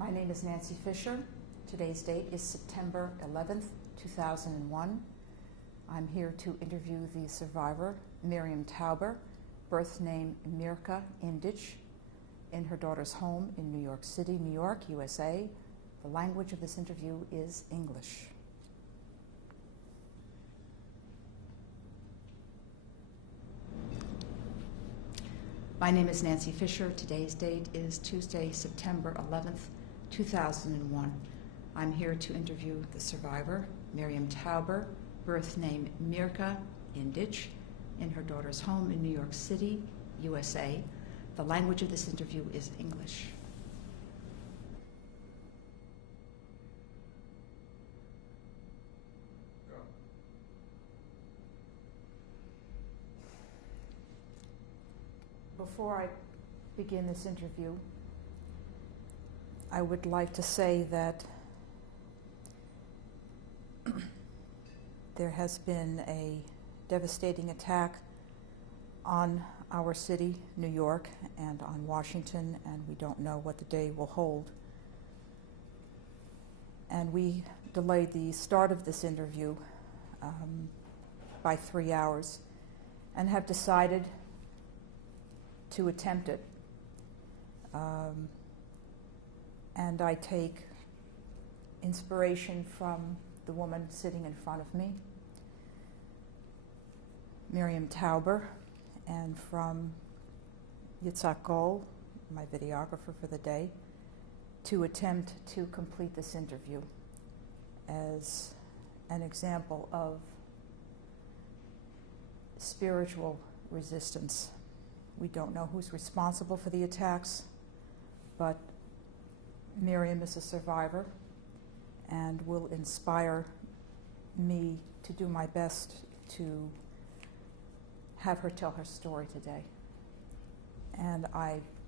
My name is Nancy Fisher. Today's date is September 11th, 2001. I'm here to interview the survivor, Miriam Tauber, birth name Mirka Indic, in her daughter's home in New York City, New York, USA. The language of this interview is English. My name is Nancy Fisher. Today's date is Tuesday, September 11th, 2001. I'm here to interview the survivor, Miriam Tauber, birth name Mirka Indic, in her daughter's home in New York City, USA. The language of this interview is English. Before I begin this interview, I would like to say that there has been a devastating attack on our city, New York, and on Washington, and we don't know what the day will hold. And we delayed the start of this interview by 3 hours and have decided to attempt it. And I take inspiration from the woman sitting in front of me, Miriam Tauber, and from Yitzhak Gold, my videographer for the day, to attempt to complete this interview as an example of spiritual resistance. We don't know who's responsible for the attacks, but Miriam is a survivor and will inspire me to do my best to have her tell her story today. And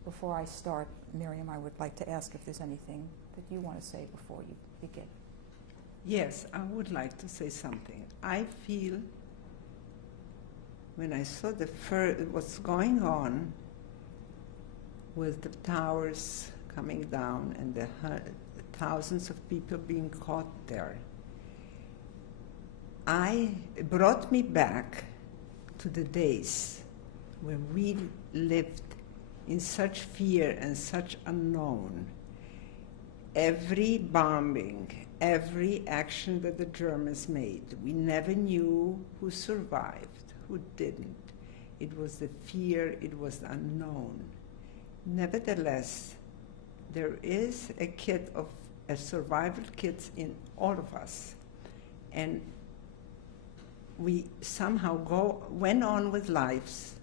before I start, Miriam, I would like to ask if there's anything that you want to say before you begin. Yes, I would like to say something. I feel when I saw what's going on with the towers coming down and the thousands of people being caught there, it brought me back to the days when we lived in such fear and such unknown. Every bombing, every action that the Germans made, we never knew who survived, who didn't. It was the fear, it was the unknown. Nevertheless, there is a survival kit in all of us. And we somehow went on with lives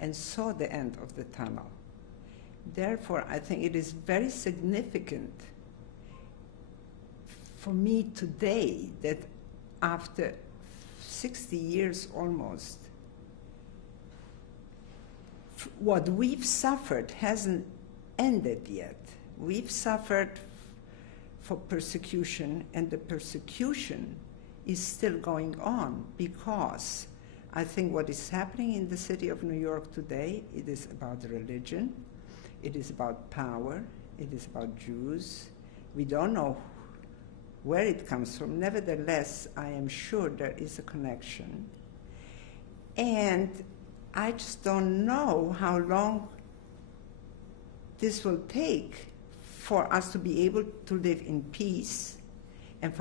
and saw the end of the tunnel. Therefore, I think it is very significant for me today that after 60 years almost, what we've suffered hasn't ended yet. We've suffered for persecution, and the persecution is still going on, because I think what is happening in the city of New York today, it is about religion, it is about power, it is about Jews. We don't know where it comes from. Nevertheless, I am sure there is a connection. And I just don't know how long this will take for us to be able to live in peace. And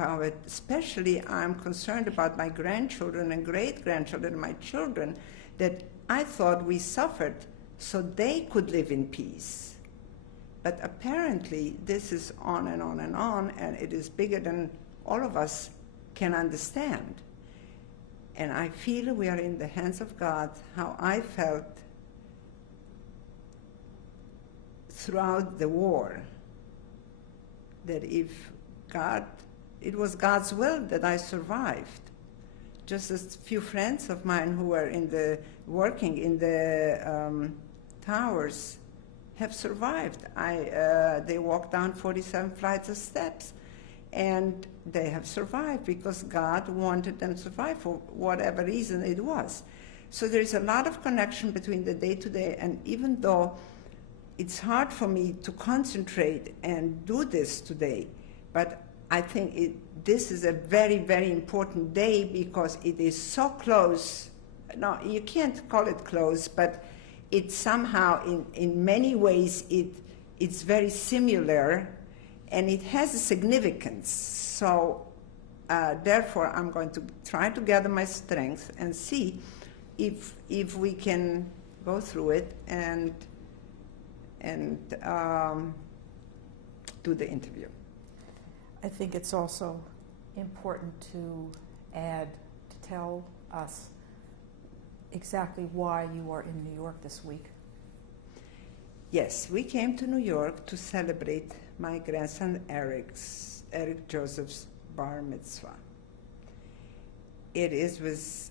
especially, I'm concerned about my grandchildren and great-grandchildren, my children, that I thought we suffered so they could live in peace. But apparently, this is on and on and on, and it is bigger than all of us can understand. And I feel we are in the hands of God, how I felt throughout the war, that it was God's will that I survived. Just as few friends of mine who were working in the towers have survived. They walked down 47 flights of steps, and they have survived because God wanted them to survive for whatever reason it was. So there's a lot of connection between the day-to-day, and even though it's hard for me to concentrate and do this today, but I think this is a very, very important day because it is so close. No, you can't call it close, but it's somehow, in many ways, it's very similar, and it has a significance. So, therefore, I'm going to try to gather my strength and see if we can go through it and do the interview. I think it's also important to tell us exactly why you are in New York this week. Yes, we came to New York to celebrate my grandson Eric Joseph's bar mitzvah. It is with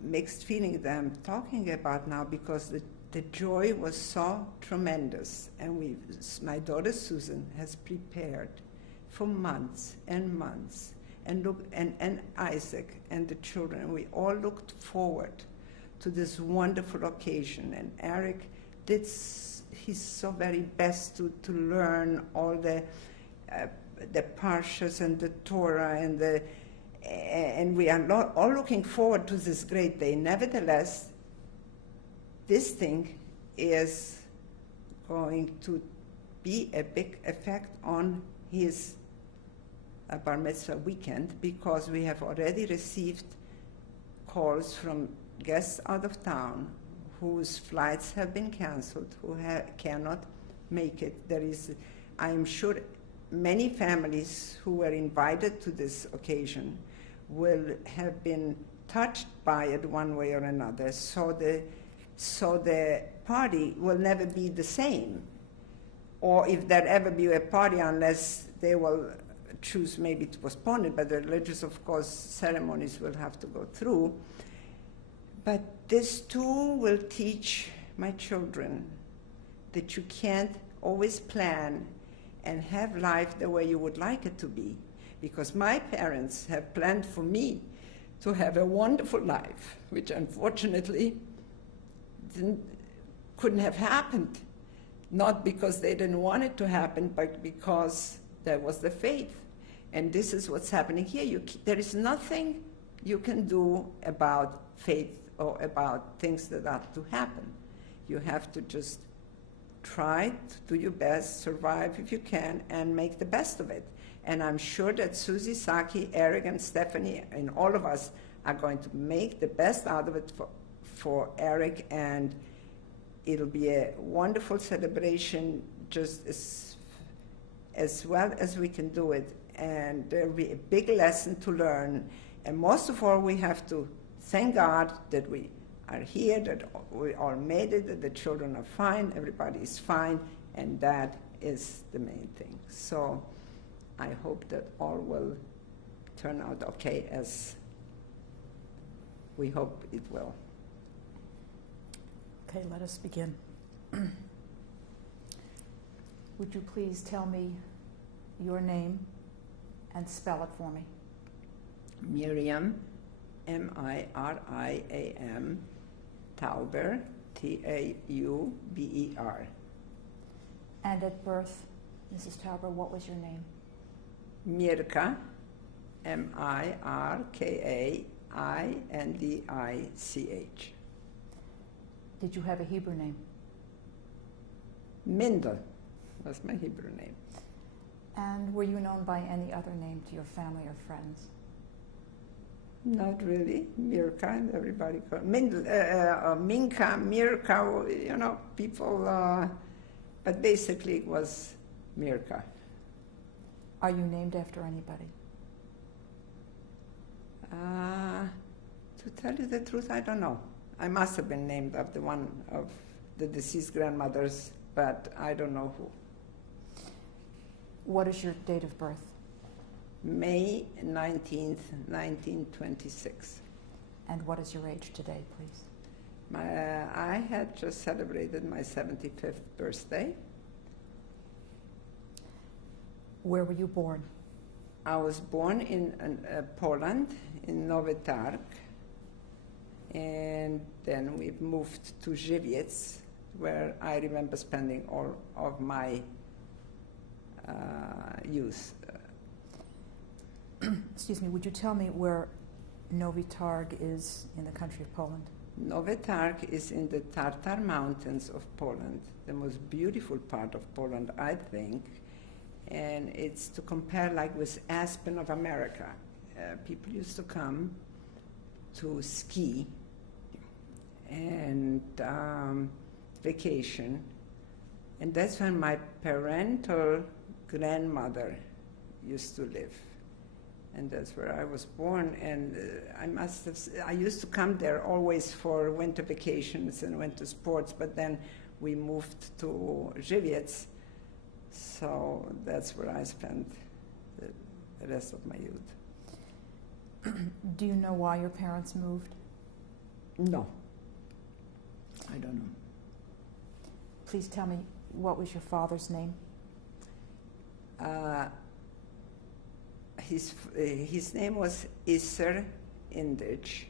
mixed feelings that I'm talking about now because the joy was so tremendous, and my daughter Susan has prepared for months and months, and Isaac and the children. We all looked forward to this wonderful occasion, and Eric did his so very best to learn all the parshas and the Torah and we are all looking forward to this great day. Nevertheless, this thing is going to be a big effect on his bar mitzvah weekend, because we have already received calls from guests out of town whose flights have been canceled, who cannot make it. I am sure many families who were invited to this occasion will have been touched by it one way or another. So the party will never be the same, or if there ever be a party, unless they will choose maybe to postpone it, but the religious, of course, ceremonies will have to go through. But this too will teach my children that you can't always plan and have life the way you would like it to be, because my parents have planned for me to have a wonderful life, which unfortunately couldn't have happened, not because they didn't want it to happen, but because there was the faith. And this is what's happening here. There is nothing you can do about faith or about things that are to happen. You have to just try to do your best, survive if you can, and make the best of it. And I'm sure that Susie, Saki, Eric, and Stephanie, and all of us are going to make the best out of it for Eric, and it'll be a wonderful celebration, just as well as we can do it. And there'll be a big lesson to learn. And most of all, we have to thank God that we are here, that we all made it, that the children are fine, everybody is fine, and that is the main thing. So I hope that all will turn out okay, as we hope it will. Okay, let us begin. Would you please tell me your name and spell it for me? Miriam, M-I-R-I-A-M, Tauber, T-A-U-B-E-R. And at birth, Mrs. Tauber, what was your name? Mirka, M-I-R-K-A-I-N-D-I-C-H. Did you have a Hebrew name? Mindel was my Hebrew name. And were you known by any other name to your family or friends? Not really. Mirka, and everybody called Mindel, Minka, Mirka, people, but basically it was Mirka. Are you named after anybody? To tell you the truth, I don't know. I must have been named after one of the deceased grandmothers, but I don't know who. What is your date of birth? May 19th, 1926. And what is your age today, please? I had just celebrated my 75th birthday. Where were you born? I was born in Poland, in Nowy Targ, and then we moved to Żywiec, where I remember spending all of my youth. Excuse me, would you tell me where Novi Targ is in the country of Poland? Novi Targ is in the Tatar Mountains of Poland, the most beautiful part of Poland, I think. And it's to compare like with Aspen of America. People used to come to ski and vacation. And that's when my parental grandmother used to live. And that's where I was born. And I used to come there always for winter vacations and winter sports, but then we moved to Żywiec. So that's where I spent the rest of my youth. Do you know why your parents moved? No, I don't know. Please tell me, what was your father's name? His name was Isser Indich.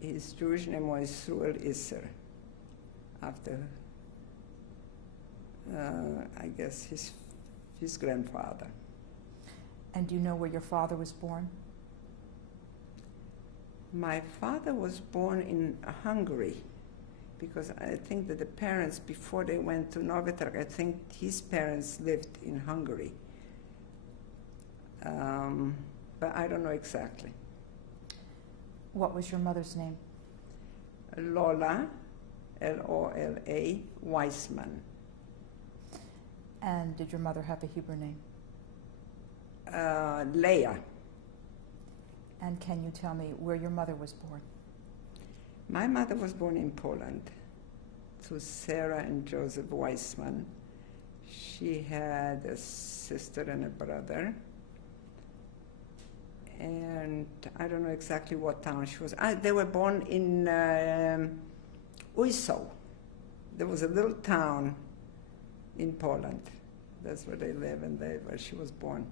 His Jewish name was Sruel Isser, after I guess his grandfather. And do you know where your father was born? My father was born in Hungary, because I think that the parents, before they went to Novi Targ, I think his parents lived in Hungary. But I don't know exactly. What was your mother's name? Lola, L-O-L-A, Weissman. And did your mother have a Hebrew name? Leah. And can you tell me where your mother was born? My mother was born in Poland to Sarah and Joseph Weissman. She had a sister and a brother. And I don't know exactly what town she was. They were born in Uyso. There was a little town in Poland. That's where they live and where she was born.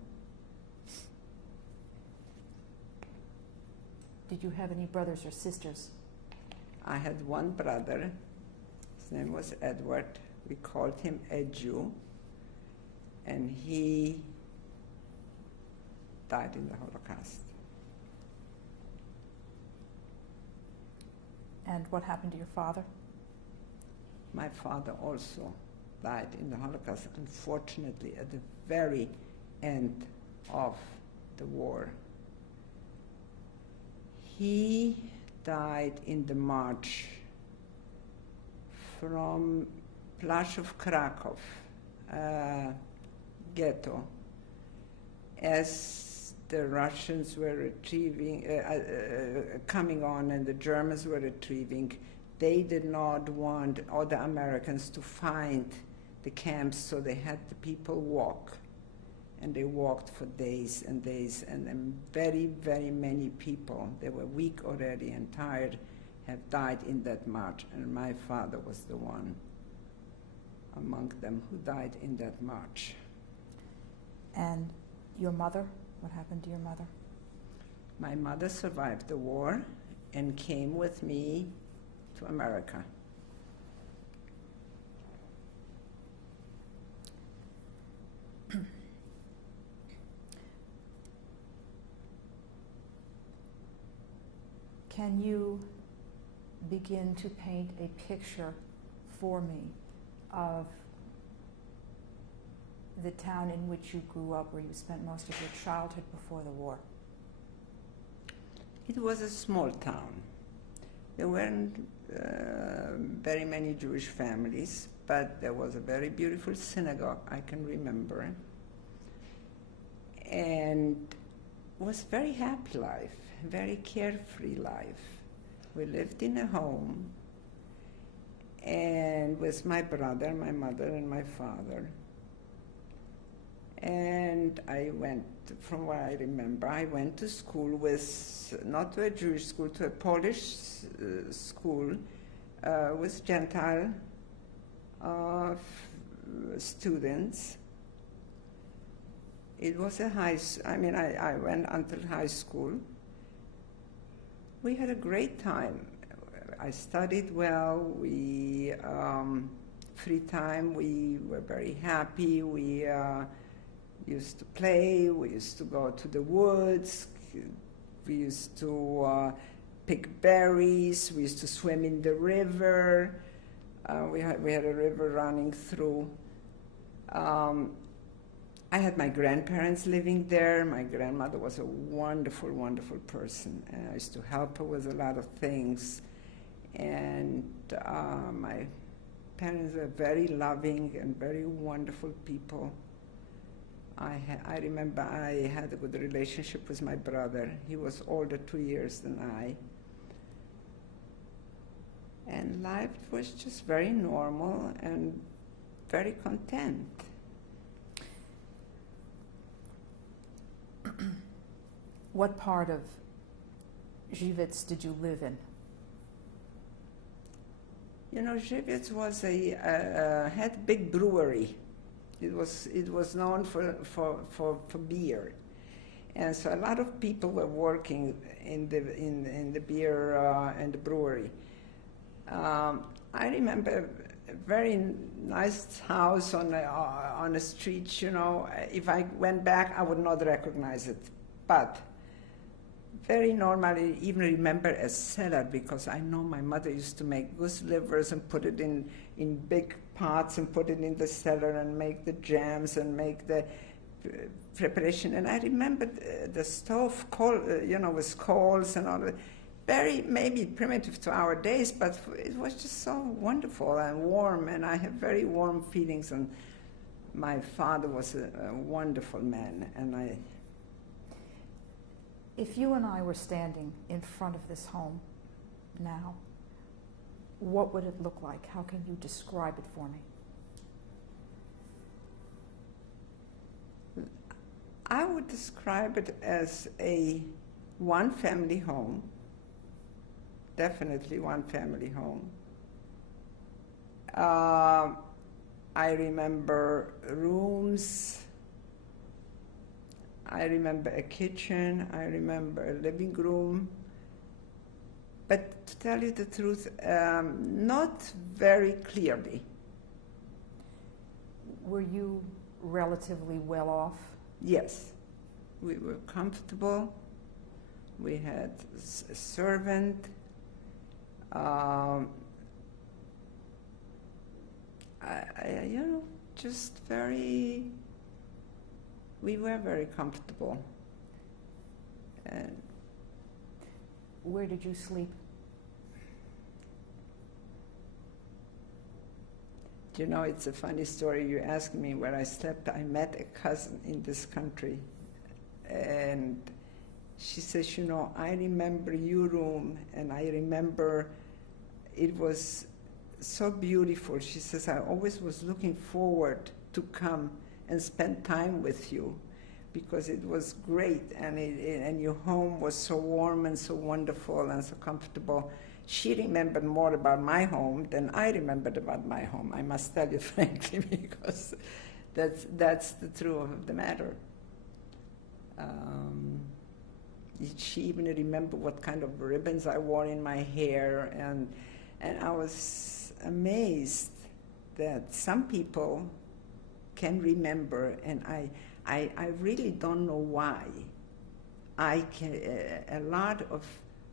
Did you have any brothers or sisters? I had one brother. His name was Edward. We called him Edu. And he died in the Holocaust. And what happened to your father? My father also died in the Holocaust, unfortunately, at the very end of the war. He died in the march from Plaszów, Krakow, ghetto, as the Russians were retrieving, coming on, and the Germans were retrieving. They did not want other Americans to find the camps, so they had the people walk. And they walked for days and days, and then very, very many people, they were weak already and tired, have died in that march. And my father was the one among them who died in that march. And your mother? What happened to your mother? My mother survived the war and came with me to America. Can you begin to paint a picture for me of the town in which you grew up, where you spent most of your childhood before the war? It was a small town. There weren't very many Jewish families, but there was a very beautiful synagogue, I can remember. And it was a very happy life, very carefree life. We lived in a home, and with my brother, my mother, and my father. And I went, from what I remember, I went to school with, not to a Jewish school, to a Polish school with Gentile students. It was a I went until high school. We had a great time. I studied well. Free time, we were very happy. We used to play. We used to go to the woods. We used to pick berries. We used to swim in the river. We had a river running through. I had my grandparents living there. My grandmother was a wonderful, wonderful person. And I used to help her with a lot of things. And my parents were very loving and very wonderful people. I remember I had a good relationship with my brother. He was older 2 years than I. And life was just very normal and very content. What part of Živec did you live in? You know, Živec was had a big brewery. It was known for beer, and so a lot of people were working in the beer and the brewery. I remember a very nice house on a street. You know, if I went back, I would not recognize it, but very normally even remember a cellar, because I know my mother used to make goose livers and put it in big pots and put it in the cellar and make the jams and make the preparation. And I remember the stove, with coals and all that. Very maybe primitive to our days, but it was just so wonderful and warm, and I have very warm feelings. And my father was a wonderful man, and If you and I were standing in front of this home now, what would it look like? How can you describe it for me? I would describe it as a one-family home, definitely one-family home. I remember rooms. I remember a kitchen, I remember a living room, but to tell you the truth, not very clearly. Were you relatively well off? Yes, we were comfortable. We had a servant. Just very. We were very comfortable. And where did you sleep? You know, it's a funny story. You asked me where I slept. I met a cousin in this country, and she says, you know, I remember your room, and I remember it was so beautiful. She says, I always was looking forward to come and spend time with you, because it was great, and your home was so warm and so wonderful and so comfortable. She remembered more about my home than I remembered about my home, I must tell you frankly, because that's the truth of the matter. She even remembered what kind of ribbons I wore in my hair, and I was amazed that some people can remember, and I really don't know why. I can, a lot of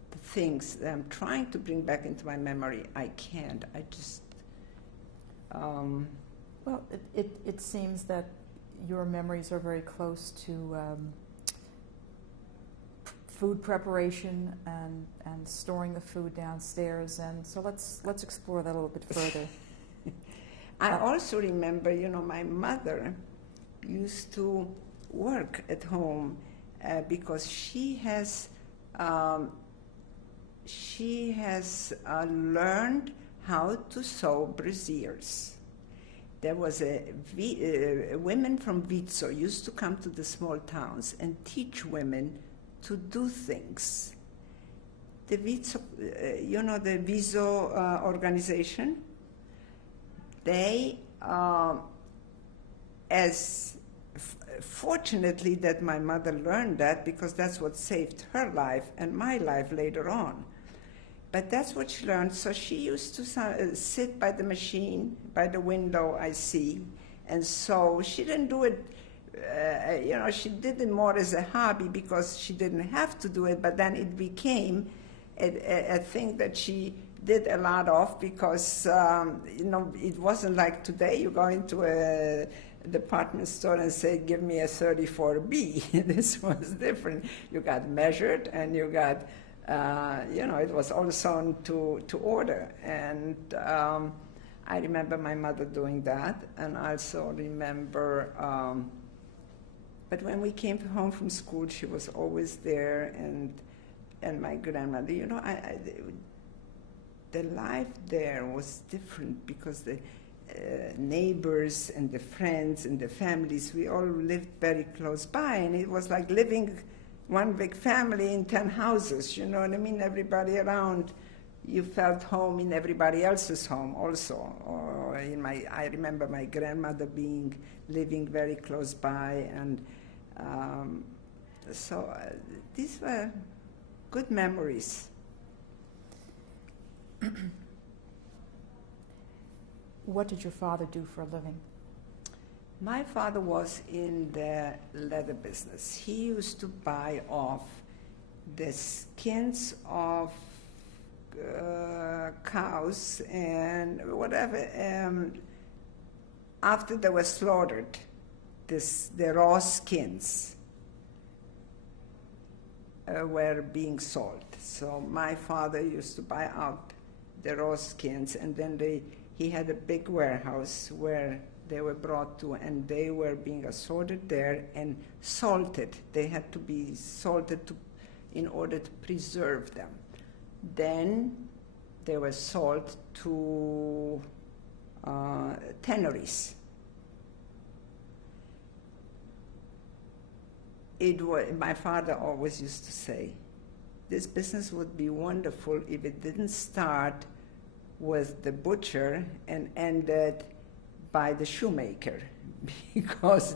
the things that I'm trying to bring back into my memory, I can't. I just. Well, it seems that your memories are very close to food preparation and storing the food downstairs, and so let's explore that a little bit further. I also remember, you know, my mother used to work at home because she has learned how to sew brassieres. There was women from Vizo used to come to the small towns and teach women to do things. The Vizo, the Vizo organization, they, fortunately that my mother learned that, because that's what saved her life and my life later on. But that's what she learned. So she used to sit by the machine, by the window, I see. And so she didn't do it, she did it more as a hobby because she didn't have to do it, but then it became a thing that she did a lot of because, it wasn't like today you go into a department store and say, give me a 34B. This was different. You got measured and you got, it was also to order. And I remember my mother doing that, and I also remember, but when we came home from school, she was always there, and my grandmother, the life there was different because the neighbors and the friends and the families, we all lived very close by, and it was like living one big family in 10 houses, you know what I mean? Everybody around, you felt home in everybody else's home also. Or I remember my grandmother living very close by, and so these were good memories. What did your father do for a living? My father was in the leather business. He used to buy off the skins of cows and whatever, after they were slaughtered, the raw skins were being sold. So my father used to buy out the raw skins, and then he had a big warehouse where they were brought to, and they were being assorted there and salted. They had to be salted in order to preserve them. Then they were sold to tanneries. My father always used to say, this business would be wonderful if it didn't start with the butcher and ended by the shoemaker, because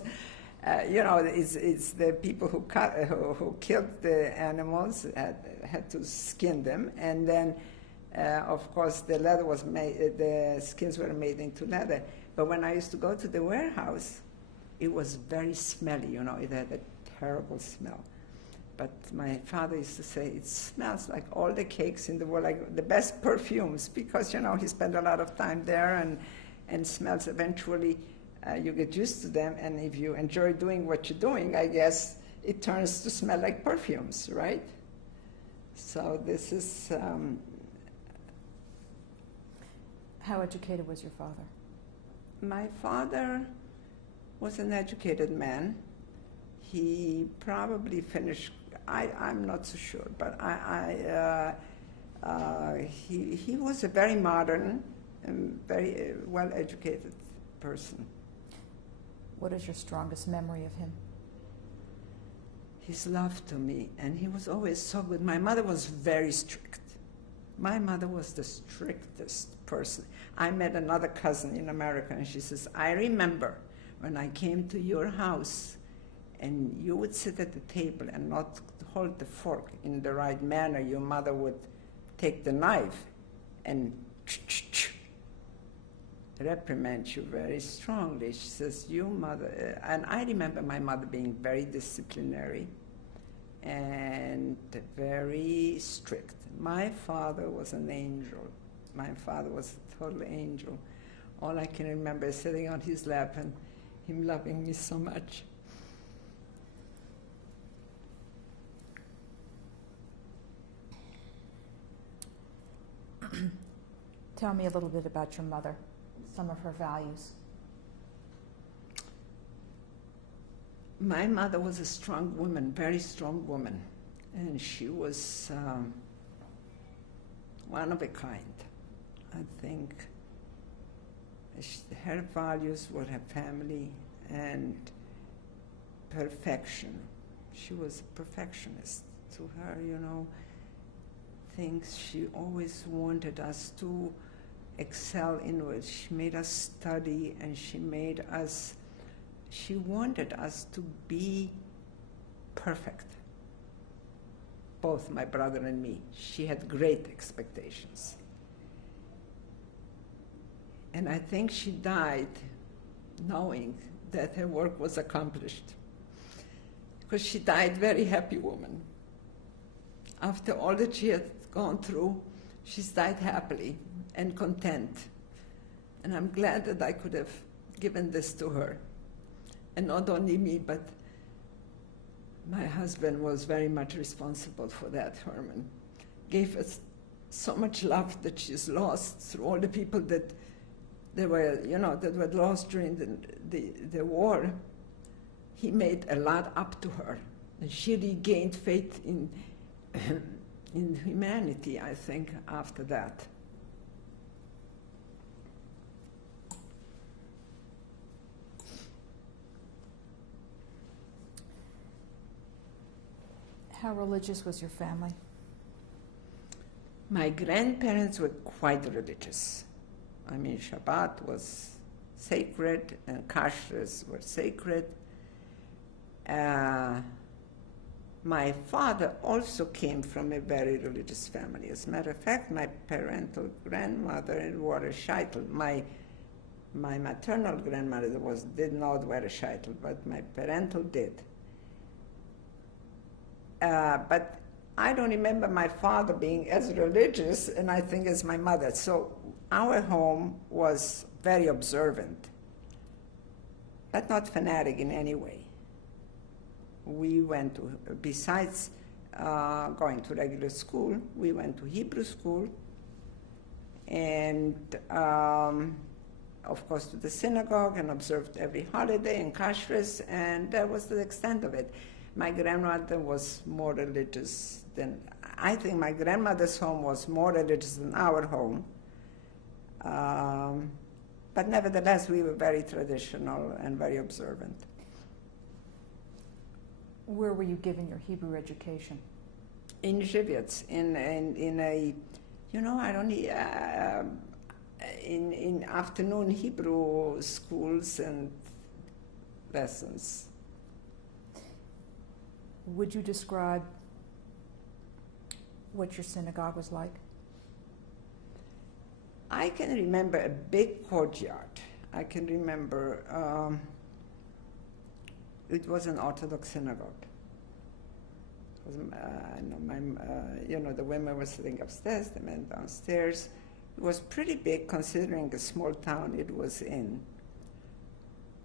it's the people who killed the animals had to skin them, and then of course the leather was made, the skins were made into leather. But when I used to go to the warehouse, it was very smelly, it had a terrible smell. But my father used to say, it smells like all the cakes in the world, like the best perfumes, because, he spent a lot of time there, and smells eventually, you get used to them, and if you enjoy doing what you're doing, I guess it turns to smell like perfumes, right? So this is... How educated was your father? My father was an educated man. He probably finished, I'm not so sure, but he was a very modern and very well-educated person. What is your strongest memory of him? His love to me, and he was always so good. My mother was very strict. My mother was the strictest person. I met another cousin in America, and she says, I remember when I came to your house, and you would sit at the table and not hold the fork in the right manner. Your mother would take the knife and reprimand you very strongly. She says, you mother, and I remember my mother being very disciplinary and very strict. My father was an angel. My father was a total angel. All I can remember is sitting on his lap and him loving me so much. Tell me a little bit about your mother, some of her values. My mother was a strong woman, very strong woman, and she was one of a kind. I think her values were her family and perfection. She was a perfectionist. To her, things she always wanted us to excel in which. She made us study, and she wanted us to be perfect. both my brother and me. She had great expectations. And I think she died knowing that her work was accomplished. Because she died very happy woman. After all that she had gone through, she's died happily and content. And I'm glad that I could have given this to her. And not only me, but my husband was very much responsible for that, Herman. Gave us so much love that she's lost through all the people that were lost during the war. He made a lot up to her. And she regained faith in humanity, I think, after that. How religious was your family? My grandparents were quite religious. I mean, Shabbat was sacred and kashrus were sacred. My father also came from a very religious family. As a matter of fact, my parental grandmother wore a shaitel. My maternal grandmother did not wear a shaitel, but my parental did. But I don't remember my father being as religious, and I think as my mother. So our home was very observant, but not fanatic in any way. We went to, besides going to regular school, we went to Hebrew school, and of course to the synagogue, and observed every holiday and kashrus, and that was the extent of it. My grandmother was more religious than, I think my grandmother's home was more religious than our home. But nevertheless, we were very traditional and very observant. Where were you given your Hebrew education? In Živjec, in a, in afternoon Hebrew schools and lessons. Would you describe what your synagogue was like? I can remember a big courtyard. I can remember it was an Orthodox synagogue. The women were sitting upstairs, the men downstairs. It was pretty big considering the small town it was in.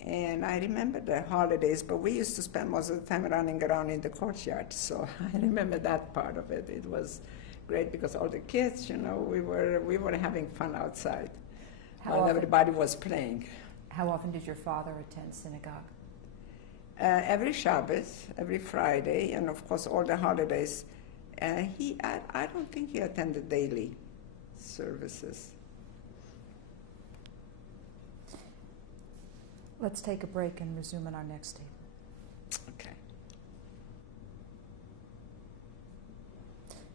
And I remember the holidays, but we used to spend most of the time running around in the courtyard. So I remember that part of it. It was great because all the kids, we were having fun outside while everybody was playing. How often did your father attend synagogue? Every Shabbos, every Friday, and of course all the holidays. I don't think he attended daily services. Let's take a break and resume in our next tape. Okay.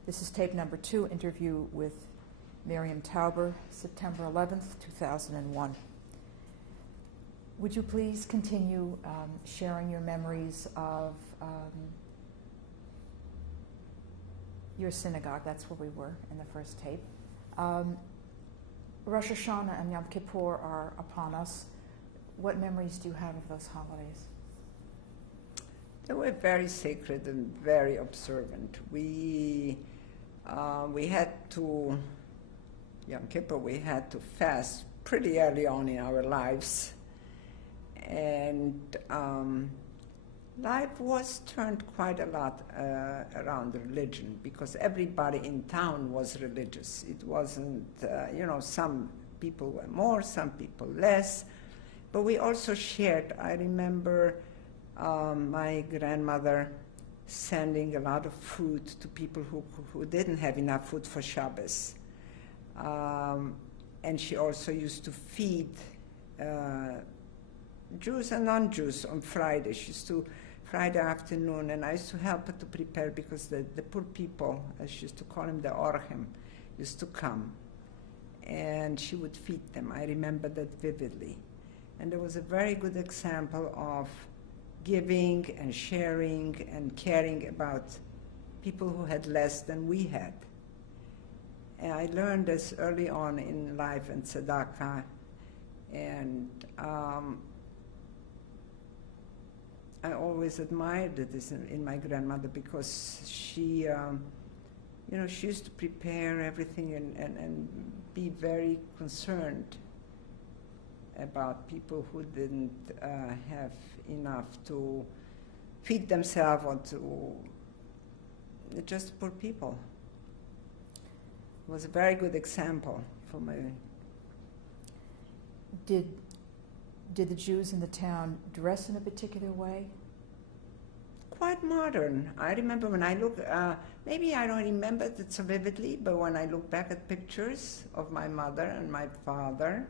This is tape number 2, interview with Miriam Tauber, September 11th, 2001. Would you please continue sharing your memories of your synagogue? That's where we were in the first tape. Rosh Hashanah and Yom Kippur are upon us. What memories do you have of those holidays? They were very sacred and very observant. We had to, Yom Kippur, we had to fast pretty early on in our lives. And life was turned quite a lot around religion because everybody in town was religious. It wasn't, some people were more, some people less. But we also shared. I remember my grandmother sending a lot of food to people who didn't have enough food for Shabbos. And she also used to feed Jews and non-Jews on Friday. She used to, Friday afternoon, and I used to help her to prepare because the poor people, as she used to call them, the Orchem, used to come. And she would feed them. I remember that vividly. And there was a very good example of giving and sharing and caring about people who had less than we had. And I learned this early on in life in tzedakah, and I always admired this in my grandmother, because she, she used to prepare everything and be very concerned about people who didn't have enough to feed themselves, or to just poor people. It was a very good example for my... Did the Jews in the town dress in a particular way? Quite modern. I remember when I look, maybe I don't remember it so vividly, but when I look back at pictures of my mother and my father,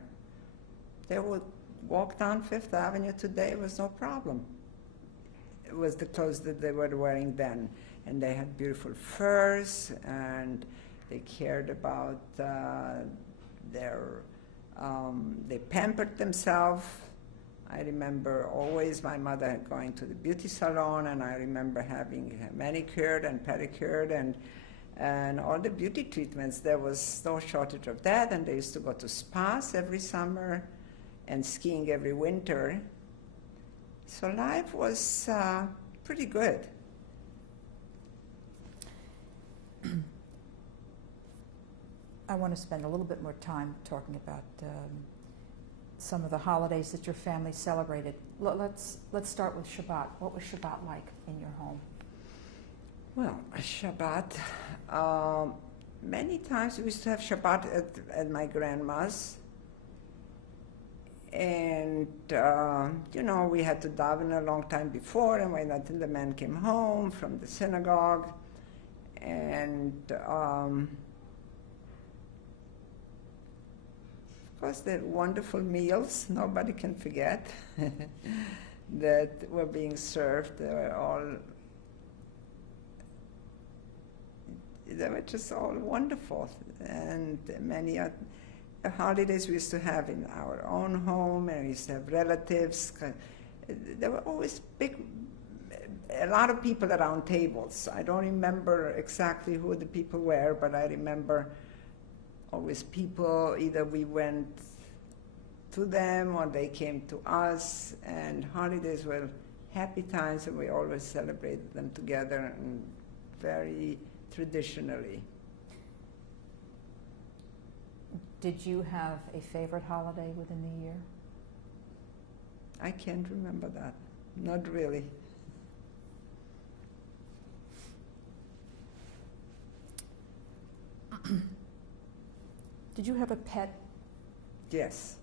they would walk down Fifth Avenue today, it was no problem. It was the clothes that they were wearing then. And they had beautiful furs, and they cared about they pampered themselves. I remember always my mother going to the beauty salon, and I remember having manicured and pedicured and all the beauty treatments. There was no shortage of that, and they used to go to spas every summer and skiing every winter. So life was pretty good. I want to spend a little bit more time talking about some of the holidays that your family celebrated. Let's start with Shabbat. What was Shabbat like in your home? Well, Shabbat, many times we used to have Shabbat at my grandma's. And, we had to daven a long time before, and wait until the man came home from the synagogue. And, of course, the wonderful meals, nobody can forget, that were being served. They were just all wonderful. And many holidays we used to have in our own home, and we used to have relatives. There were always a lot of people around tables. I don't remember exactly who the people were, but I remember always people, either we went to them or they came to us, and holidays were happy times, and we always celebrated them together and very traditionally. Did you have a favorite holiday within the year? I can't remember that. Not really. Did you have a pet? Yes.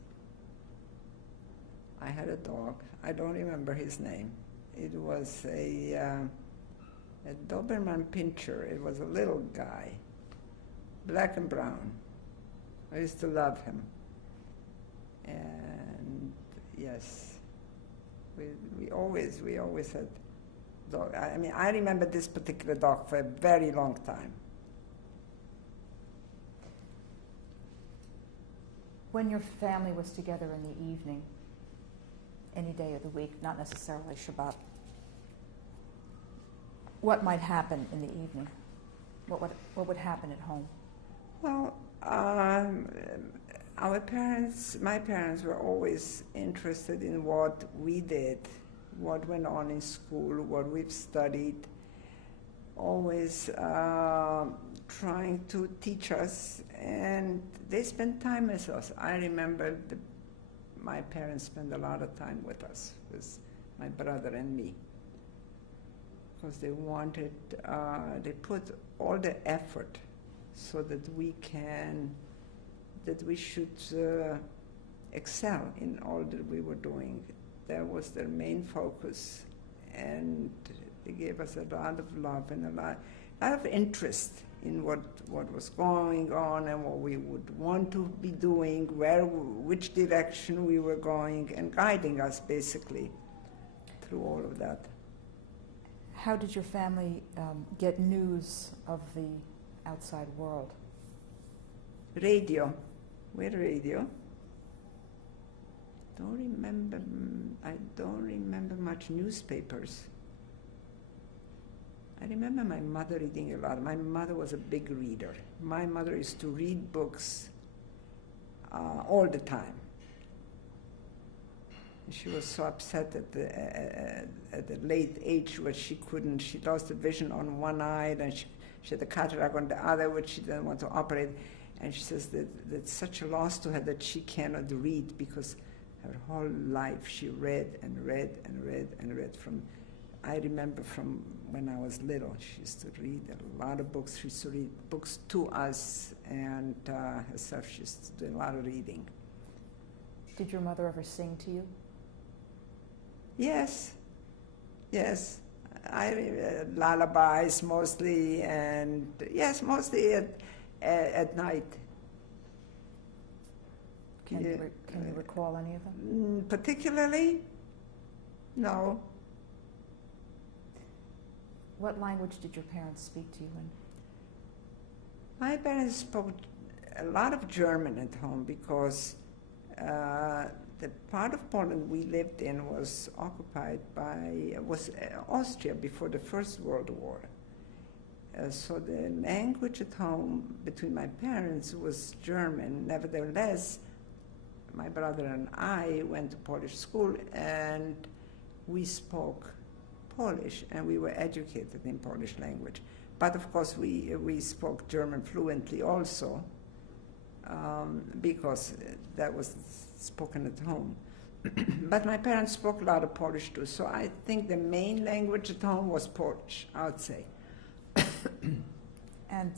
I had a dog. I don't remember his name. It was a Doberman Pinscher. It was a little guy, black and brown. I used to love him. And yes, we always had dog. I remember this particular dog for a very long time. When your family was together in the evening, any day of the week, not necessarily Shabbat, what might happen in the evening? What would happen at home? Well, my parents were always interested in what we did, what went on in school, what we've studied, always trying to teach us, and they spent time with us. I remember my parents spent a lot of time with us, with my brother and me, because they wanted, they put all the effort so that we should excel in all that we were doing. That was their main focus, and they gave us a lot of love and a lot of interest in what was going on and what we would want to be doing, which direction we were going, and guiding us basically through all of that. How did your family get news of the outside world? Radio. We had radio. I don't remember much newspapers. I remember my mother reading a lot. My mother was a big reader. My mother used to read books all the time. She was so upset at the late age where she lost the vision on one eye, and she had a cataract on the other, which she didn't want to operate. And she says that it's such a loss to her that she cannot read, because her whole life she read and read and read and read. I remember from when I was little, she used to read a lot of books. She used to read books to us, and herself she used to do a lot of reading. Did your mother ever sing to you? Yes. I read lullabies mostly, and yes, mostly at night. Can you recall any of them? Particularly? No. What language did your parents speak to you in? My parents spoke a lot of German at home, because the part of Poland we lived in was occupied by Austria before the First World War. So the language at home between my parents was German. Nevertheless, my brother and I went to Polish school, and we spoke Polish, and we were educated in Polish language. But of course, we spoke German fluently also, because that was spoken at home. But my parents spoke a lot of Polish too, so I think the main language at home was Polish, I would say. And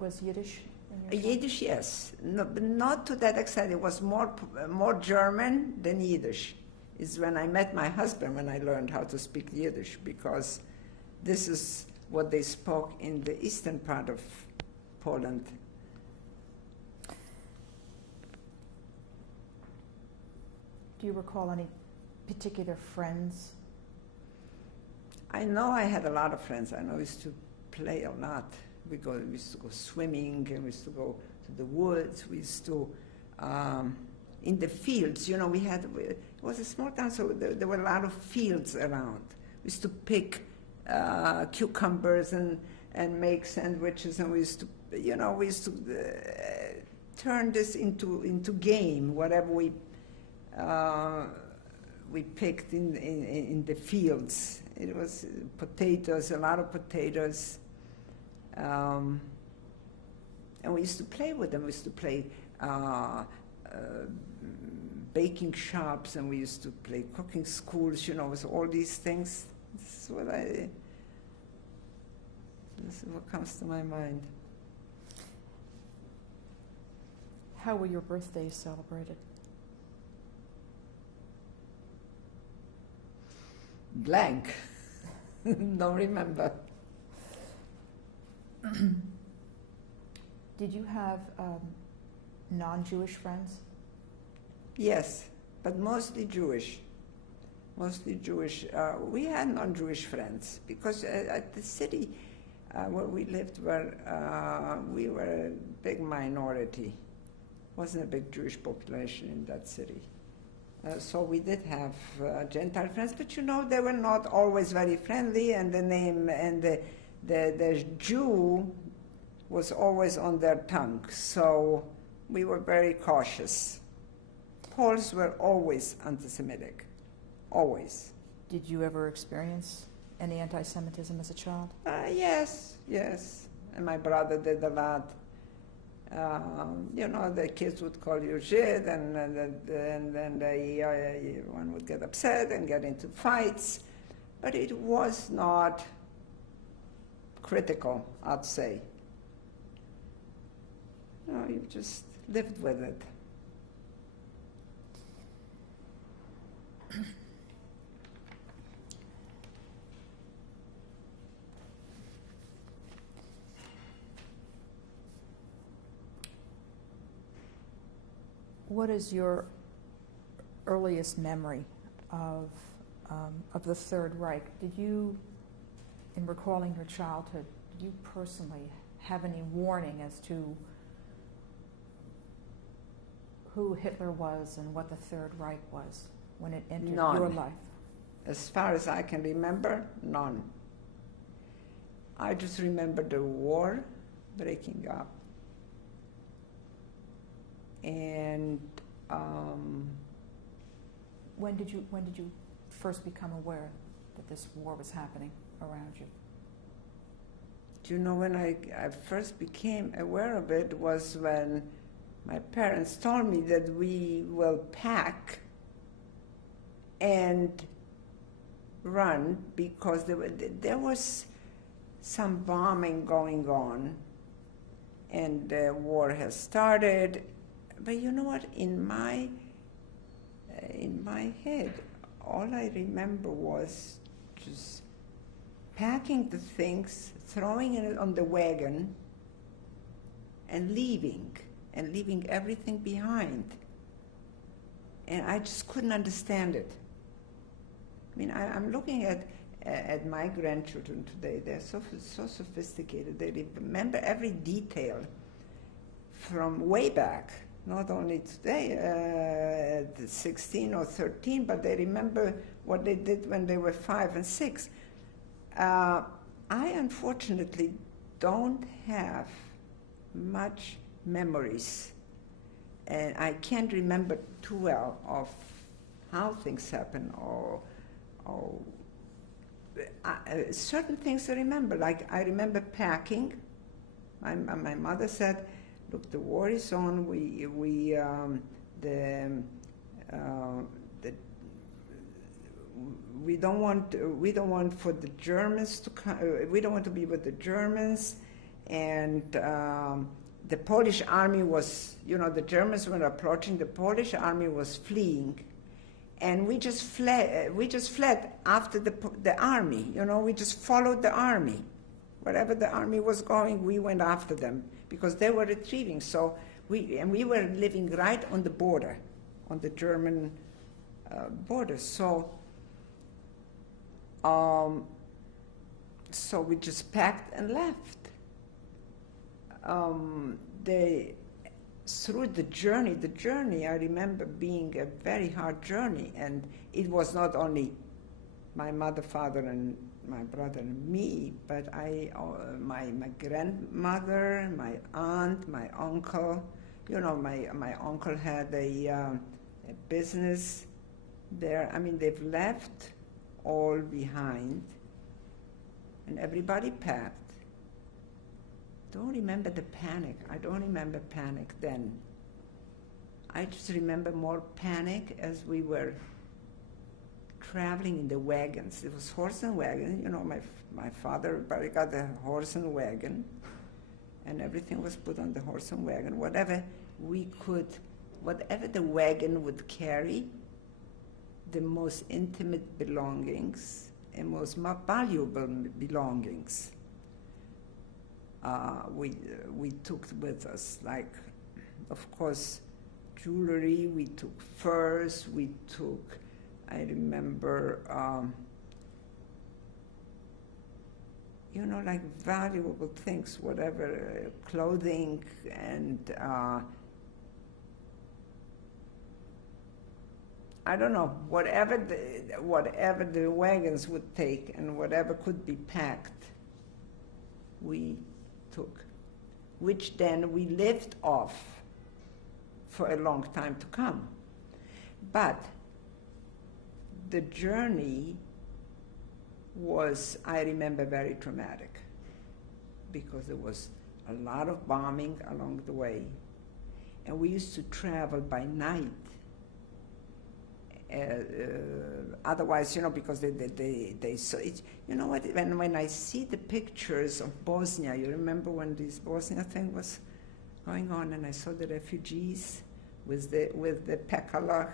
was Yiddish in your Yiddish, yes. No, but not to that extent. It was more German than Yiddish. It's when I met my husband when I learned how to speak Yiddish, because this is what they spoke in the eastern part of Poland. Do you recall any particular friends? I know I had a lot of friends. I know we used to play a lot. We used to go swimming, and we used to go to the woods. We used to, in the fields, it was a small town, so there were a lot of fields around. We used to pick cucumbers and make sandwiches, and we used to turn this into game, whatever we picked in the fields. It was potatoes, a lot of potatoes. And we used to play with them. We used to play baking shops, and we used to play cooking schools, with all these things. This is what comes to my mind. How were your birthdays celebrated? Blank. Don't remember. Did you have non-Jewish friends? Yes, but mostly Jewish. Mostly Jewish. We had non-Jewish friends, because at the city where we lived, we were a big minority. Wasn't a big Jewish population in that city. So we did have Gentile friends, but they were not always very friendly, and the name and the Jew was always on their tongue. So we were very cautious. Poles were always anti-Semitic, always. Did you ever experience any anti-Semitism as a child? Yes. And my brother did a lot. The kids would call you Žid, and then one would get upset and get into fights. But it was not critical, I'd say. You just lived with it. What is your earliest memory of the Third Reich? Did you, in recalling your childhood, did you personally have any warning as to who Hitler was and what the Third Reich was when it entered None. your life? As far as I can remember, none. I just remember the war breaking up. And When did you first become aware that this war was happening around you? do you know when I first became aware of it was when my parents told me that we will pack and run because there was some bombing going on and the war has started. But you know what? In my head, all I remember was just packing the things, throwing it on the wagon, and leaving everything behind. And I just couldn't understand it. I mean, I'm looking at my grandchildren today. They're so sophisticated. They remember every detail from way back. Not only today, at 16 or 13, but they remember what they did when they were 5 and 6. I unfortunately don't have much memories, and I can't remember too well of how things happen or certain things I remember. Like I remember packing. My mother said, "Look, the war is on. We don't want for the Germans to come. We don't want to be with the Germans." And the Polish army was, the Germans were approaching. The Polish army was fleeing, and we just fled. We just fled after the army. We just followed the army. Wherever the army was going, we went after them because they were retreating. So we were living right on the border, on the German border. So we just packed and left. Through the journey, I remember being a very hard journey, and it was not only my mother, father, and my brother and me, but my grandmother, my aunt, my uncle. My uncle had a business there. I mean, they've left all behind, and everybody packed. Don't remember the panic. I don't remember panic then. I just remember more panic as we were traveling in the wagons. It was horse and wagon. My father got a horse and wagon, and everything was put on the horse and wagon. Whatever the wagon would carry, the most intimate belongings and most valuable belongings, we took with us. Like, of course, jewelry. We took furs. We took. I remember, like valuable things, whatever, clothing, and I don't know, whatever the wagons would take and whatever could be packed, we took, which then we lived off for a long time to come. But the journey was, I remember, very traumatic because there was a lot of bombing along the way, and we used to travel by night. Otherwise, because they saw it. You know what? When I see the pictures of Bosnia, you remember when this Bosnia thing was going on, and I saw the refugees with the pekalach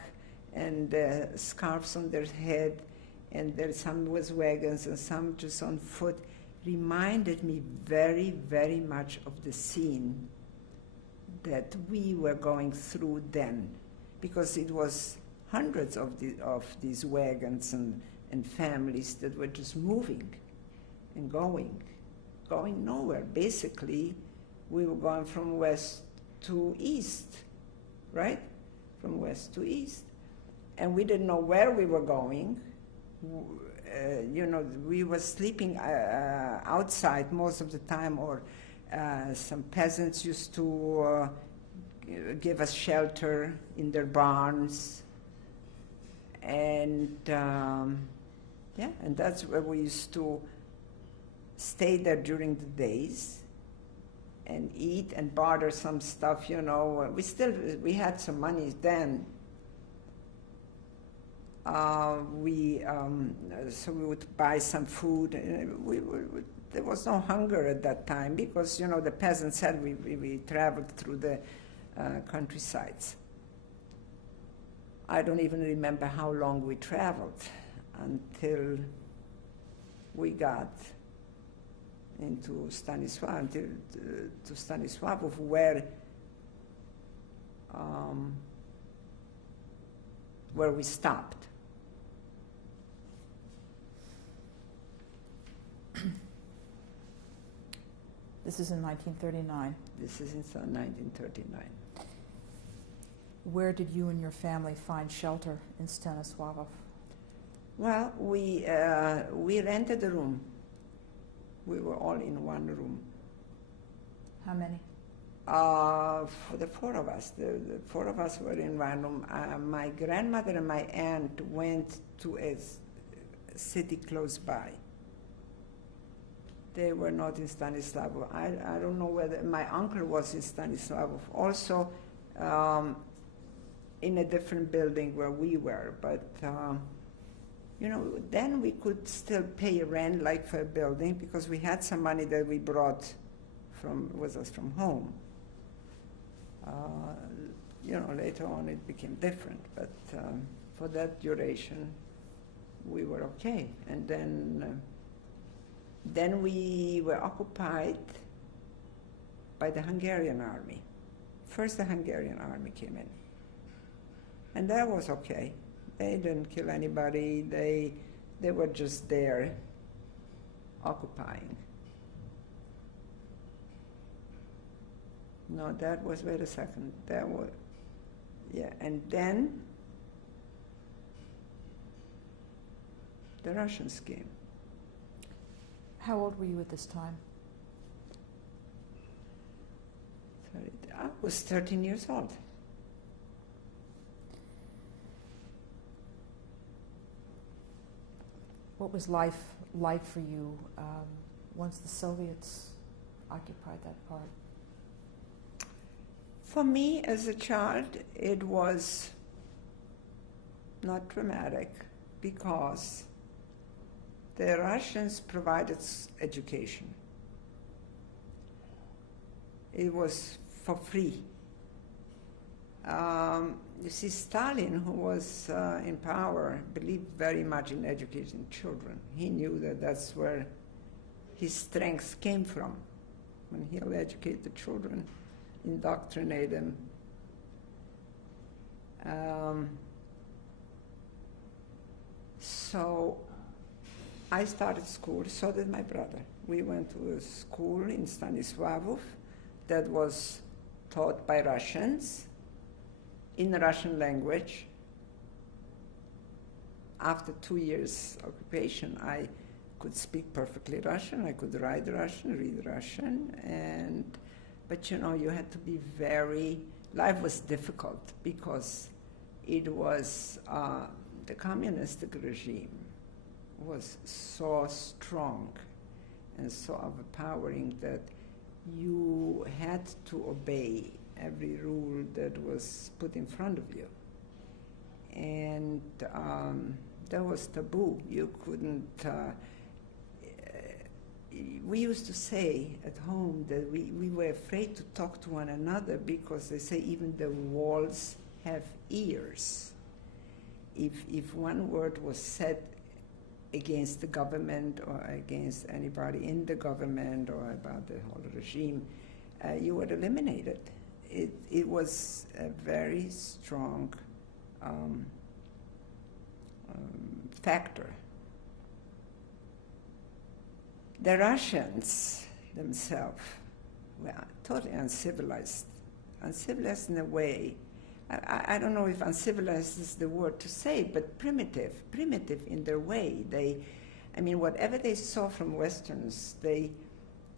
and scarves on their head, and there some with wagons and some just on foot, reminded me very, very much of the scene that we were going through then, because it was hundreds of these wagons and families that were just moving and going nowhere. Basically, we were going from west to east, right? From west to east. And we didn't know where we were going. we were sleeping outside most of the time, or some peasants used to give us shelter in their barns. And and that's where we used to stay there during the days and eat and barter some stuff, We had some money then. So we would buy some food. There was no hunger at that time because, the peasants said we traveled through the countrysides. I don't even remember how long we traveled until we got into Stanisław, to Stanisławów, where we stopped. This is in 1939. This is in 1939. Where did you and your family find shelter in Stanisławów? Well, we rented a room. We were all in one room. How many? For the four of us. The four of us were in one room. My grandmother and my aunt went to a city close by. They were not in Stanisławów. I don't know whether my uncle was in Stanisławów, also in a different building where we were. But then we could still pay rent like for a building because we had some money that we brought with us from home. Later on it became different, but for that duration we were okay. And then we were occupied by the Hungarian army. First the Hungarian army came in. And that was okay. They didn't kill anybody. They were just there occupying. No, that was, wait a second. That was, yeah, and then the Russians came. How old were you at this time? I was 13 years old. What was life like for you once the Soviets occupied that part? For me, as a child, it was not dramatic because the Russians provided education. It was for free. You see, Stalin, who was in power, believed very much in educating children. He knew that that's where his strength came from. When he'll educate the children, indoctrinate them. So I started school, so did my brother. We went to a school in Stanisławów that was taught by Russians in the Russian language. After 2 years occupation, I could speak perfectly Russian. I could write Russian, read Russian, but you had to be life was difficult because it was, the communistic regime was so strong and so overpowering that you had to obey every rule that was put in front of you. And that was taboo. You couldn't, we used to say at home that we were afraid to talk to one another because they say even the walls have ears. If one word was said against the government or against anybody in the government or about the whole regime, you were eliminated. It was a very strong factor. The Russians themselves were totally uncivilized. Uncivilized in a way, I don't know if uncivilized is the word to say, but primitive in their way. I mean, whatever they saw from Westerns, they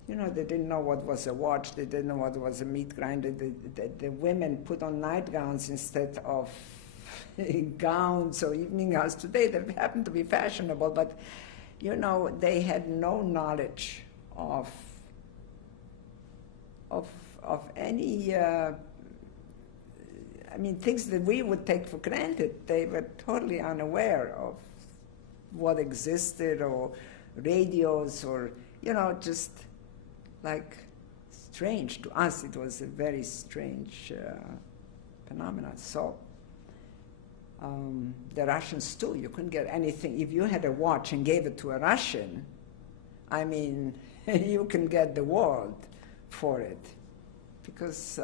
didn't know what was a watch, they didn't know what was a meat grinder. The women put on nightgowns instead of gowns or evening gowns. Today they happen to be fashionable, but they had no knowledge of any, things that we would take for granted. They were totally unaware of what existed, or radios, or, just like strange. To us, it was a very strange phenomenon. So the Russians too, you couldn't get anything. If you had a watch and gave it to a Russian, you can get the world for it. Because,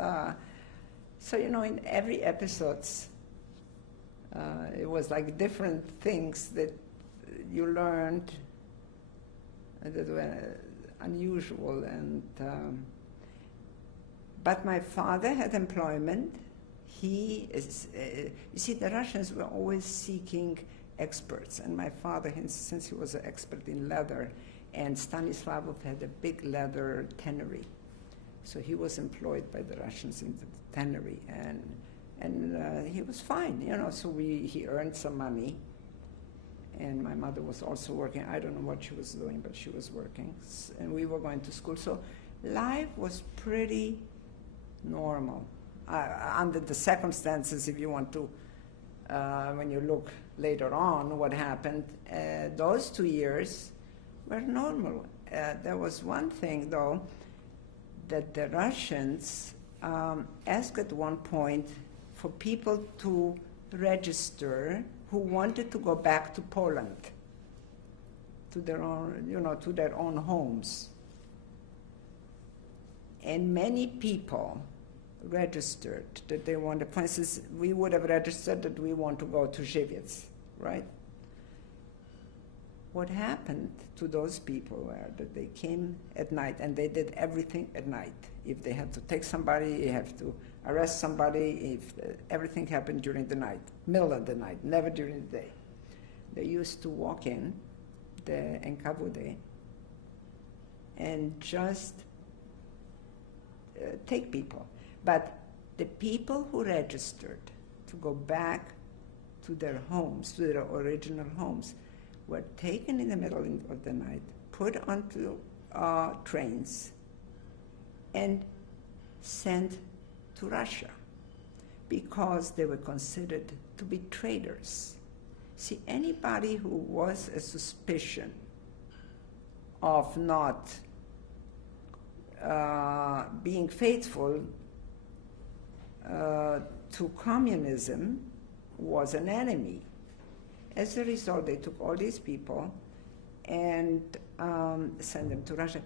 in every episodes, it was like different things that you learned that were unusual. But my father had employment. He is, you see, the Russians were always seeking experts, and my father, since he was an expert in leather, and Stanislavov had a big leather tannery, so he was employed by the Russians in the tannery, and he was fine, So he earned some money, and my mother was also working. I don't know what she was doing, but she was working, and we were going to school. So life was pretty normal. Under the circumstances, if you want to, when you look later on what happened, those 2 years were normal. There was one thing, though, that the Russians asked at one point for people to register who wanted to go back to Poland, to their own homes. And many people registered that they wanted. For instance, we would have registered that we want to go to Żywiec, right? What happened to those people were that they came at night, and they did everything at night. If they had to take somebody, you have to arrest somebody, if everything happened during the night, middle of the night, never during the day. They used to walk in the NKVD and just take people. But the people who registered to go back to their homes, to their original homes, were taken in the middle of the night, put onto trains, and sent to Russia because they were considered to be traitors. See, anybody who was a suspicion of not being faithful to communism was an enemy. As a result, they took all these people and sent them to Russia,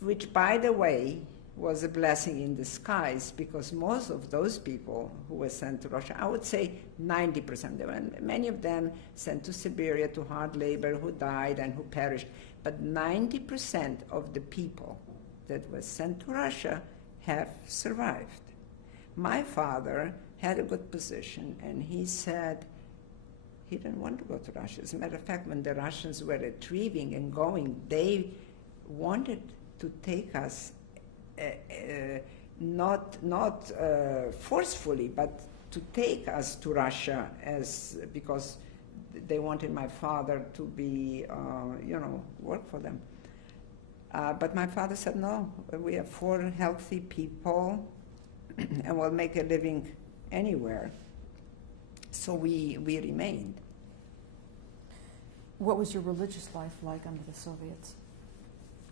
which, by the way, was a blessing in disguise, because most of those people who were sent to Russia, I would say 90%, there were many of them sent to Siberia to hard labor who died and who perished, but 90% of the people that were sent to Russia have survived. My father had a good position, and he said he didn't want to go to Russia. As a matter of fact, when the Russians were retrieving and going, they wanted to take us, not forcefully, but to take us to Russia, because they wanted my father to be, work for them. But my father said, no, we are 4 healthy people, and we'll make a living anywhere. So we remained. What was your religious life like under the Soviets?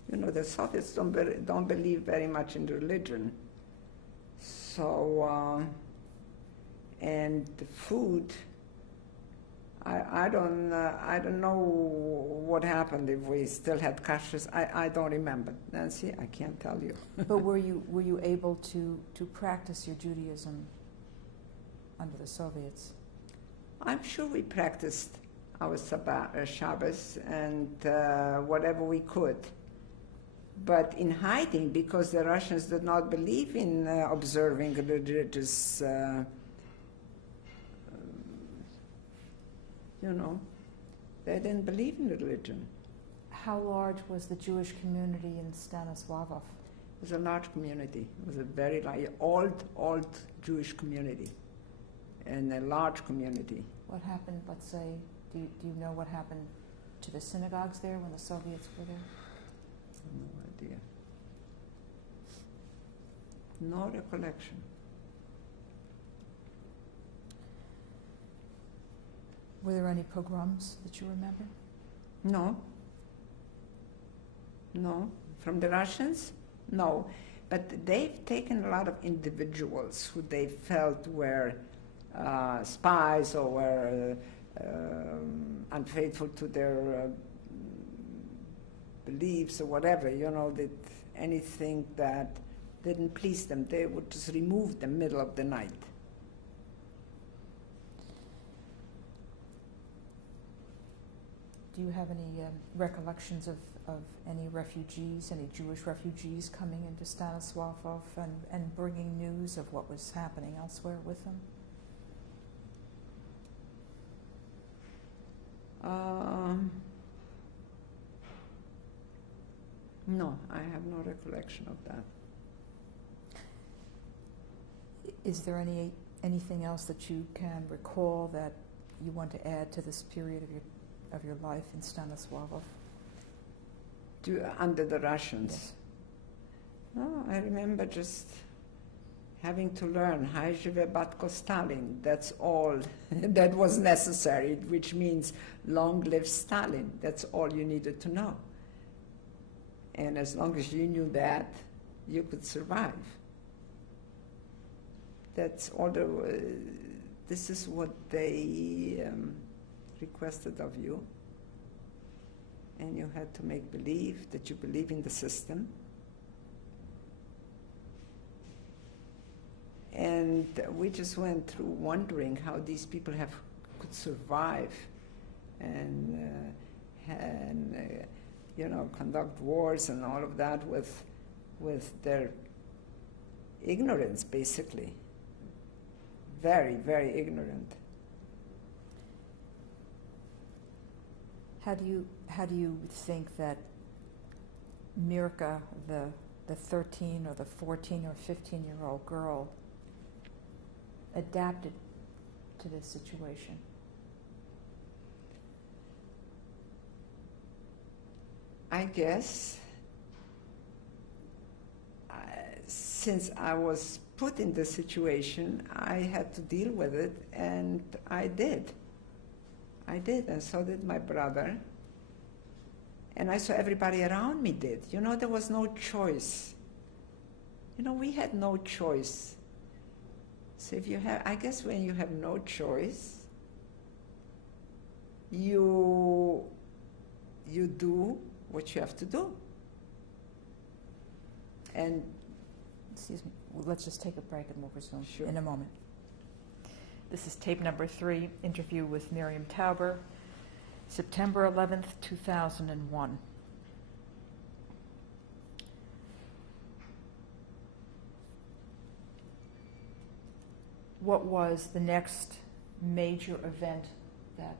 The Soviets don't believe very much in religion. So, and the food, I don't know what happened, if we still had kashrus. I don't remember. Nancy, I can't tell you. But were you able to practice your Judaism under the Soviets? I'm sure we practiced our Shabbos and whatever we could, but in hiding, because the Russians did not believe in observing religious, They didn't believe in religion. How large was the Jewish community in Stanislavov? It was a large community. It was a very old Jewish community, and a large community. What happened, let's say, do you know what happened to the synagogues there when the Soviets were there? No idea. No recollection. Were there any pogroms that you remember? No. No. From the Russians? No. But they've taken a lot of individuals who they felt were spies or were unfaithful to their beliefs or whatever, that anything that didn't please them, they would just remove them middle of the night. Do you have any recollections of any refugees, any Jewish refugees coming into Stanislavov and bringing news of what was happening elsewhere with them? No, I have no recollection of that. Is there anything else that you can recall that you want to add to this period of your life in Stanislavov? Under the Russians? Yes. No, I remember just having to learn Hai Žive Batko Stalin. That's all that was necessary, which means long live Stalin. That's all you needed to know. And as long as you knew that, you could survive. That's all this is what they requested of you. And you had to make believe that you believe in the system. And we just went through wondering how these people could survive and conduct wars and all of that with their ignorance, basically. Very, very ignorant. How do you think that Mirka, the 13 or the 14 or 15-year-old girl, adapted to this situation? I guess since I was put in this situation, I had to deal with it, and I did. And so did my brother. And I saw everybody around me did. There was no choice. We had no choice. So I guess when you have no choice, you do what you have to do. And excuse me, let's just take a break and we'll resume Sure. in a moment. This is tape number 3, interview with Miriam Tauber, September 11th, 2001. What was the next major event that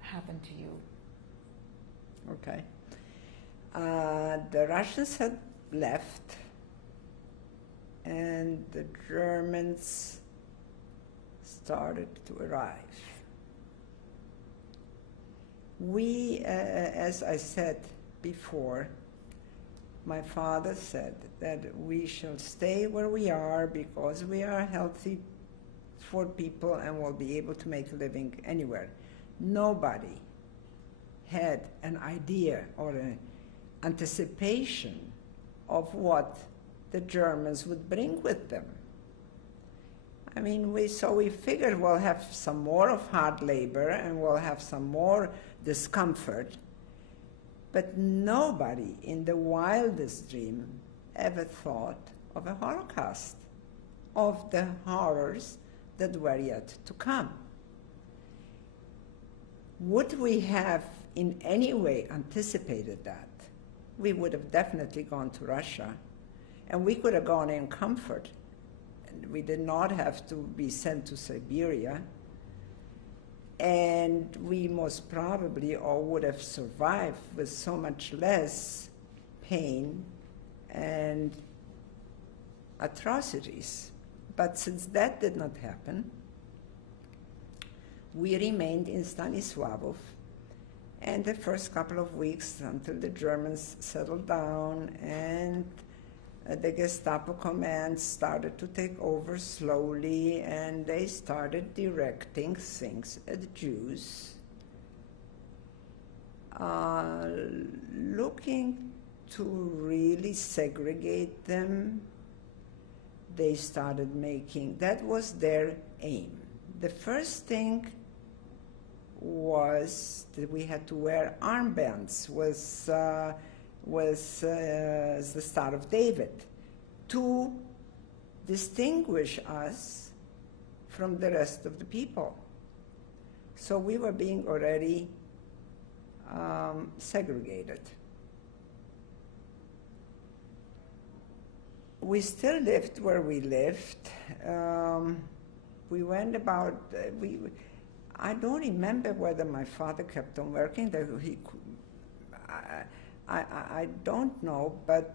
happened to you? Okay. The Russians had left, and the Germans started to arrive. We, as I said before, my father said that we shall stay where we are because we are healthy for people and will be able to make a living anywhere. Nobody had an idea or an anticipation of what the Germans would bring with them. I mean, we figured we'll have some more of hard labor and we'll have some more discomfort, but nobody in the wildest dream ever thought of a Holocaust, of the horrors that were yet to come. Would we have in any way anticipated that? We would have definitely gone to Russia, and we could have gone in comfort. We did not have to be sent to Siberia. And we most probably all would have survived with so much less pain and atrocities. But since that did not happen, we remained in Stanisławów, and the first couple of weeks until the Germans settled down and the Gestapo command started to take over slowly, and they started directing things at the Jews, looking to really segregate them. They started making, that was their aim. The first thing was that we had to wear armbands with the Star of David to distinguish us from the rest of the people. So we were being already segregated. We still lived where we lived. We went about, I don't remember whether my father kept on working. I don't know, but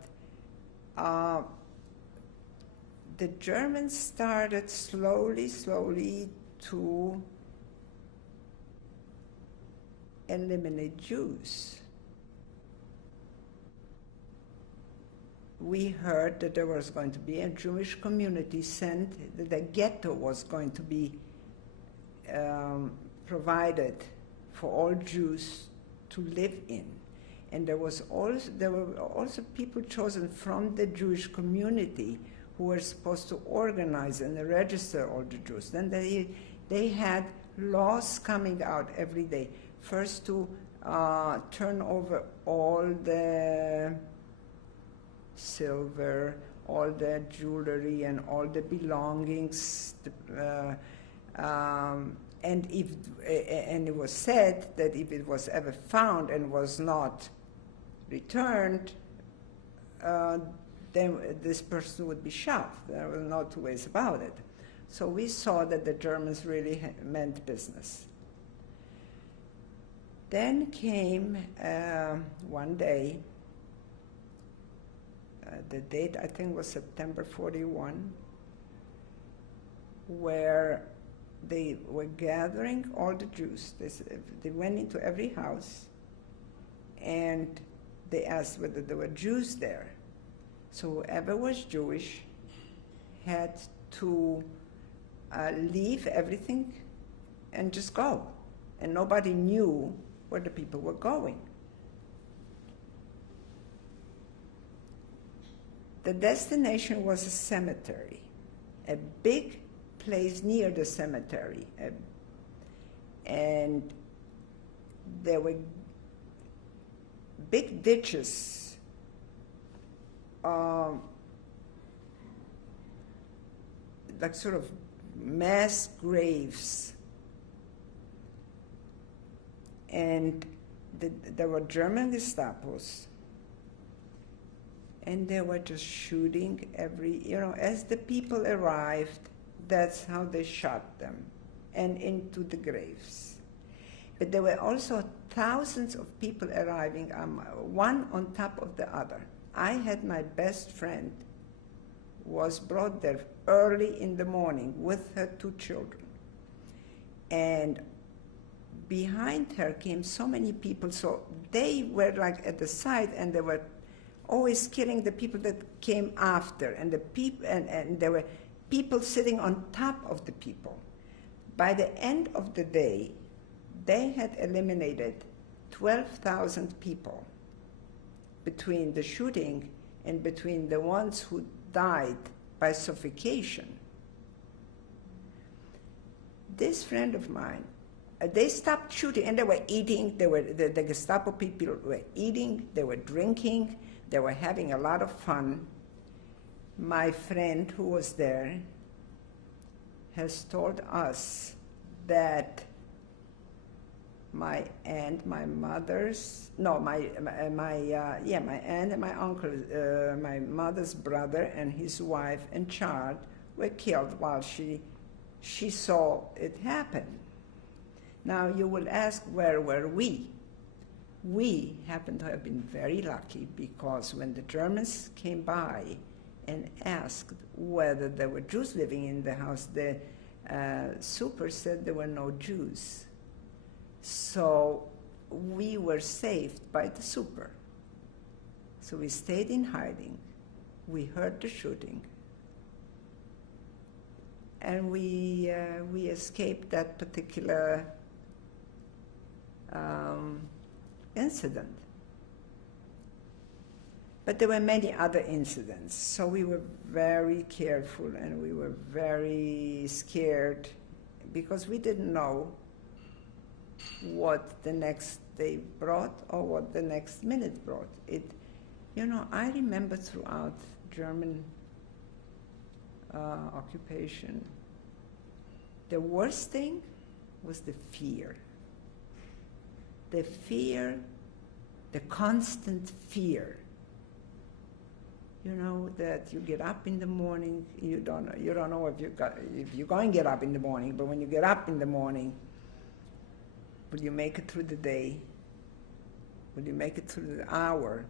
the Germans started slowly to eliminate Jews. We heard that there was going to be a Jewish community sent, that a ghetto was going to be provided for all Jews to live in. And there were also people chosen from the Jewish community who were supposed to organize and register all the Jews. Then they had laws coming out every day. First to turn over all the silver, all the jewelry, and all the belongings. And it was said that if it was ever found and was not returned, then this person would be shot. There were no two ways about it. So we saw that the Germans really meant business. Then came one day, the date I think was September 41, where they were gathering all the Jews. They went into every house and they asked whether there were Jews there. So whoever was Jewish had to leave everything and just go. And nobody knew where the people were going. The destination was a cemetery, a big place near the cemetery. And there were big ditches, like sort of mass graves. And there were German Gestapos, and they were just shooting as the people arrived, that's how they shot them, and into the graves. But there were also thousands of people arriving, one on top of the other. I had my best friend was brought there early in the morning with her 2 children. And behind her came so many people, so they were like at the side, and they were always killing the people that came after, and and there were people sitting on top of the people. By the end of the day, they had eliminated 12,000 people between the shooting and between the ones who died by suffocation. This friend of mine, they stopped shooting and they were eating. The Gestapo people were eating, they were drinking, they were having a lot of fun. My friend who was there has told us that my aunt, my mother's, no, my aunt and my uncle, my mother's brother and his wife and child were killed while she saw it happen. Now you will ask, where were we? We happen to have been very lucky because when the Germans came by and asked whether there were Jews living in the house, the super said there were no Jews. So we were saved by the super. So we stayed in hiding. We heard the shooting. And we escaped that particular incident. But there were many other incidents, so we were very careful and we were very scared because we didn't know what the next day brought or what the next minute brought. I remember throughout German occupation, the worst thing was the fear. The fear, the constant fear. That you get up in the morning, you don't know if you're going to get up in the morning, but when you get up in the morning, will you make it through the day? Will you make it through the hour?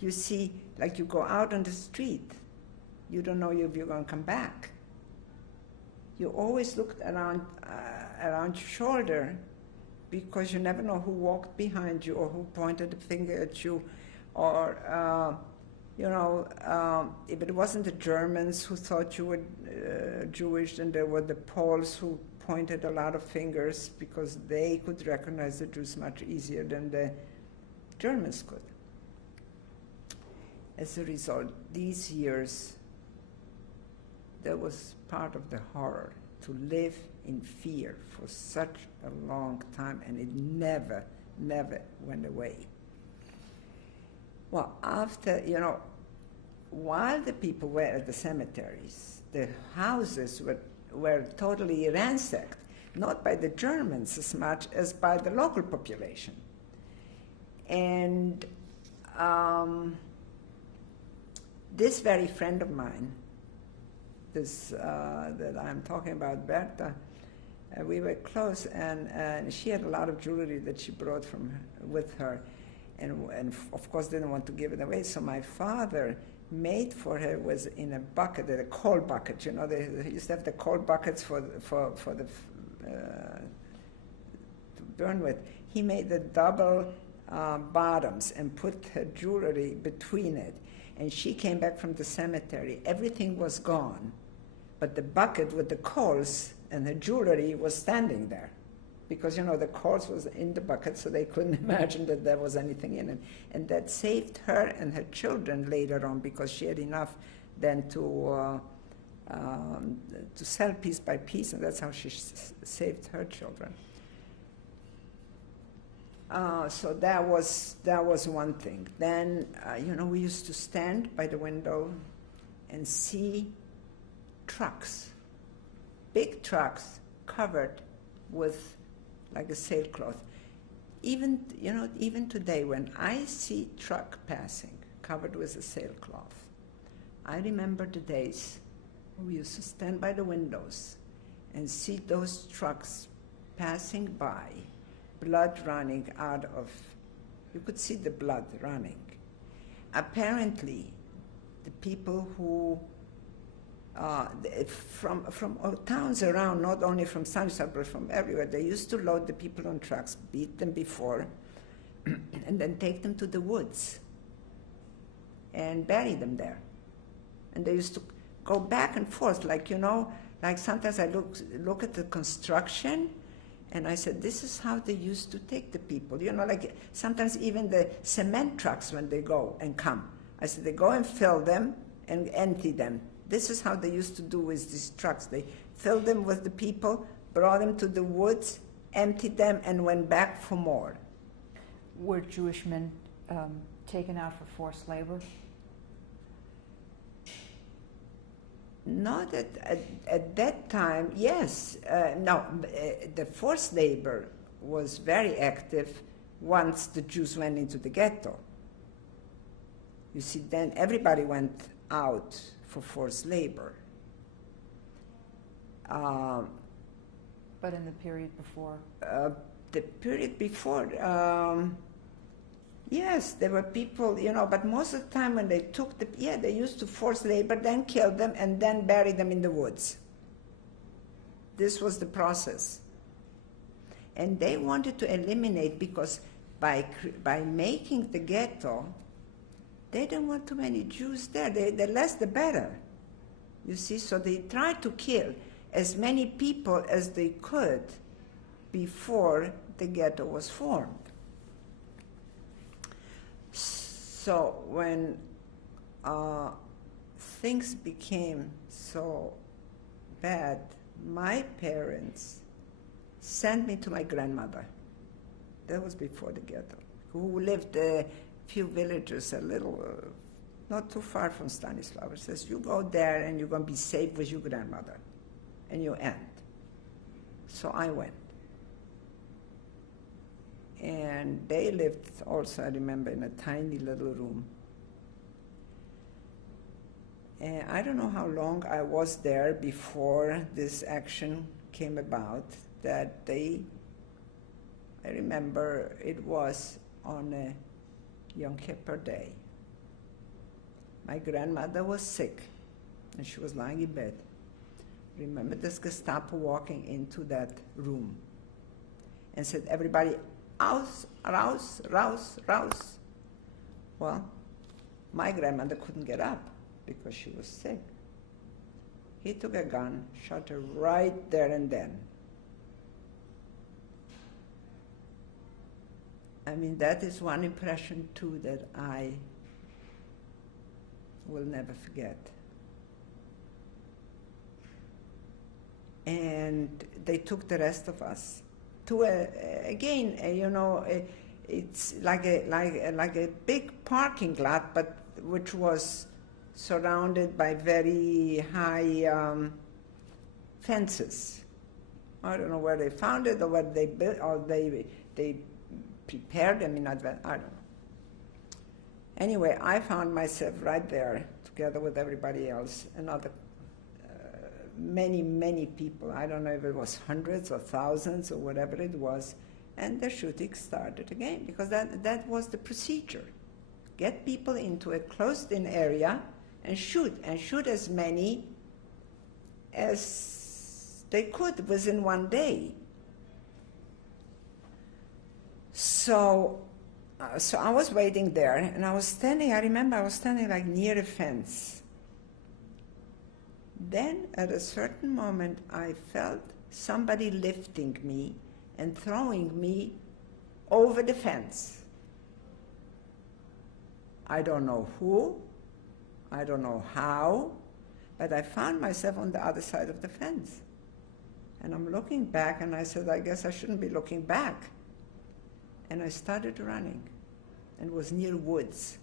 You see, like you go out on the street, you don't know if you're going to come back. You always looked around your shoulder because you never know who walked behind you or who pointed a finger at you, or if it wasn't the Germans who thought you were Jewish, then there were the Poles who pointed a lot of fingers because they could recognize the Jews much easier than the Germans could. As a result, these years, that was part of the horror, to live in fear for such a long time, and it never, never went away. Well, while the people were at the cemeteries, the houses were totally ransacked, not by the Germans as much as by the local population. And this very friend of mine, that I'm talking about, Berta, we were close, and she had a lot of jewelry that she brought with her, and of course didn't want to give it away. So my father made for her was in a bucket, a coal bucket. They used to have the coal buckets for the to burn with. He made the double bottoms and put her jewelry between it. And she came back from the cemetery. Everything was gone, but the bucket with the coals and the jewelry was standing there, because the coals was in the bucket, so they couldn't imagine that there was anything in it. And that saved her and her children later on, because she had enough then to sell piece by piece, and that's how she saved her children. So that was one thing. Then, we used to stand by the window and see trucks, big trucks covered with like a sailcloth. Even today, when I see truck passing covered with a sailcloth, I remember the days when we used to stand by the windows and see those trucks passing by, blood running out of, you could see the blood running. Apparently, the people who, from towns around, not only from Sunnyside, but from everywhere, they used to load the people on trucks, beat them before, and then take them to the woods and bury them there. And they used to go back and forth, like sometimes I look at the construction, and I said, this is how they used to take the people. Like sometimes even the cement trucks, when they go and come, I said, they go and fill them and empty them. This is how they used to do with these trucks. They filled them with the people, brought them to the woods, emptied them, and went back for more. Were Jewish men taken out for forced labor? Not at that time, yes. The forced labor was very active once the Jews went into the ghetto. You see, then everybody went out for forced labor. But in the period before? The period before, yes, there were people, but most of the time when they took they used to force labor, then kill them, and then bury them in the woods. This was the process. And they wanted to eliminate, because by making the ghetto, they didn't want too many Jews there. The less, the better. You see, so they tried to kill as many people as they could before the ghetto was formed. So when things became so bad, my parents sent me to my grandmother. That was before the ghetto, who lived a few villages a little, not too far from Stanislav. It says, you go there and you're going to be safe with your grandmother and your aunt. So I went. And they lived also, I remember, in a tiny little room. And I don't know how long I was there before this action came about, that I remember it was on a Yom Kippur day. My grandmother was sick, and she was lying in bed. Remember this Gestapo walking into that room and said, everybody, raus, raus, raus, raus. Well, my grandmother couldn't get up because she was sick. He took a gun, shot her right there and then. I mean, that is one impression, too, that I will never forget. And they took the rest of us to it's like a big parking lot, but which was surrounded by very high fences. I don't know where they found it or where they built, or they prepared them in advance. I don't know. Anyway, I found myself right there together with everybody else, another many, many people. I don't know if it was hundreds or thousands or whatever it was. And the shooting started again, because that was the procedure. Get people into a closed-in area and shoot as many as they could within one day. So I was waiting there, and I remember I was standing like near a fence. Then at a certain moment, I felt somebody lifting me and throwing me over the fence. I don't know who, I don't know how, but I found myself on the other side of the fence. And I'm looking back, and I said, I guess I shouldn't be looking back. And I started running, and it was near woods.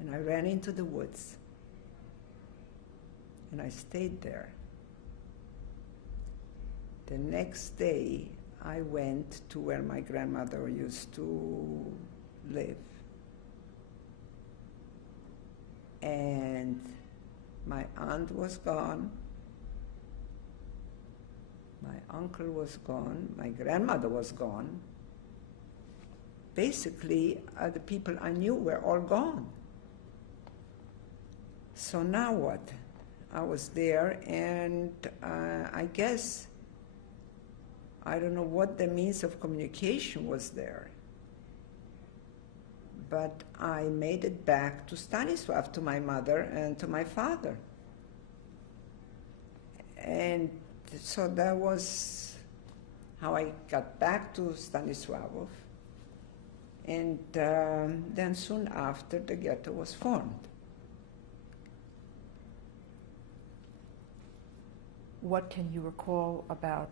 And I ran into the woods. And I stayed there. The next day, I went to where my grandmother used to live. And my aunt was gone. My uncle was gone. My grandmother was gone. Basically, the people I knew were all gone. So now what? I was there, and I guess, I don't know what the means of communication was there, but I made it back to Stanislav, to my mother and to my father. And so that was how I got back to Stanislavov. And then soon after, the ghetto was formed. What can you recall about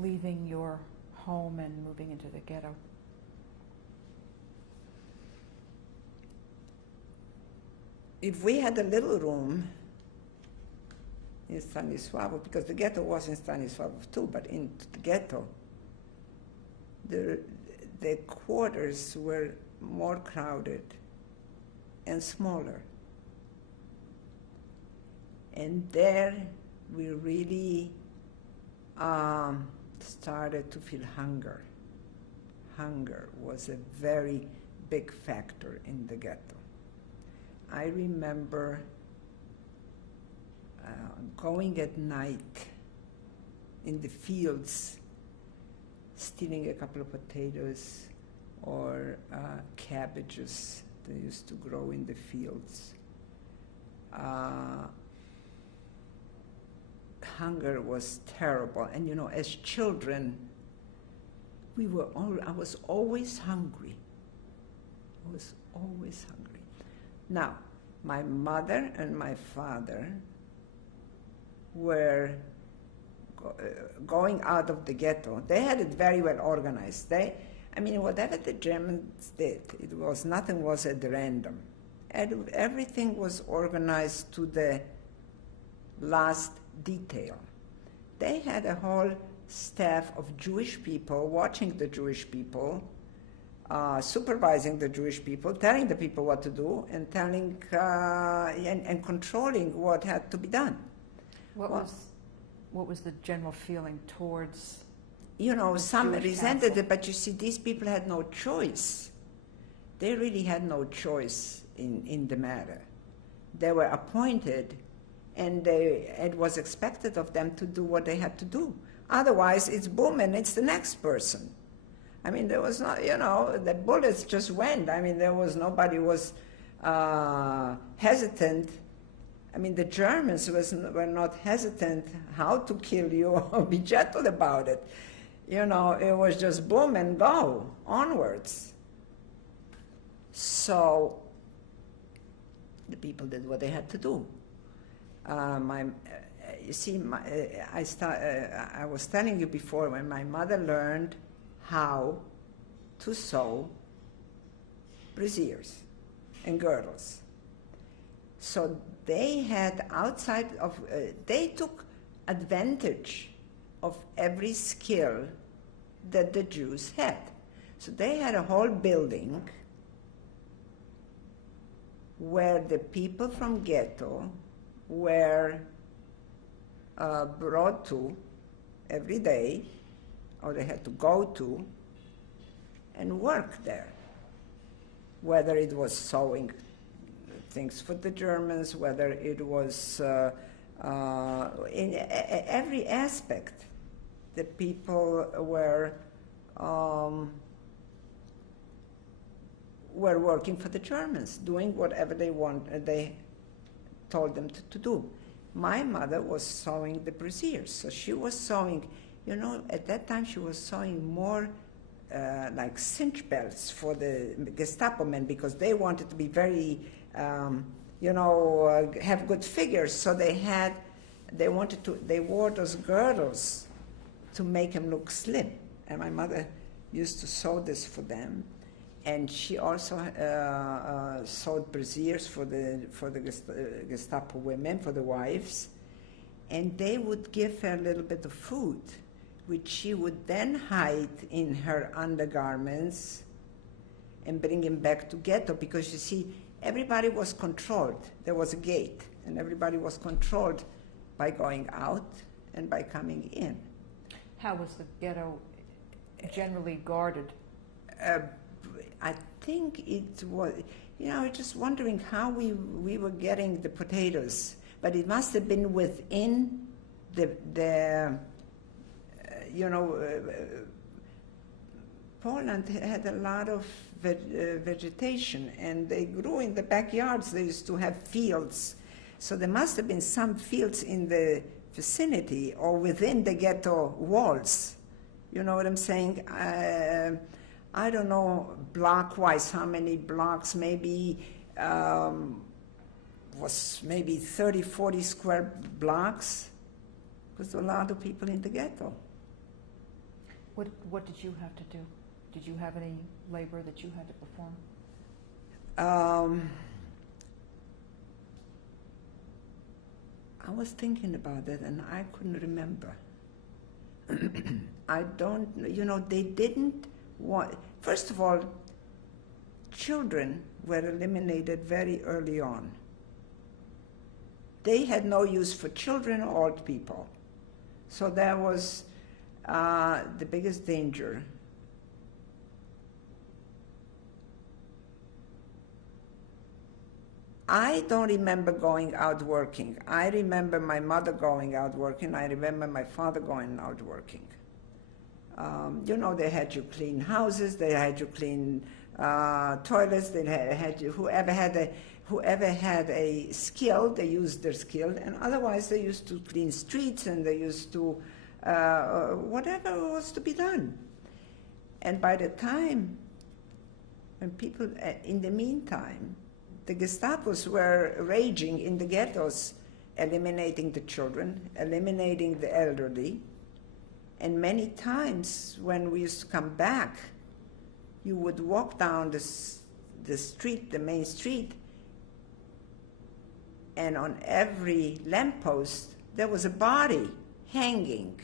leaving your home and moving into the ghetto? If we had a little room in Stanislavov, because the ghetto was in Stanislavov too, but in the ghetto, the quarters were more crowded and smaller. And there we really started to feel hunger. Hunger was a very big factor in the ghetto. I remember going at night in the fields, stealing a couple of potatoes or cabbages that used to grow in the fields. Hunger was terrible, and you know, as children, I was always hungry. I was always hungry. Now, my mother and my father were going out of the ghetto. They had it very well organized. Whatever the Germans did, nothing was at random. Everything was organized to the last detail. They had a whole staff of Jewish people watching the Jewish people, supervising the Jewish people, telling the people what to do, and telling and controlling what had to be done. What was the general feeling towards? You know, some Jewish resented council? it, but you see, these people had no choice. They really had no choice in the matter. They were appointed, and it was expected of them to do what they had to do. Otherwise, it's boom, and it's the next person. I mean, there was not, you know, the bullets just went. I mean, nobody was hesitant. I mean, the Germans were not hesitant how to kill you or be gentle about it. You know, it was just boom and go, onwards. So the people did what they had to do. I was telling you before, when my mother learned how to sew brassiers and girdles. So they had they took advantage of every skill that the Jews had. So they had a whole building where the people from ghetto were brought to every day, or they had to go to, and work there. Whether it was sewing things for the Germans, whether it was in every aspect, the people were working for the Germans, doing whatever they told them to do. My mother was sewing the brassiers, so she was sewing, you know, at that time she was sewing more like cinch belts for the Gestapo men, because they wanted to be very, have good figures, so they wore those girdles to make them look slim. And my mother used to sew this for them. And she also sewed brassiers for the Gestapo women, for the wives. And they would give her a little bit of food, which she would then hide in her undergarments and bring him back to ghetto, because you see, everybody was controlled. There was a gate, and everybody was controlled by going out and by coming in. How was the ghetto generally guarded? I think it was, you know, just wondering how we were getting the potatoes, but it must have been within Poland had a lot of vegetation, and they grew in the backyards. They used to have fields. So there must have been some fields in the vicinity or within the ghetto walls. You know what I'm saying? I don't know block-wise how many blocks, maybe was maybe 30, 40 square blocks, because there were a lot of people in the ghetto. What did you have to do? Did you have any labor that you had to perform? I was thinking about that, and I couldn't remember. I don't, you know, they didn't want, first of all, children were eliminated very early on. They had no use for children or old people. So that was the biggest danger. I don't remember going out working. I remember my mother going out working. I remember my father going out working. They had you clean houses, they had you clean toilets, they had you, whoever had a skill, they used their skill, and otherwise they used to clean streets and they used to whatever was to be done. And by the time, when people, in the meantime, the Gestapos were raging in the ghettos, eliminating the children, eliminating the elderly. And many times when we used to come back, you would walk down the street, the main street, and on every lamppost there was a body hanging.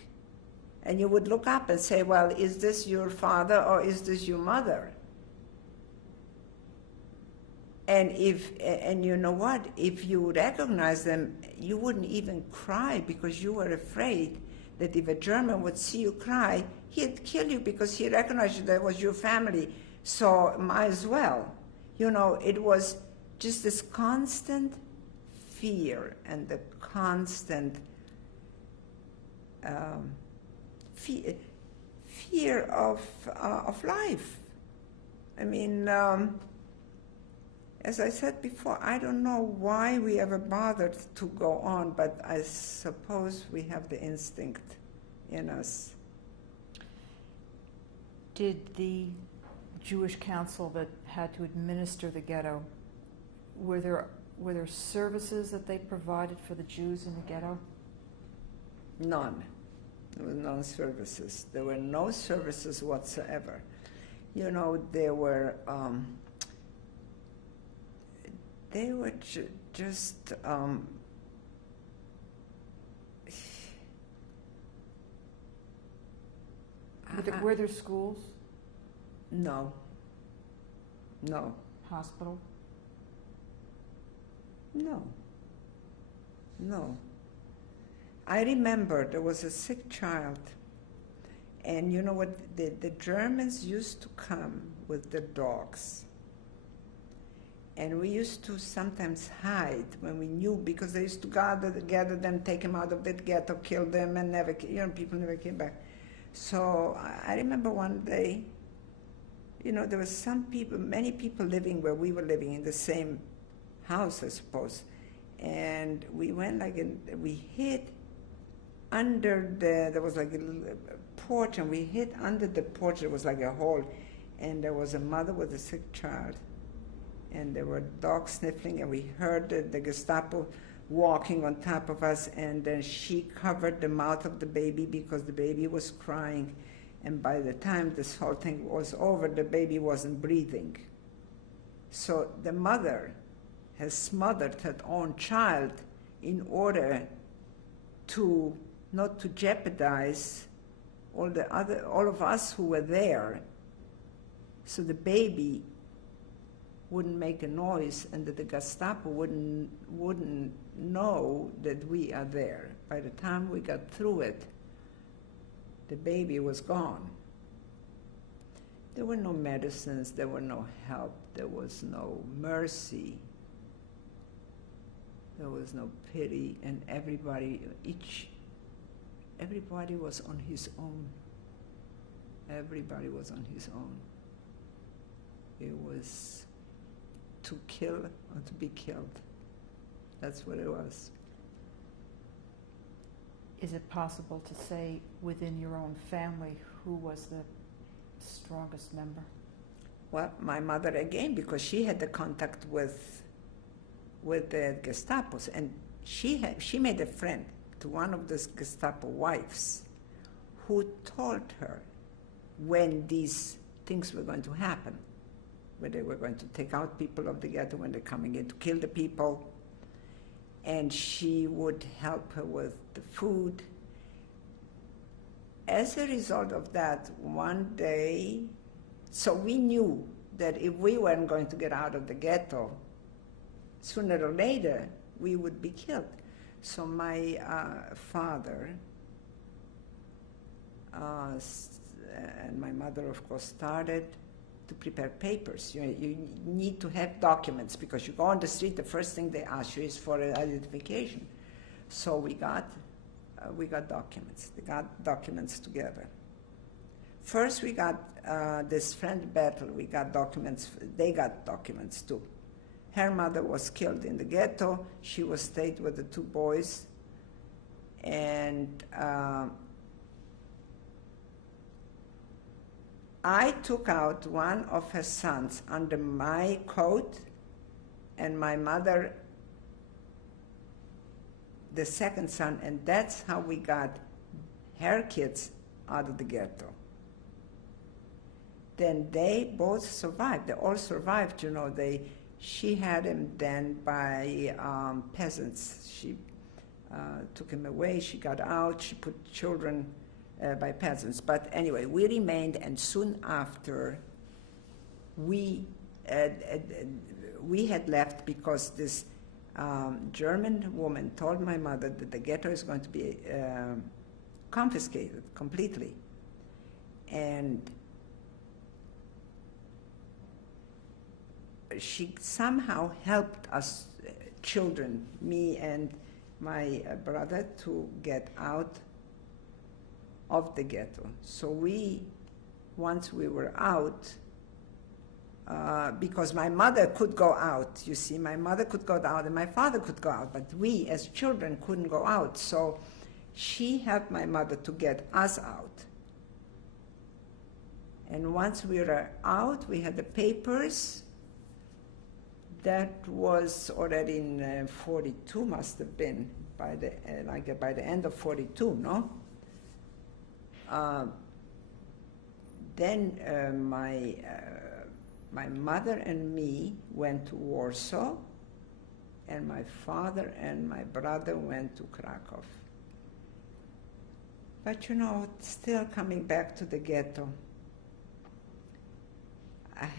And you would look up and say, well, is this your father or is this your mother? And you know what? If you recognize them, you wouldn't even cry because you were afraid that if a German would see you cry, he'd kill you because he recognized that was your family. So might as well. It was just this constant fear and the constant fear of life. I mean, as I said before, I don't know why we ever bothered to go on, but I suppose we have the instinct in us. Did the Jewish council that had to administer the ghetto, were there services that they provided for the Jews in the ghetto? None. There were no services. There were no services whatsoever. There were... They were just were there schools? No. Hospital? No. I remember there was a sick child, and you know what? The Germans used to come with the dogs. And we used to sometimes hide when we knew, because they used to gather them, take them out of the ghetto, kill them, and people never came back. So I remember one day, there was many people living where we were living in the same house, I suppose. And we went we hid under there was like a little porch, and we hid under the porch. There was like a hole, and there was a mother with a sick child. And there were dogs sniffling, and we heard the Gestapo walking on top of us, and then she covered the mouth of the baby because the baby was crying. And by the time this whole thing was over, the baby wasn't breathing. So the mother has smothered her own child in order to not to jeopardize all of us who were there. So the baby wouldn't make a noise, and that the Gestapo wouldn't know that we are there. By the time we got through it, the baby was gone. There were no medicines, there were no help, there was no mercy, there was no pity, and everybody was on his own. Everybody was on his own. It was to kill or to be killed. That's what it was. Is it possible to say within your own family who was the strongest member? Well, my mother again, because she had the contact with the Gestapos, and she made a friend to one of the Gestapo wives who told her when these things were going to happen, where they were going to take out people of the ghetto, when they're coming in to kill the people. And she would help her with the food. As a result of that, one day, so we knew that if we weren't going to get out of the ghetto, sooner or later, we would be killed. So my father and my mother, of course, started to prepare papers. You need to have documents because you go on the street, the first thing they ask you is for an identification. So we got documents. They got documents together. First, we got this friend Bertel. We got documents. They got documents too. Her mother was killed in the ghetto. She was stayed with the two boys, and I took out one of her sons under my coat, and my mother the second son, and that's how we got her kids out of the ghetto. Then they both survived. They all survived, you know. She had him then by peasants. She took him away. She got out. She put children by peasants. But anyway, we remained, and soon after, we had left because this German woman told my mother that the ghetto is going to be confiscated completely. And she somehow helped us children, me and my brother, to get out of the ghetto. So once we were out, because my mother could go out, you see, my mother could go out and my father could go out, but we as children couldn't go out. So she helped my mother to get us out. And once we were out, we had the papers. That was already in 42, must have been, by the end of 42, no? Then my mother and me went to Warsaw, and my father and my brother went to Krakow. But you know, still coming back to the ghetto,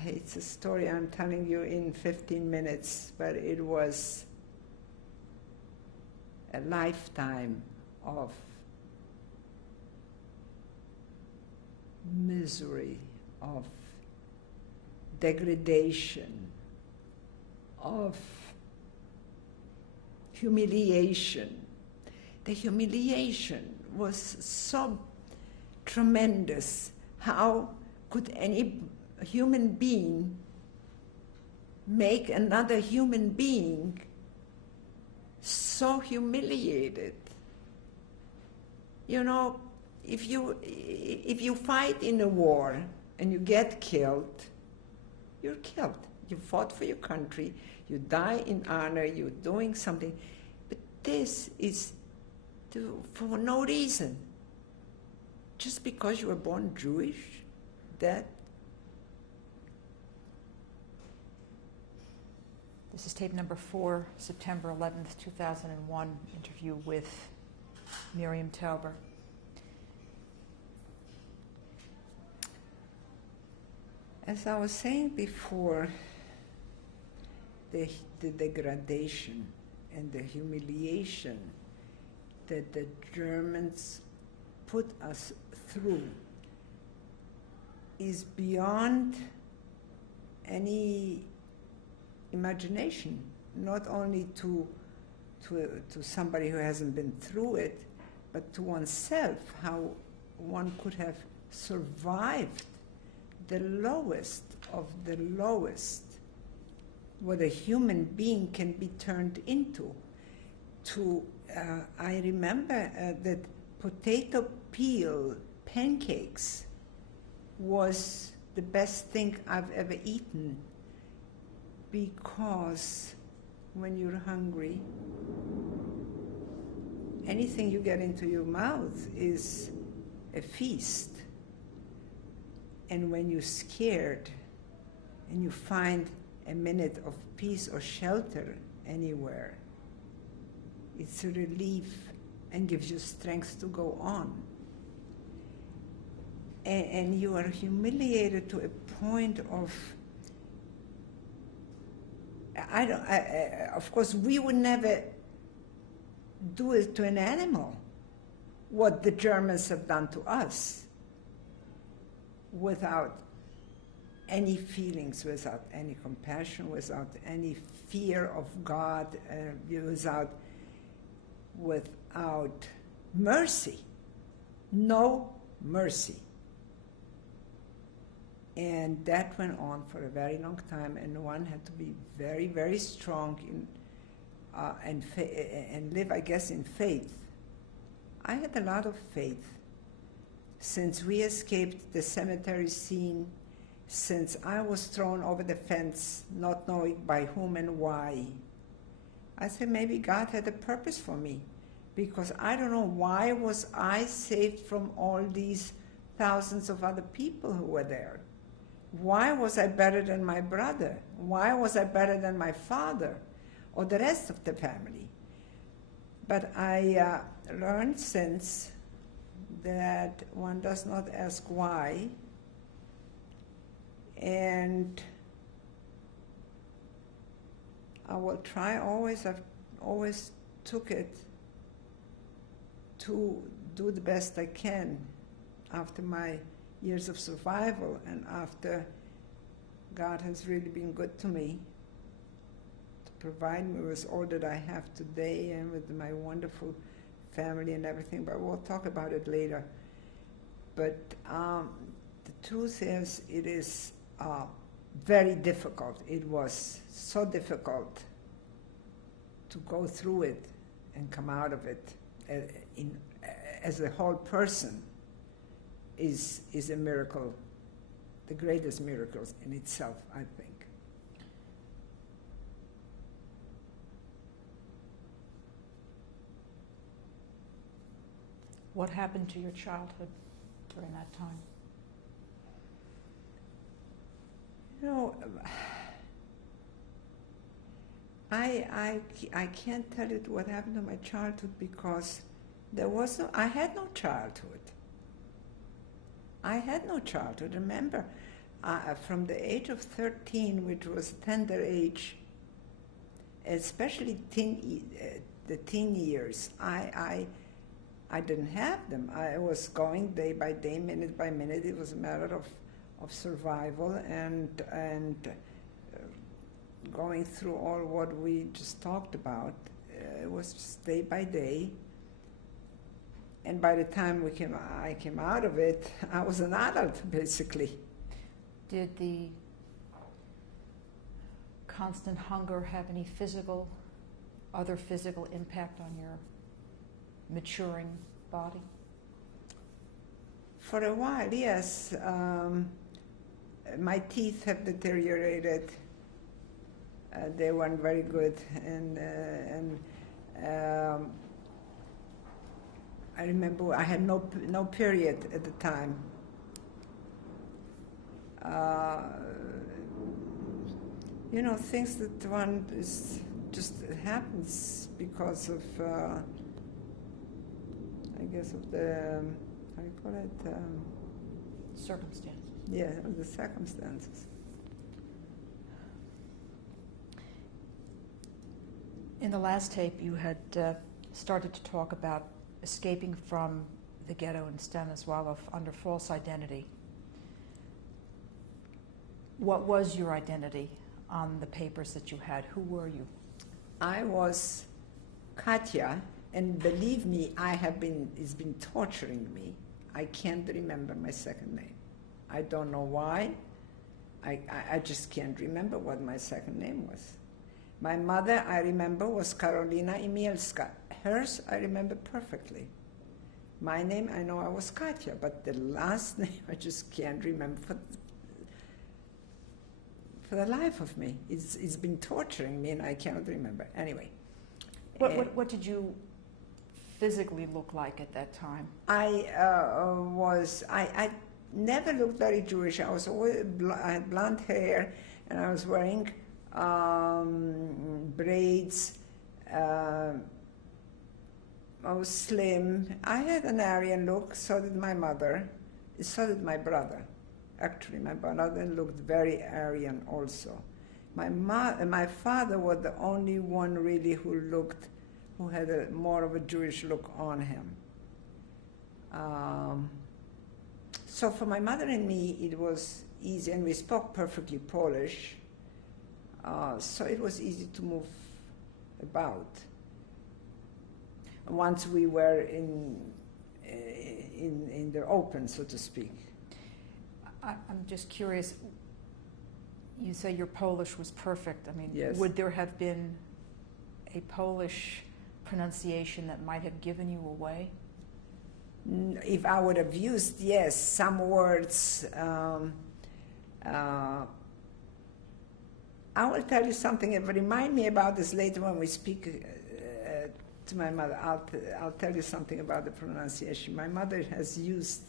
it's a story I'm telling you in 15 minutes, but it was a lifetime of misery, of degradation, of humiliation. The humiliation was so tremendous. How could any human being make another human being so humiliated? You know, if you fight in a war and you get killed, you're killed. You fought for your country, you die in honor, you're doing something. But this is for no reason. Just because you were born Jewish, that. This is tape number 4, September 11th, 2001, interview with Miriam Tauber. As I was saying before, the degradation and the humiliation that the Germans put us through is beyond any imagination, not only to somebody who hasn't been through it, but to oneself, how one could have survived the lowest of the lowest, what a human being can be turned into. I remember that potato peel pancakes was the best thing I've ever eaten, because when you're hungry, anything you get into your mouth is a feast. And when you're scared and you find a minute of peace or shelter anywhere, it's a relief and gives you strength to go on. And you are humiliated to a point of, of course, we would never do it to an animal. what the Germans have done to us without any feelings, without any compassion, without any fear of God, without mercy. No mercy. And that went on for a very long time, and one had to be very, very strong and live, I guess, in faith. I had a lot of faith. Since we escaped the cemetery scene, since I was thrown over the fence, not knowing by whom and why, I said maybe God had a purpose for me, because I don't know why was I saved from all these thousands of other people who were there. Why was I better than my brother? Why was I better than my father or the rest of the family? But I learned since that one does not ask why, and I will try always, I've always took it to do the best I can after my years of survival and after God has really been good to me to provide me with all that I have today and with my wonderful family and everything, but we'll talk about it later. But the truth is, it is very difficult. It was so difficult to go through it and come out of it as a whole person is a miracle, the greatest miracles in itself, I think. What happened to your childhood during that time? You know, I can't tell you what happened to my childhood because I had no childhood. I had no childhood. Remember, from the age of 13, which was a tender age, especially the teen years, I didn't have them. I was going day by day, minute by minute. It was a matter of survival and going through all what we just talked about. It was just day by day. And by the time I came out of it, I was an adult, basically. Did the constant hunger have any other physical impact on your maturing body? For a while, yes. My teeth have deteriorated. They weren't very good, and I remember I had no period at the time. You know, things that one just happens because of, I guess, of the, how do you call it? Circumstances. Yeah, of the circumstances. In the last tape, you had started to talk about escaping from the ghetto in Stanisławów under false identity. What was your identity on the papers that you had? Who were you? I was Katya, and believe me, it's been torturing me. I can't remember my second name. I don't know why. I just can't remember what my second name was. My mother, I remember, was Karolina Imielska. Hers, I remember perfectly. My name, I know I was Katya, but the last name, I just can't remember for the life of me. It's been torturing me, and I cannot remember. Anyway. What did you physically look like at that time? I never looked very Jewish. I had blonde hair, and I was wearing braids. I was slim. I had an Aryan look, so did my mother, so did my brother. Actually, my brother looked very Aryan also. My father was the only one really who had more of a Jewish look on him. So for my mother and me, it was easy, and we spoke perfectly Polish, so it was easy to move about. Once we were in the open, so to speak. I'm just curious, you say your Polish was perfect. I mean, Yes. would there have been a Polish pronunciation that might have given you away? If I would have used, yes, some words, I will tell you something. Remind me about this later when we speak to my mother. I'll tell you something about the pronunciation. My mother has used,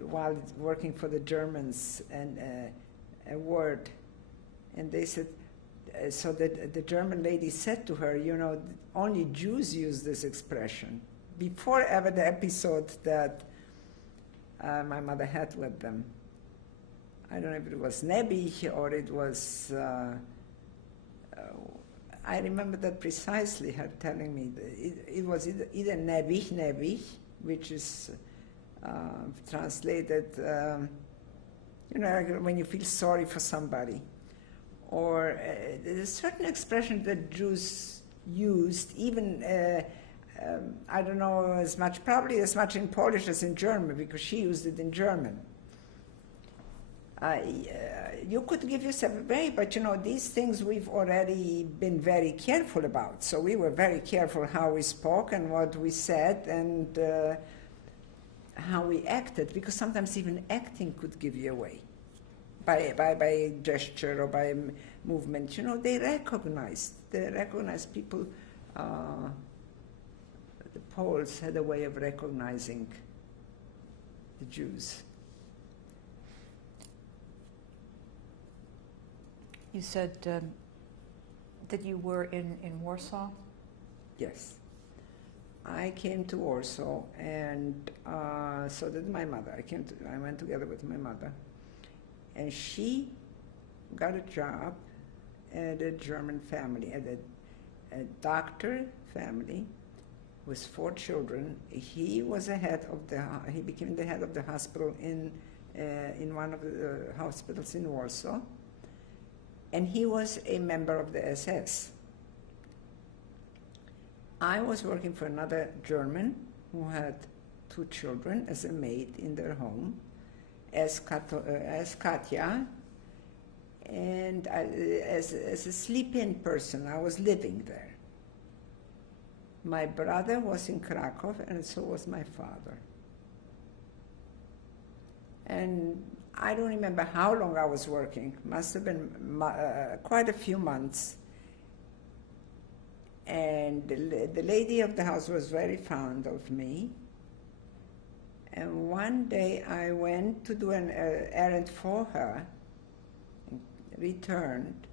while working for the Germans, a word, and they said, so that the German lady said to her, you know, only Jews use this expression. Before ever the episode that my mother had with them. I don't know if it was Nebich or it was, I remember that precisely, her telling me that it was either Nebich, which is translated, you know, like when you feel sorry for somebody. Or there's a certain expression that Jews used, even, I don't know as much, probably as much in Polish as in German, because she used it in German. You could give yourself a break, but you know, these things we've already been very careful about. So we were very careful how we spoke and what we said and how we acted, because sometimes even acting could give you away by gesture or by movement. You know, they recognized people. The Poles had a way of recognizing the Jews. You said that you were in Warsaw? Yes. I came to Warsaw, and so did my mother. I went together with my mother. And she got a job at a German family, at a doctor family with 4 children. He was he became the head of the hospital in one of the hospitals in Warsaw. And he was a member of the SS. I was working for another German who had 2 children as a maid in their home, as Katja, and as a sleep-in person. I was living there. My brother was in Krakow, and so was my father. And I don't remember how long I was working. Must have been quite a few months. And the lady of the house was very fond of me. And one day I went to do an errand for her, returned,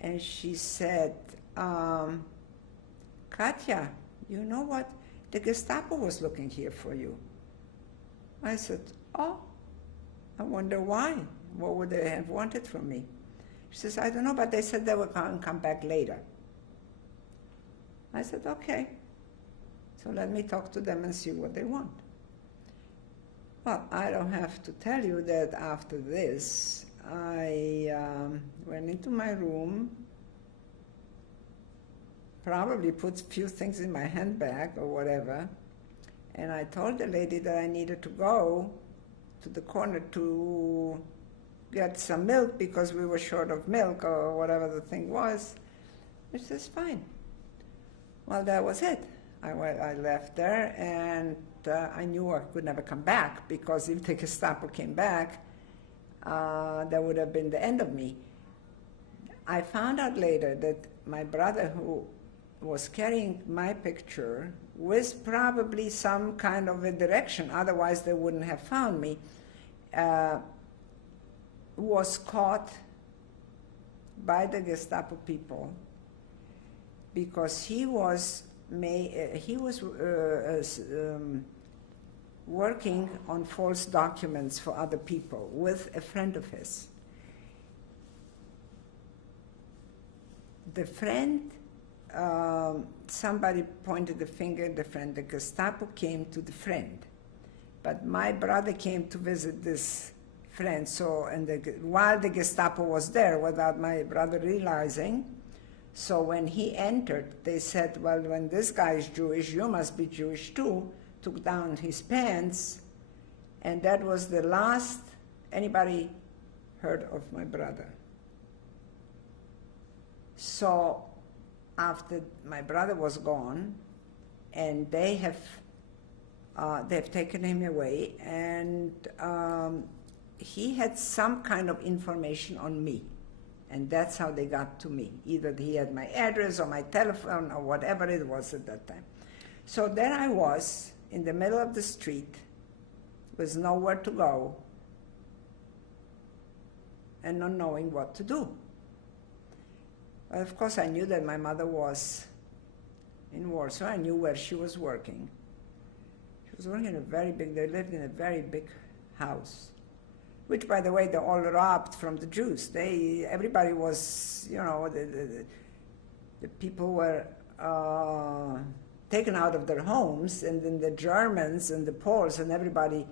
and she said, Katja, you know what? The Gestapo was looking here for you. I said, oh, I wonder why. What would they have wanted from me? She says, I don't know, but they said they would come back later. I said, okay. So let me talk to them and see what they want. Well, I don't have to tell you that after this, I went into my room, probably put a few things in my handbag or whatever, and I told the lady that I needed to go to the corner to get some milk because we were short of milk or whatever the thing was. She says, fine. Well, that was it. I left there, and I knew I could never come back, because if the Gestapo came back, that would have been the end of me. I found out later that my brother, who was carrying my picture with probably some kind of a direction, otherwise they wouldn't have found me, was caught by the Gestapo people because he was working on false documents for other people with a friend of his. The friend somebody pointed the finger at the friend. The Gestapo came to the friend. But my brother came to visit this friend, so, and while the Gestapo was there, without my brother realizing, so when he entered, they said, well, when this guy is Jewish, you must be Jewish too, took down his pants, and that was the last anybody heard of my brother. So after my brother was gone, and they've taken him away, and he had some kind of information on me, and that's how they got to me. Either he had my address or my telephone or whatever it was at that time. So there I was in the middle of the street with nowhere to go and not knowing what to do. Well, of course, I knew that my mother was in Warsaw. I knew where she was working. She was working in a very big, they lived in a very big house, which, by the way, they all robbed from the Jews. Everybody was, you know, the people were taken out of their homes, and then the Germans and the Poles and everybody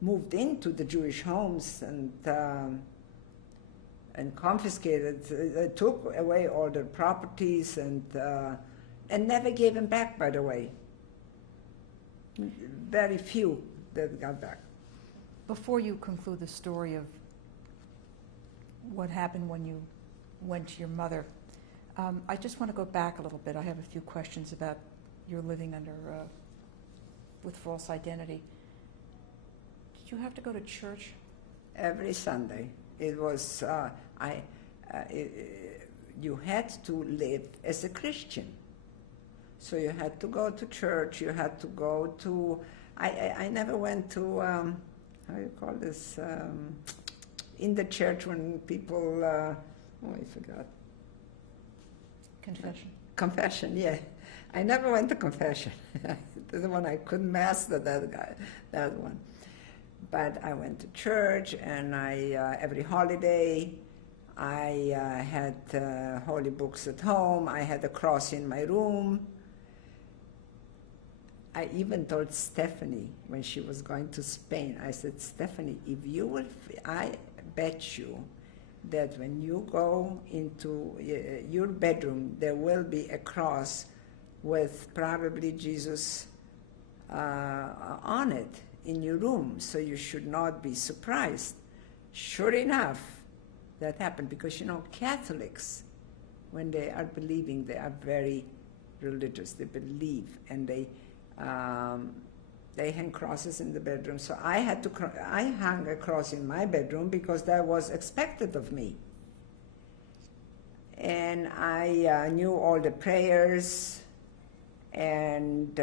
moved into the Jewish homes and confiscated, took away all their properties and never gave them back, by the way. Very few that got back. Before you conclude the story of what happened when you went to your mother, I just want to go back a little bit. I have a few questions about your living under with false identity. Did you have to go to church? Every Sunday. It was, you had to live as a Christian. So you had to go to church, you had to go to, I never went to, how do you call this, in the church when people, I forgot. Confession. Confession, yeah. I never went to confession. The one I couldn't master, that one. But I went to church, and every holiday, I had holy books at home. I had a cross in my room. I even told Stephanie when she was going to Spain, I said, Stephanie, if you will, I bet you that when you go into your bedroom, there will be a cross with probably Jesus on it in your room, so you should not be surprised. Sure enough, that happened, because, you know, Catholics, when they are believing, they are very religious. They believe, and they hang crosses in the bedroom. So I hung a cross in my bedroom because that was expected of me. And I knew all the prayers, and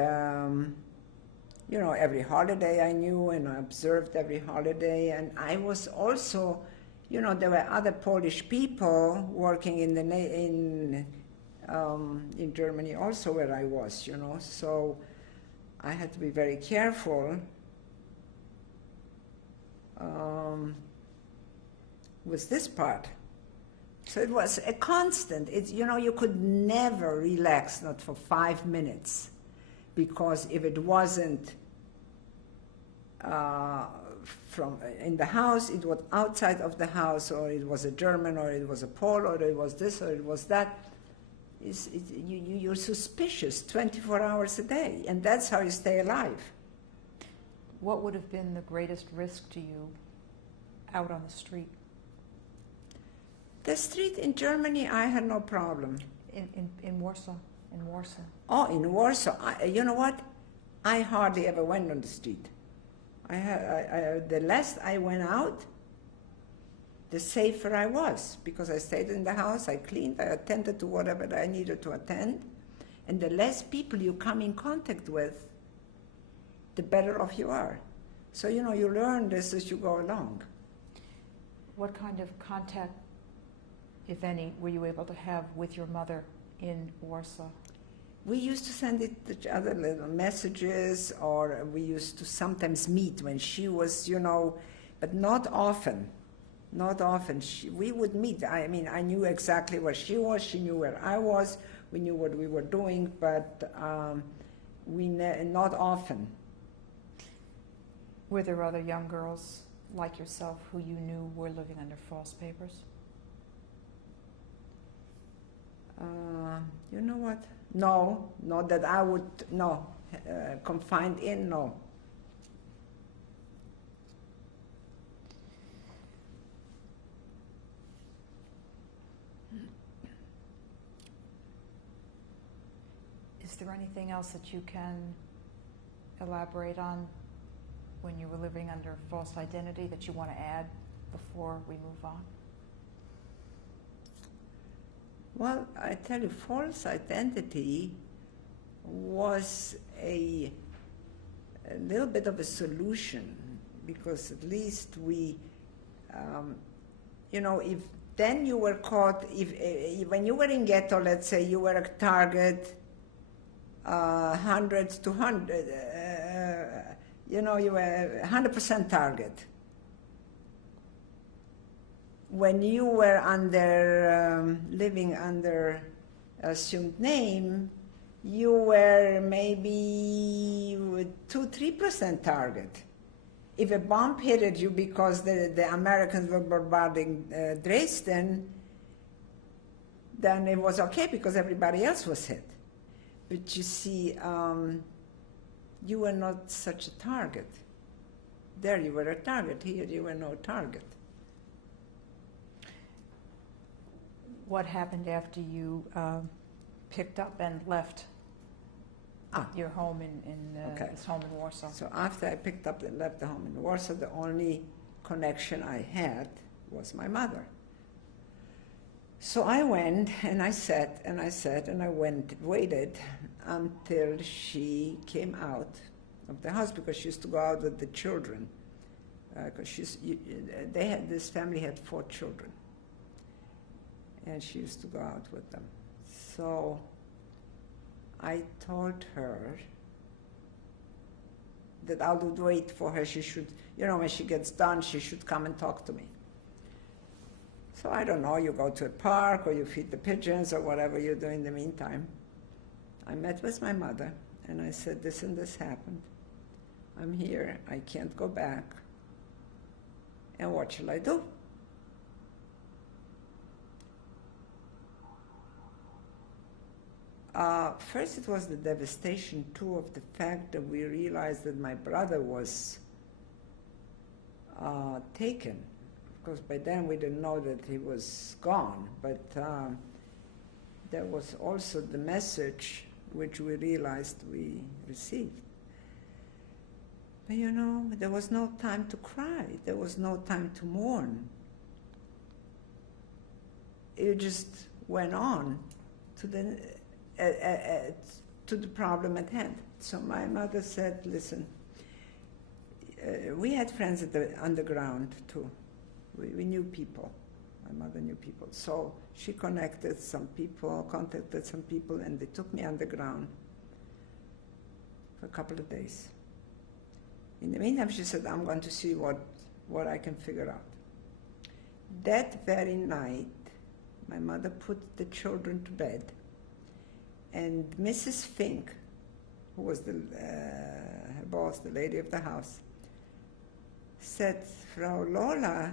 you know, every holiday I knew, and I observed every holiday. And I was also, you know, there were other Polish people working in Germany also where I was, you know, so I had to be very careful with this part. So it was a constant. You know, you could never relax, not for 5 minutes, because if it wasn't from in the house, it was outside of the house, or it was a German, or it was a Pole, or it was this, or it was that. You're suspicious 24 hours a day, and that's how you stay alive. What would have been the greatest risk to you out on the street? The street in Germany, I had no problem. In Warsaw? In Warsaw? Oh, in Warsaw. You know what? I hardly ever went on the street. The less I went out, the safer I was, because I stayed in the house, I cleaned, I attended to whatever I needed to attend, and the less people you come in contact with, the better off you are. So, you know, you learn this as you go along. What kind of contact, if any, were you able to have with your mother in Warsaw? We used to send each other little messages, or we used to sometimes meet when she was, you know, but not often. Not often. We would meet. I mean, I knew exactly where she was. She knew where I was. we knew what we were doing, but not often. Were there other young girls like yourself who you knew were living under false papers? You know what? No, not that I would, no. Confined in, no. Is there anything else that you can elaborate on when you were living under false identity that you want to add before we move on? Well, I tell you, false identity was a little bit of a solution, because at least we, if then you were caught, if when you were in ghetto, let's say you were a target, hundreds to hundred, you were 100% target. When you were living under assumed name, you were maybe 2-3% target. If a bomb hit you because the Americans were bombarding Dresden, then it was okay because everybody else was hit. But you see, you were not such a target. There you were a target, here you were no target. What happened after you picked up and left your home this home in Warsaw? So after I picked up and left the home in Warsaw, the only connection I had was my mother. So I went and I sat and I sat and I waited until she came out of the house, because she used to go out with the children. Because this family had 4 children. And she used to go out with them. So I told her that I would wait for her. She should, when she gets done, she should come and talk to me. So I don't know, you go to a park or you feed the pigeons or whatever you do in the meantime. I met with my mother and I said, this and this happened. I'm here, I can't go back. And what shall I do? First, it was the devastation, too, of the fact that we realized that my brother was taken. Of course, by then we didn't know that he was gone, but there was also the message which we realized we received. But there was no time to cry. There was no time to mourn. It just went on to the problem at hand. So my mother said, listen, we had friends at the underground too. We knew people. My mother knew people. So she contacted some people, and they took me underground for a couple of days. In the meantime, she said, I'm going to see what I can figure out. That very night, my mother put the children to bed, and Mrs. Fink, who was her boss, the lady of the house, said, Frau Lola,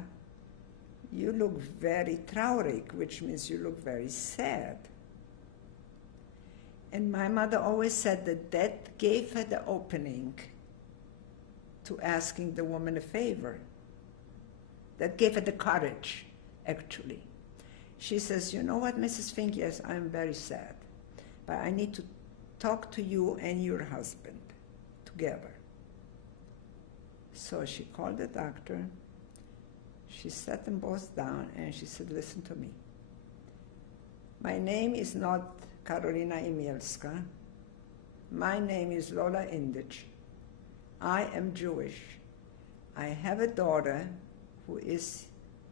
you look very traurig, which means you look very sad. And my mother always said that gave her the opening to asking the woman a favor. That gave her the courage, actually. She says, you know what, Mrs. Fink, yes, I'm very sad, but I need to talk to you and your husband together. So she called the doctor, she sat them both down, and she said, listen to me. My name is not Karolina Imielska. My name is Lola Indich. I am Jewish. I have a daughter who is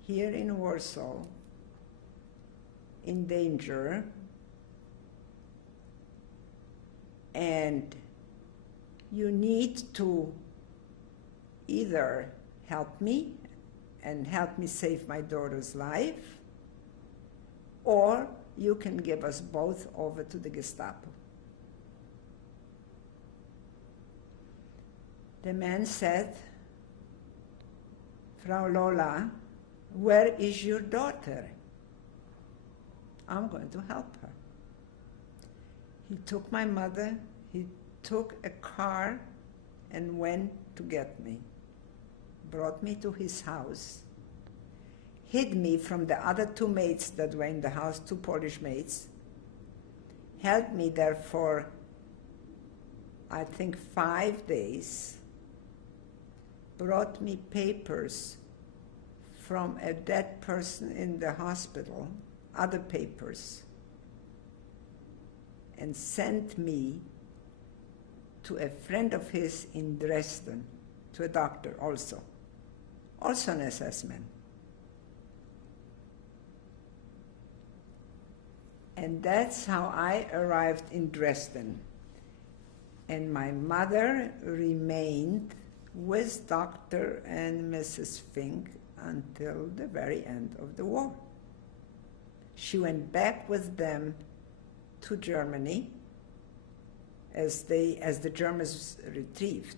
here in Warsaw in danger, and you need to either help me and help me save my daughter's life, or you can give us both over to the Gestapo. The man said, Frau Lola, where is your daughter? I'm going to help her. He took my mother, he took a car and went to get me, brought me to his house, hid me from the other two maids that were in the house, two Polish maids, held me there for, I think, 5 days, brought me papers from a dead person in the hospital, other papers, and sent me to a friend of his in Dresden, to a doctor also an SS man. And that's how I arrived in Dresden. And my mother remained with Dr. and Mrs. Fink until the very end of the war. She went back with them to Germany as the Germans retrieved.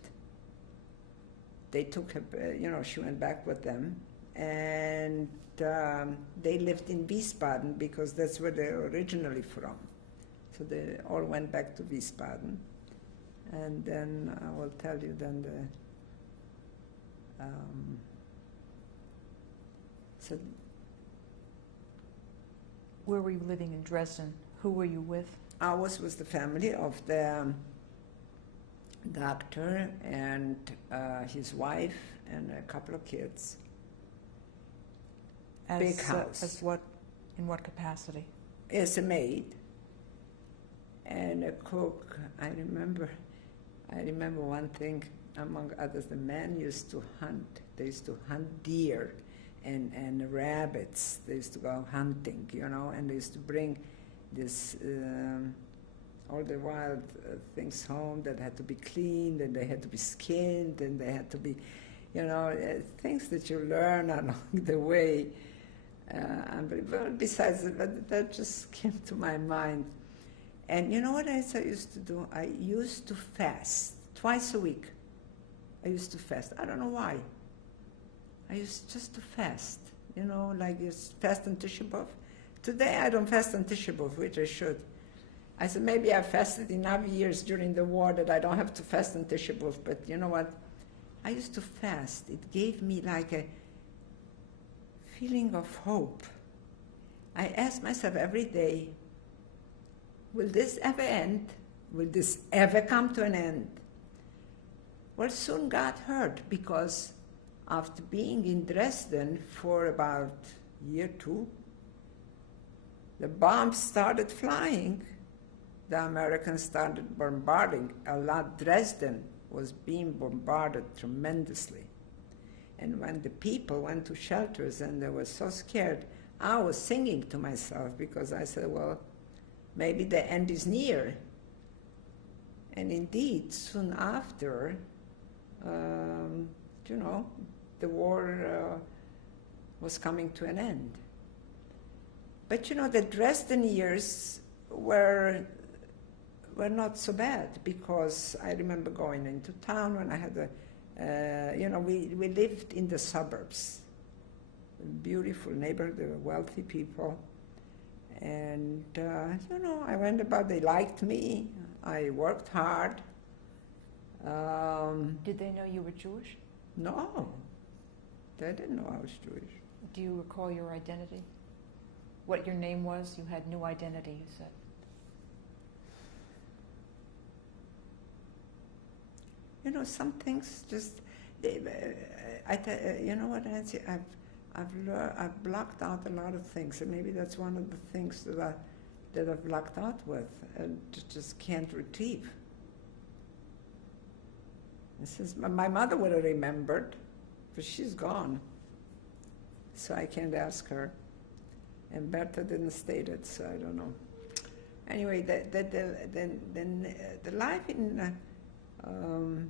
They took her, she went back with them, and they lived in Wiesbaden because that's where they're originally from. So they all went back to Wiesbaden. And then I will tell you then so Where were you living in Dresden? Who were you with? I was with the family of the doctor and his wife and a couple of kids. Big house. In what capacity? As a maid and a cook. I remember one thing, among others, the men used to hunt. They used to hunt deer and rabbits. They used to go hunting, and they used to bring this all the wild things home that had to be cleaned, and they had to be skinned, and they had to be, things that you learn along the way. Unbelievable. Besides, that just came to my mind. And you know what else I used to do? I used to fast twice a week. I used to fast. I don't know why. I used just to fast, like you fast on Tisha B'Av. Today I don't fast on Tisha B'Av, which I should. I said maybe I fasted enough years during the war that I don't have to fast on Tisha B'Av, but you know what? I used to fast. It gave me like a feeling of hope. I asked myself every day, will this ever end? Will this ever come to an end? Well, soon God heard, because after being in Dresden for about a year or two, the bombs started flying. The Americans started bombarding a lot. Dresden was being bombarded tremendously. And when the people went to shelters and they were so scared, I was singing to myself because I said, well, maybe the end is near. And indeed, soon after, the war was coming to an end. But the Dresden years were not so bad, because I remember going into town when I had we lived in the suburbs, beautiful neighborhood, they were wealthy people. And, I went about, they liked me, I worked hard. Did they know you were Jewish? No, they didn't know I was Jewish. Do you recall your identity? What your name was? You had new identity, you said. Some things just, you know what, Nancy, I've blocked out a lot of things, and maybe that's one of the things that I've blocked out with and just can't retrieve. This is, my mother would have remembered, but she's gone, so I can't ask her. And Bertha didn't state it, so I don't know. Anyway, the life in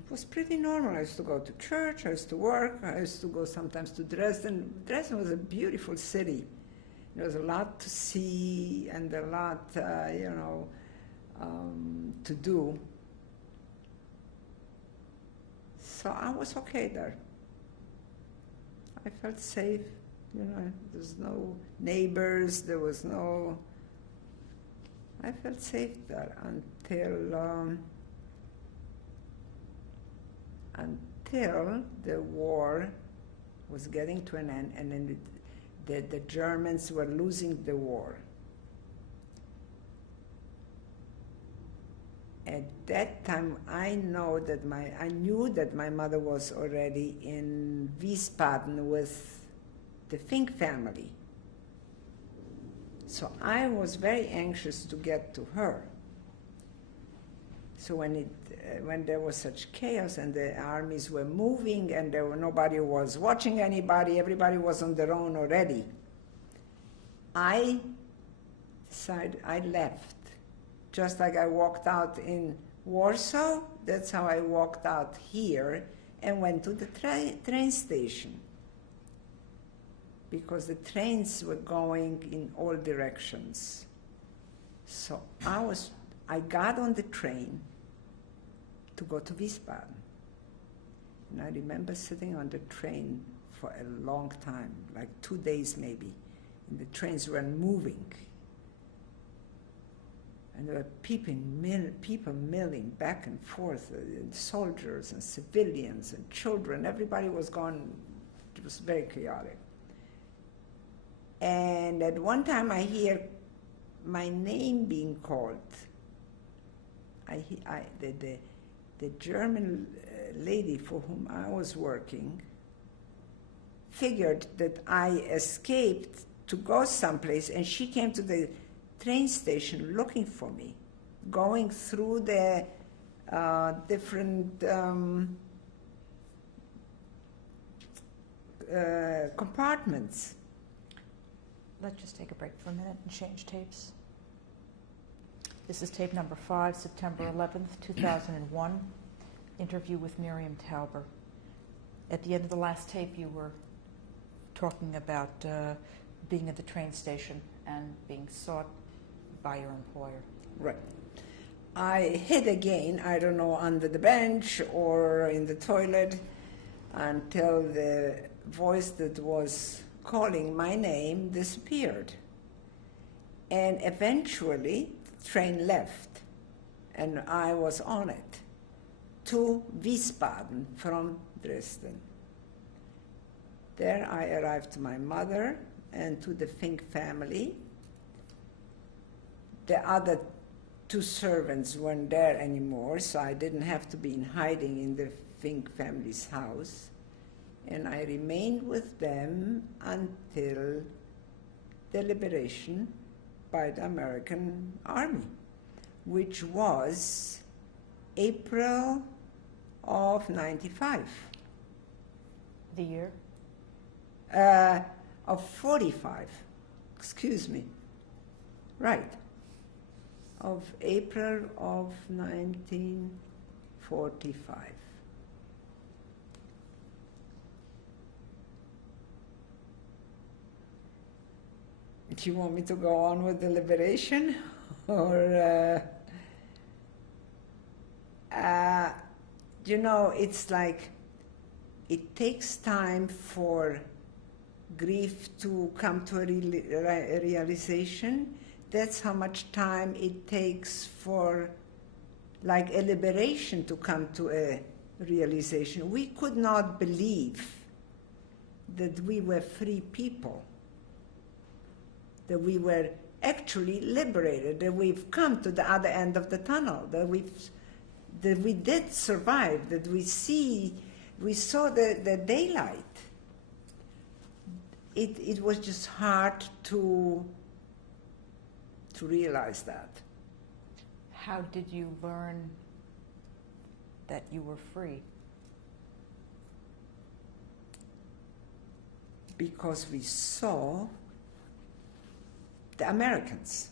was pretty normal. I used to go to church, I used to work, I used to go sometimes to Dresden. Dresden was a beautiful city. There was a lot to see and a lot, to do. So I was okay there. I felt safe. There's no neighbors. There was no. I felt safe there until the war was getting to an end, and then the Germans were losing the war. At that time, I knew that my mother was already in Wiesbaden with the Fink family. So I was very anxious to get to her. So when there was such chaos and the armies were moving and nobody was watching anybody, everybody was on their own already, I decided I left. Just like I walked out in Warsaw, that's how I walked out here and went to the train station, because the trains were going in all directions. So I got on the train to go to Wiesbaden. And I remember sitting on the train for a long time, like 2 days maybe, and the trains were moving. And there were people milling back and forth, soldiers and civilians and children. Everybody was gone. It was very chaotic. And at one time I hear my name being called. The German lady for whom I was working figured that I escaped to go someplace, and she came to the train station looking for me, going through the different compartments. Let's just take a break for a minute and change tapes. This is tape number 5, September 11th, 2001, interview with Miriam Tauber. At the end of the last tape, you were talking about being at the train station and being sought by your employer. Right. I hid again, I don't know, under the bench or in the toilet, until the voice that was calling my name disappeared. And eventually, the train left, and I was on it to Wiesbaden from Dresden. There I arrived to my mother and to the Fink family. The other 2 servants weren't there anymore, so I didn't have to be in hiding in the Fink family's house. And I remained with them until the liberation by the American Army, which was April of 95. The year? Of 45, excuse me. Right. Of April of 1945. Do you want me to go on with the liberation? Or, it's like it takes time for grief to come to a realization. That's how much time it takes for, like, a liberation to come to a realization. We could not believe that we were free people, that we were actually liberated, that we've come to the other end of the tunnel, that we did survive, that we saw the daylight. It was just hard to realize that. How did you learn that you were free? Because we saw the Americans.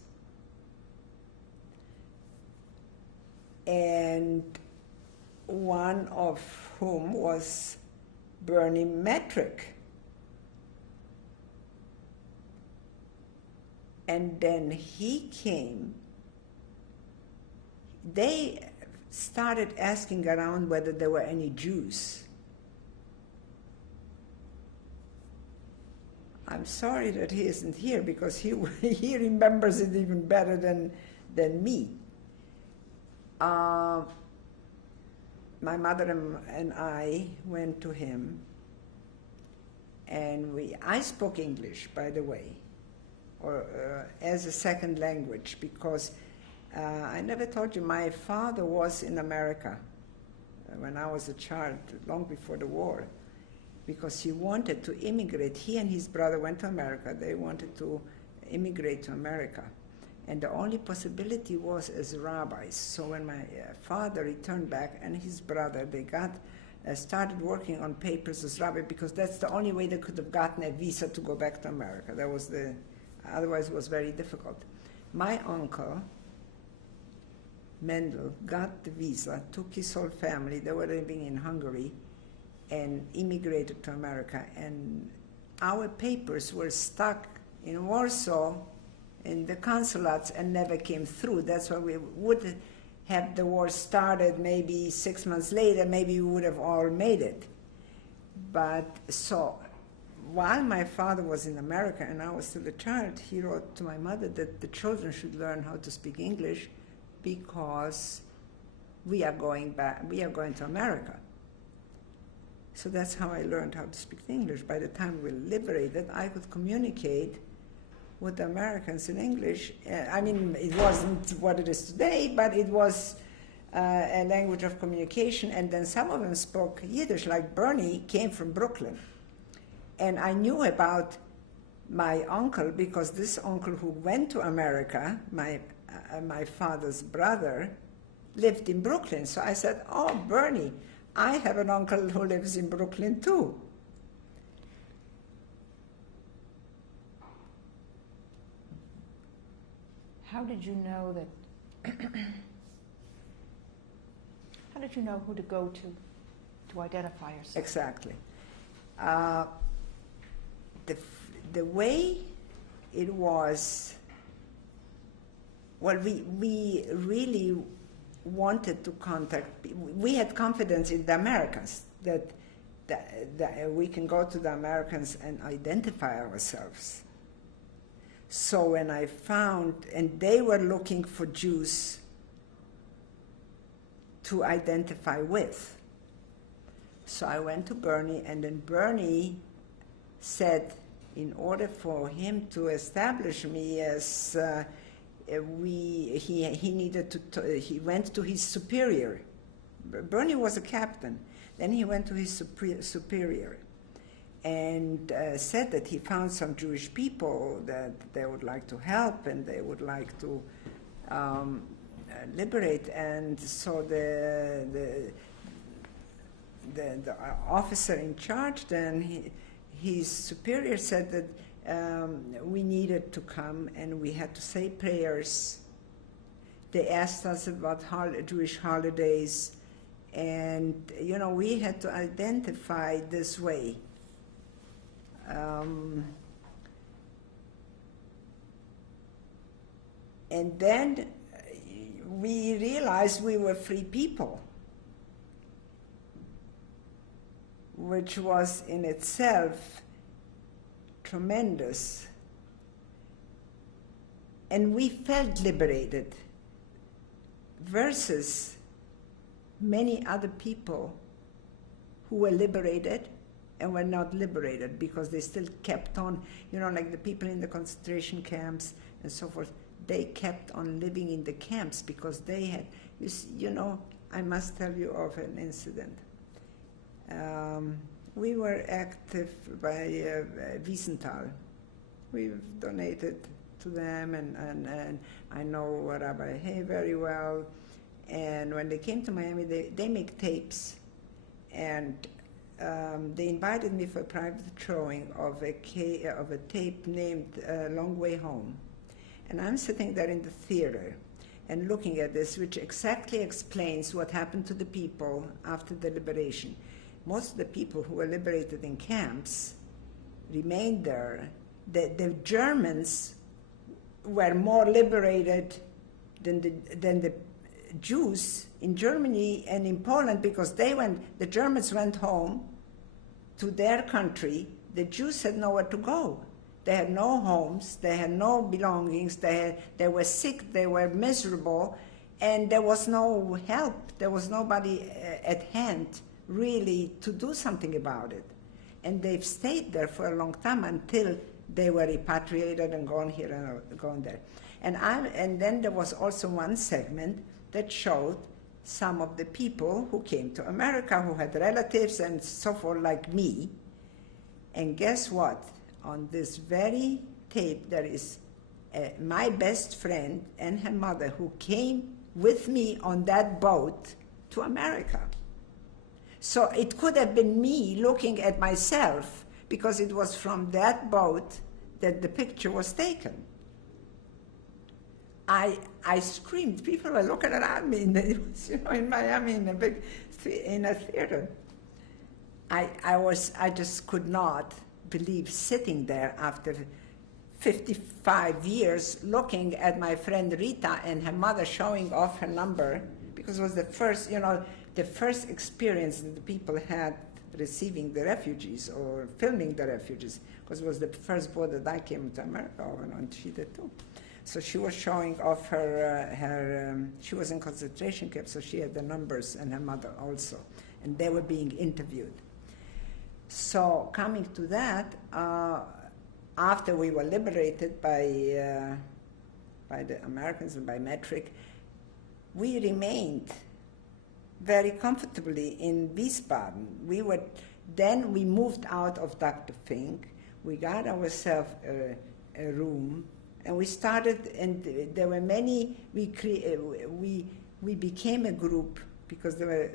And one of whom was Bernie Metrick. And then he came. They started asking around whether there were any Jews. I'm sorry that he isn't here because he remembers it even better than me. My mother and I went to him, and I spoke English, by the way, or as a second language, because I never told you, my father was in America when I was a child, long before the war, because he wanted to immigrate. He and his brother went to America. They wanted to immigrate to America. And the only possibility was as rabbis. So when my father returned back and his brother, they started working on papers as rabbi, because that's the only way they could have gotten a visa to go back to America. Otherwise it was very difficult. My uncle, Mendel, got the visa, took his whole family, they were living in Hungary, and immigrated to America. And our papers were stuck in Warsaw in the consulates and never came through. That's why we would have the war started maybe 6 months later, maybe we would have all made it. But so while my father was in America and I was still a child, he wrote to my mother that the children should learn how to speak English because we are going to America. So that's how I learned how to speak English. By the time we were liberated, I could communicate with the Americans in English. I mean, it wasn't what it is today, but it was a language of communication. And then some of them spoke Yiddish, like Bernie came from Brooklyn. And I knew about my uncle because this uncle who went to America, my father's brother, lived in Brooklyn. So I said, oh, Bernie, I have an uncle who lives in Brooklyn too. How did you know that? How did you know who to go to identify yourself? Exactly. The way it was, well, we really wanted to contact, we had confidence in the Americans that we can go to the Americans and identify ourselves. So when I found, and they were looking for Jews to identify with. So I went to Bernie, and then Bernie said, in order for him to establish me as he needed to, he went to his superior. Bernie was a captain. Then he went to his superior and said that he found some Jewish people that they would like to help and they would like to liberate. And so the officer in charge then, his superior said that we needed to come and we had to say prayers. They asked us about Jewish holidays, and we had to identify this way. And then we realized we were free people, which was in itself tremendous. And we felt liberated versus many other people who were liberated and were not liberated because they still kept on, like the people in the concentration camps and so forth, they kept on living in the camps because they had, I must tell you of an incident. We were active by Wiesenthal. We've donated to them, and I know Rabbi Hay very well. And when they came to Miami, they make tapes, and they invited me for a private showing of a tape named Long Way Home. And I'm sitting there in the theater and looking at this, which exactly explains what happened to the people after the liberation. Most of the people who were liberated in camps remained there. The Germans were more liberated than the Jews in Germany and in Poland, because the Germans went home to their country. The Jews had nowhere to go. They had no homes, they had no belongings, they were sick, they were miserable, and there was no help. There was nobody at hand really to do something about it. And they've stayed there for a long time until they were repatriated and gone here and gone there. And then there was also one segment that showed some of the people who came to America, who had relatives and so forth like me. And guess what? On this very tape, there is my best friend and her mother who came with me on that boat to America. So it could have been me looking at myself, because it was from that boat that the picture was taken. I screamed. People were looking at me. It was, in Miami in a theater. I just could not believe sitting there after 55 years looking at my friend Rita and her mother showing off her number, because it was the first experience that the people had receiving the refugees or filming the refugees, because it was the first boat that I came to America on, and she did too. So she was showing off she was in concentration camp, so she had the numbers, and her mother also, and they were being interviewed. So coming to that, after we were liberated by the Americans and by Metric, we remained very comfortably in Wiesbaden. Then we moved out of Dr. Fink. We got ourselves a room, and we started. And there were many. We became a group because there were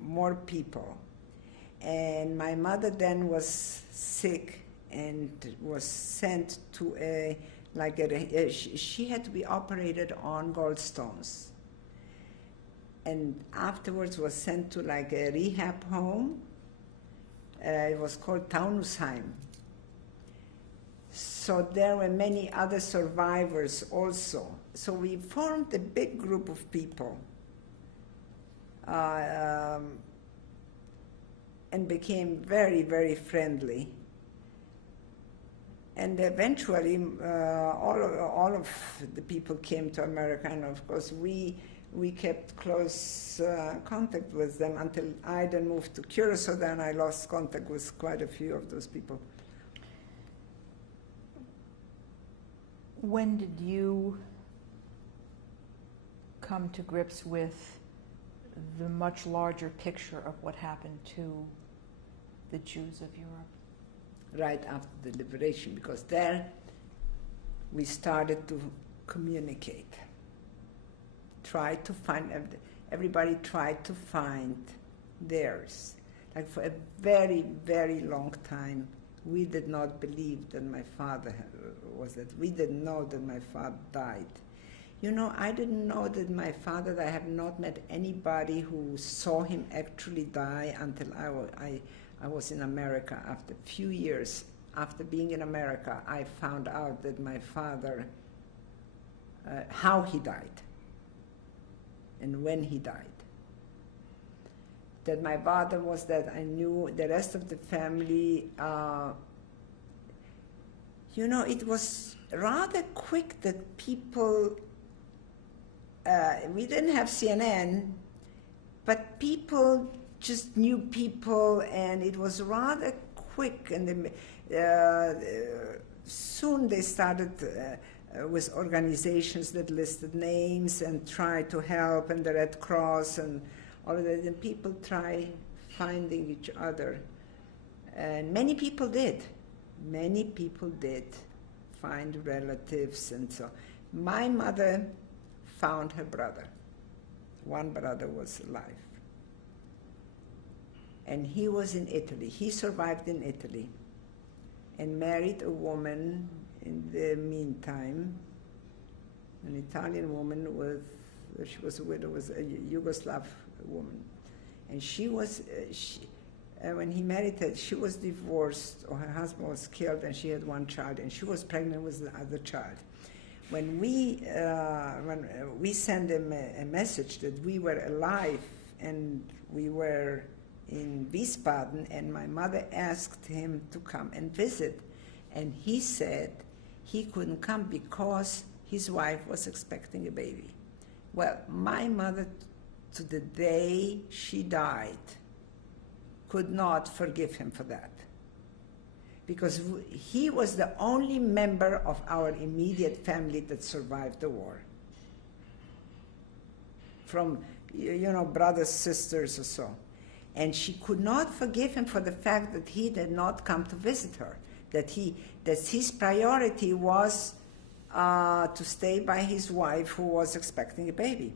more people. And my mother then was sick and was sent to she had to be operated on gallstones. And afterwards was sent to like a rehab home. It was called Taunusheim. So there were many other survivors also. So we formed a big group of people. And became very, very friendly. And eventually, all of the people came to America, and of course we kept close contact with them until I then moved to Curacao. Then I lost contact with quite a few of those people. When did you come to grips with the much larger picture of what happened to the Jews of Europe? Right after the liberation, because there we started to communicate. Everybody tried to find theirs. Like for a very, very long time, we did not believe that my father was that. We didn't know that my father died. I didn't know that my father, I have not met anybody who saw him actually die until I was in America. After a few years, after being in America, I found out that my father, how he died and when he died. That my father was that I knew. The rest of the family, it was rather quick that people, we didn't have CNN, but people just knew people, and it was rather quick. And soon they started with organizations that listed names and tried to help, and the Red Cross and all of that. And people try finding each other, and many people did. Many people did find relatives, and so my mother found her brother. One brother was alive. And he was in Italy. He survived in Italy and married a woman in the meantime, an Italian woman she was a widow, was a Yugoslav woman. And she was, when he married her, she was divorced, or her husband was killed, and she had one child, and she was pregnant with the other child. when we sent him a message that we were alive and we were in Wiesbaden, and my mother asked him to come and visit, and he said he couldn't come because his wife was expecting a baby. Well, my mother, to the day she died, could not forgive him for that, because he was the only member of our immediate family that survived the war. From, brothers, sisters or so. And she could not forgive him for the fact that he did not come to visit her, that his priority was to stay by his wife who was expecting a baby.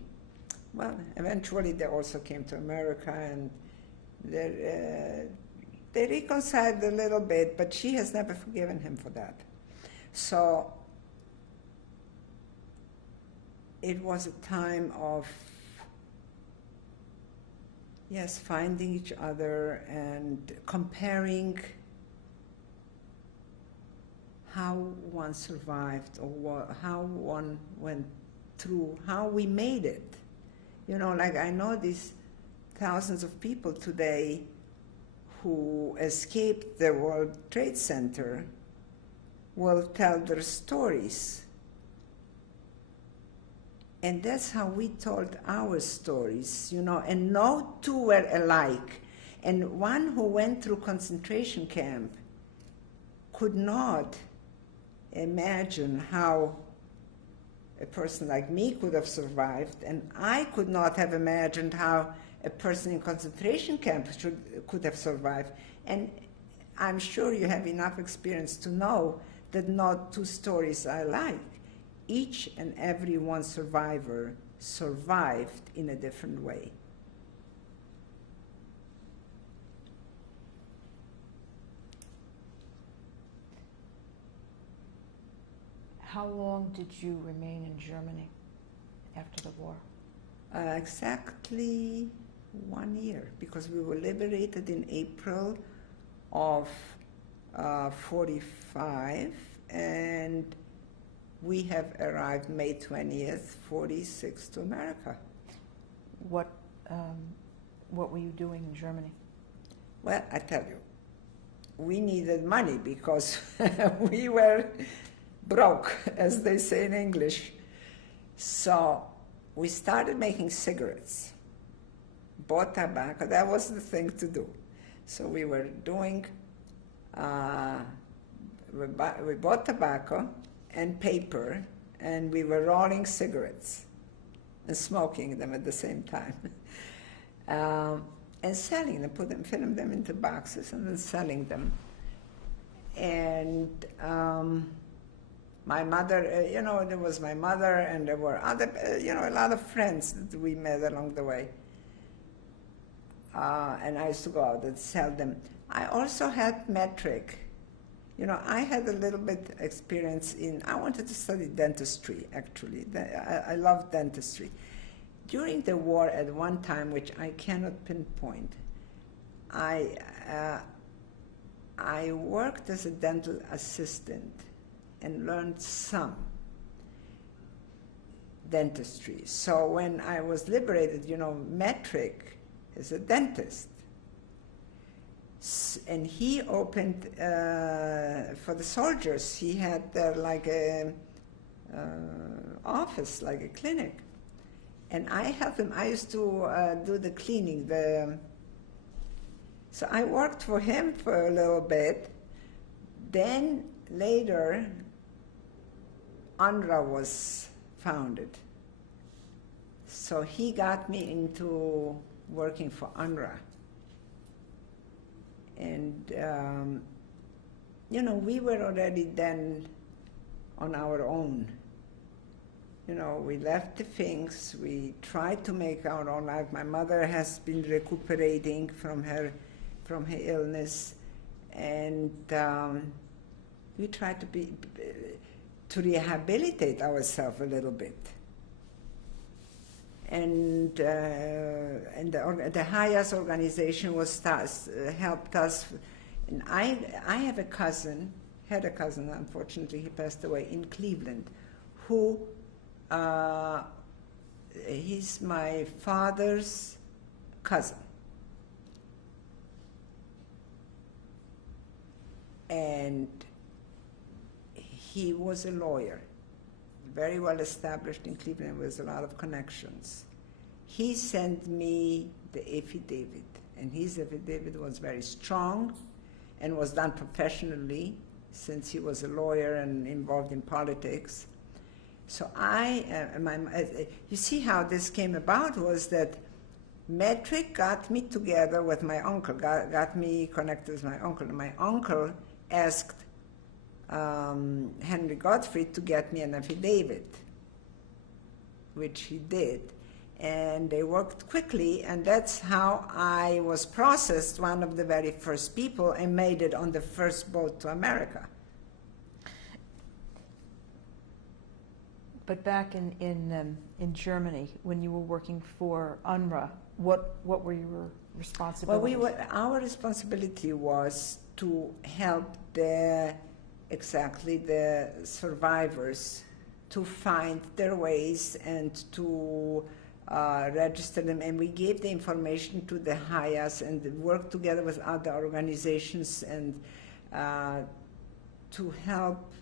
Well, eventually they also came to America, and they reconciled a little bit, but she has never forgiven him for that. So it was a time of, yes, finding each other and comparing how one survived, or how one went through, how we made it. Like I know these thousands of people today who escaped the World Trade Center will tell their stories. And that's how we told our stories, and no two were alike. And one who went through concentration camp could not imagine how a person like me could have survived, and I could not have imagined how a person in concentration camp could have survived. And I'm sure you have enough experience to know that not two stories are alike. Each and every one survivor survived in a different way. How long did you remain in Germany after the war? Exactly 1 year, because we were liberated in April of 45, and we have arrived May 20th, 46 to America. What were you doing in Germany? Well, I tell you, we needed money because we were broke, as they say in English. So we started making cigarettes, bought tobacco. That was the thing to do. So we were doing, we bought tobacco and paper, and we were rolling cigarettes and smoking them at the same time. And selling them, filling them into boxes and then selling them. And my mother, there was my mother, and there were other, a lot of friends that we met along the way. And I used to go out and sell them. I also had metric. I had a little bit experience I wanted to study dentistry, actually. I love dentistry. During the war, at one time, which I cannot pinpoint, I worked as a dental assistant and learned some dentistry. So when I was liberated, metric is a dentist. And he opened, for the soldiers, he had like a office, like a clinic. And I helped him. I used to do the cleaning. So I worked for him for a little bit. Then later, UNRWA was founded. So he got me into working for UNRWA. And, we were already then on our own. We left the things, we tried to make our own life. My mother has been recuperating from her illness, and we tried to rehabilitate ourselves a little bit. And the HIAS organization helped us. And I have a cousin, had a cousin, unfortunately he passed away, in Cleveland, who he's my father's cousin. And he was a lawyer, very well established in Cleveland with a lot of connections. He sent me the affidavit, and his affidavit was very strong and was done professionally since he was a lawyer and involved in politics. So you see how this came about was that Metric got me together with my uncle, got me connected with my uncle. And my uncle asked Henry Gottfried to get me an affidavit, which he did. And they worked quickly, and that's how I was processed, one of the very first people, and made it on the first boat to America. But back in Germany, when you were working for UNRWA, what were your responsibilities? Well, our responsibility was to help the survivors to find their ways and to register them. And we gave the information to the HIAS and worked together with other organizations and to help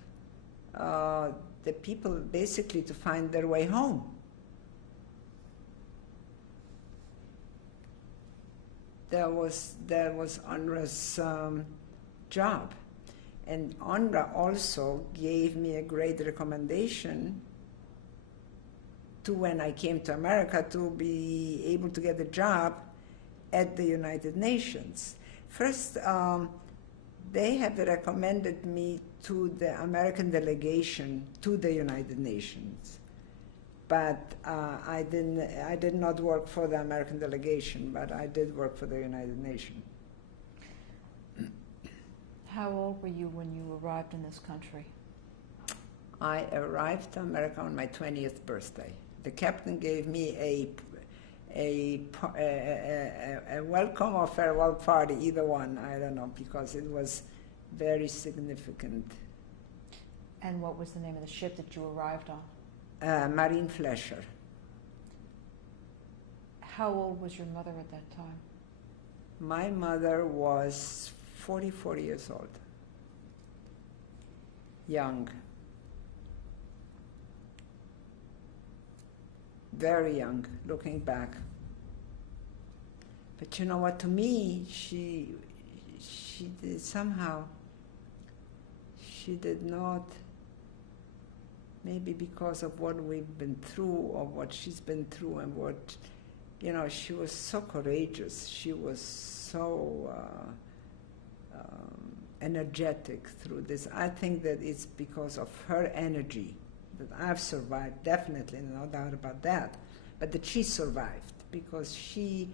the people basically to find their way home. That was UNRWA's job. And UNRWA also gave me a great recommendation to when I came to America to be able to get a job at the United Nations. First, they had recommended me to the American delegation to the United Nations. But I did not work for the American delegation, but I did work for the United Nations. How old were you when you arrived in this country? I arrived to America on my 20th birthday. The captain gave me a welcome or farewell party, either one, I don't know, because it was very significant. And what was the name of the ship that you arrived on? Marine Flesher. How old was your mother at that time? My mother was 44 years old. Young. Very young, looking back. But you know what, to me, she did somehow, she did not, maybe because of what we've been through or what she's been through and what, you know, she was so courageous. She was so energetic through this. I think that it's because of her energy that I've survived, definitely, no doubt about that, but that she survived because she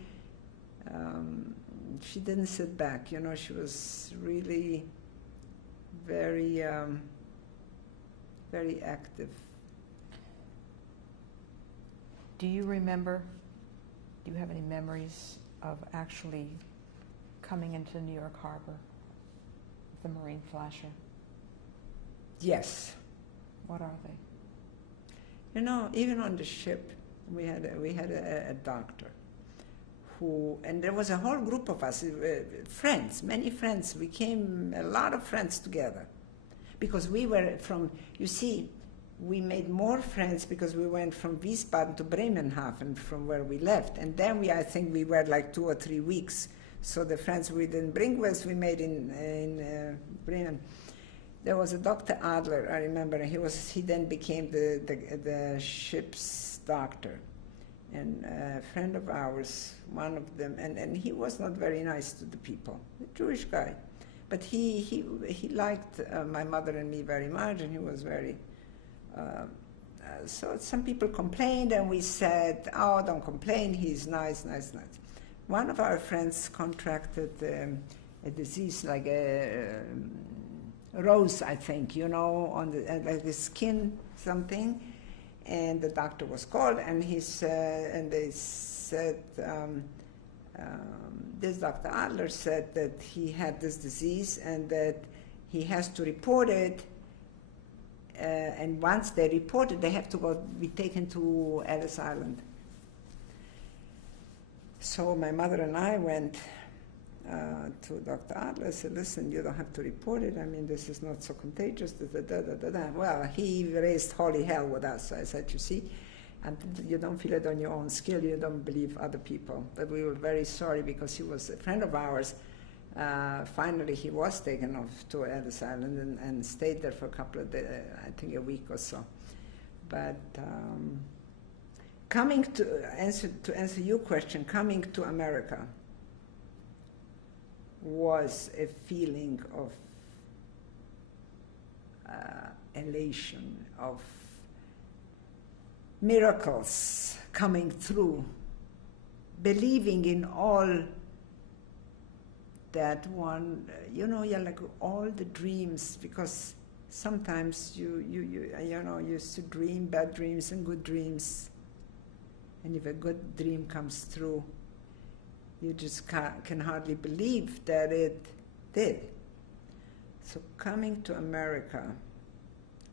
didn't sit back, you know, she was really very, very active. Do you have any memories of actually coming into New York Harbor, the Marine Flasher? Yes. What are they? You know, even on the ship, we had a doctor who, and there was a whole group of us, friends, many friends. We came, a lot of friends together. Because we were from, you see, we made more friends because we went from Wiesbaden to Bremerhaven from where we left. And then I think we were like 2 or 3 weeks. So the friends we didn't bring with us, we made in Bremen. There was a Dr. Adler, I remember, and he then became the ship's doctor. And a friend of ours, one of them, and he was not very nice to the people, a Jewish guy. But he liked my mother and me very much, and he was very, so some people complained, and we said, oh, don't complain, he's nice. One of our friends contracted a disease like a rose, I think, you know, on like the skin something, and the doctor was called, and they said, this Dr. Adler said that he had this disease and that he has to report it and once they reported, they have to be taken to Ellis Island. So my mother and I went to Dr. Adler, said, listen, you don't have to report it. I mean, this is not so contagious. Da, da, da, da, da. Well, he raised holy hell with us. So I said, you see, and you don't feel it on your own skill, you don't believe other people. But we were very sorry because he was a friend of ours. Finally, he was taken off to Ellis Island and stayed there for a couple of days, I think a week or so. But coming to answer your question, coming to America was a feeling of elation, of miracles coming through, believing in all that one, like all the dreams, because sometimes you used to dream bad dreams and good dreams, and if a good dream comes through, you just can hardly believe that it did. So coming to America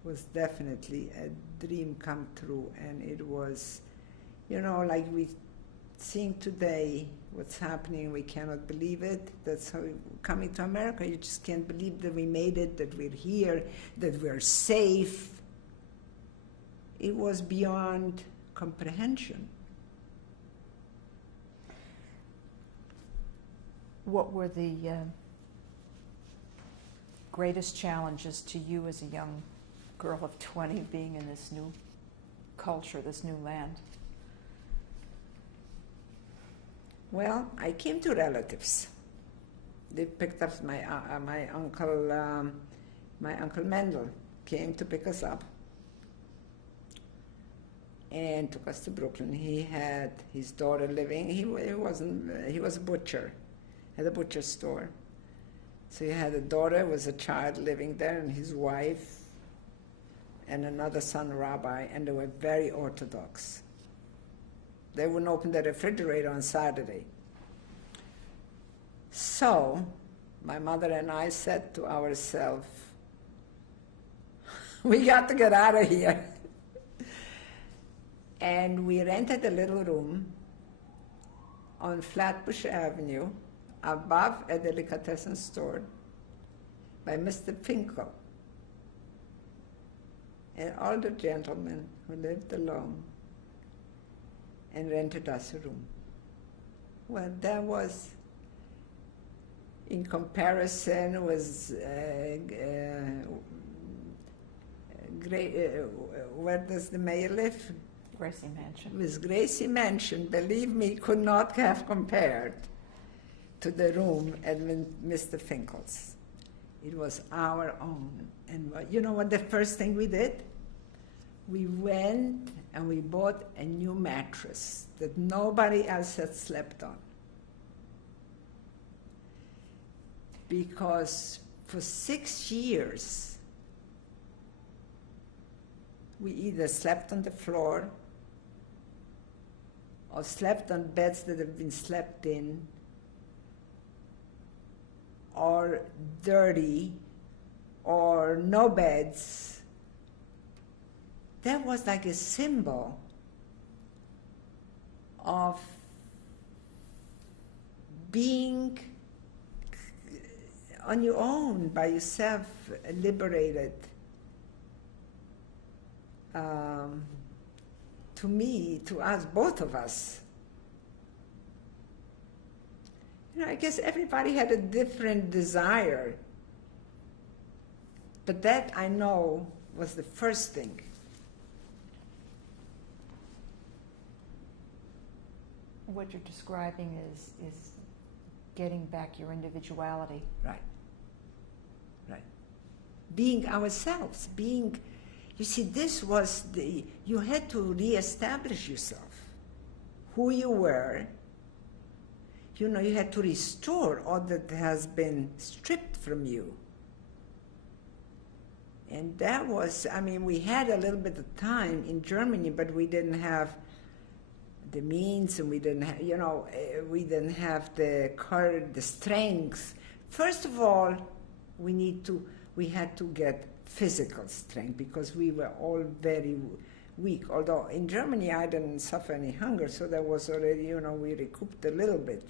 was definitely a dream come true, and it was, like we seeing today what's happening, we cannot believe it. That's how coming to America, you just can't believe that we made it, that we're here, that we're safe. It was beyond comprehension. What were the greatest challenges to you as a young girl of 20 being in this new culture, this new land? Well, I came to relatives. They picked up my uncle Mendel came to pick us up and took us to Brooklyn. He had his daughter living. He was a butcher, had a butcher store. So he had a daughter, was a child living there, and his wife, and another son, rabbi, and they were very Orthodox. They wouldn't open the refrigerator on Saturday. So my mother and I said to ourselves, we got to get out of here. And we rented a little room on Flatbush Avenue above a delicatessen store by Mr. Finkel, an older gentleman who lived alone and rented us a room. Well, that was, in comparison, was great. Where does the mayor live? Gracie Mansion. With Gracie Mansion, believe me, could not have compared to the room at Mr. Finkel's. It was our own. And you know what the first thing we did? We went and we bought a new mattress that nobody else had slept on. Because for 6 years, we either slept on the floor or slept on beds that have been slept in, or dirty, or no beds. That was like a symbol of being on your own, by yourself, liberated. To me, to us, both of us. I guess everybody had a different desire. But that, I know, was the first thing. What you're describing is getting back your individuality. Right. Right. Being ourselves, being, you see, this was you had to reestablish yourself, who you were. You had to restore all that has been stripped from you. And that was, we had a little bit of time in Germany, but we didn't have the means, and we didn't have, we didn't have the courage, the strength. First of all, we had to get physical strength because we were all very weak. Although in Germany I didn't suffer any hunger, so that was already, we recouped a little bit.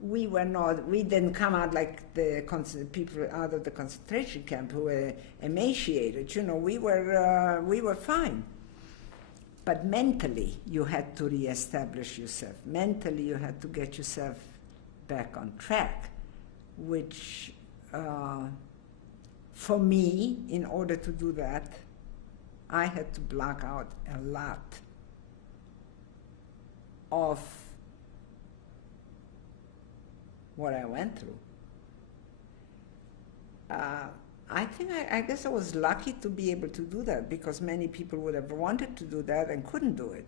We didn't come out like the people out of the concentration camp who were emaciated. We were fine. But mentally, you had to reestablish yourself. Mentally, you had to get yourself back on track, which, for me, in order to do that, I had to block out a lot of what I went through. I guess I was lucky to be able to do that because many people would have wanted to do that and couldn't do it.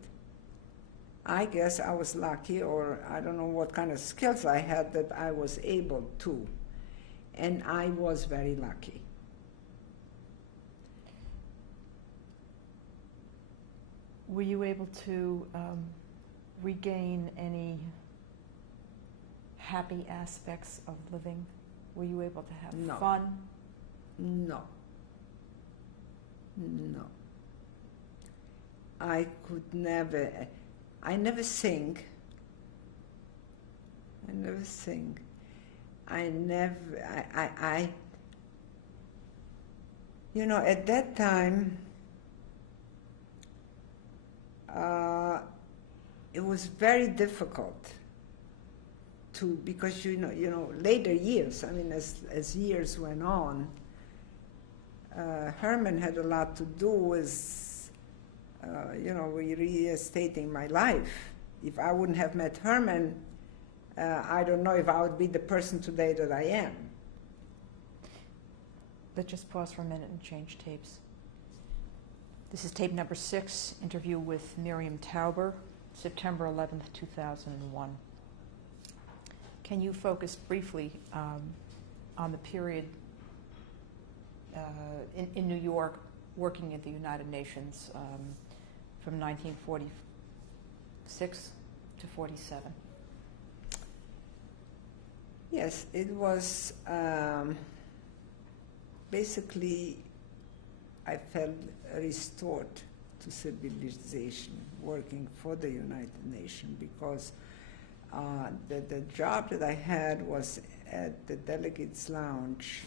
I guess I was lucky, or I don't know what kind of skills I had that I was able to. And I was very lucky. Were you able to regain any happy aspects of living? Were you able to have No. fun? No. I never sing. At that time, it was very difficult because later years, as years went on, Herman had a lot to do with, restating my life. If I wouldn't have met Herman, I don't know if I would be the person today that I am. Let's just pause for a minute and change tapes. This is tape number 6, interview with Miriam Tauber, September 11th, 2001. Can you focus briefly on the period in New York, working at the United Nations from 1946 to 47? Yes, it was basically I felt restored to civilization working for the United Nations because the job that I had was at the Delegates Lounge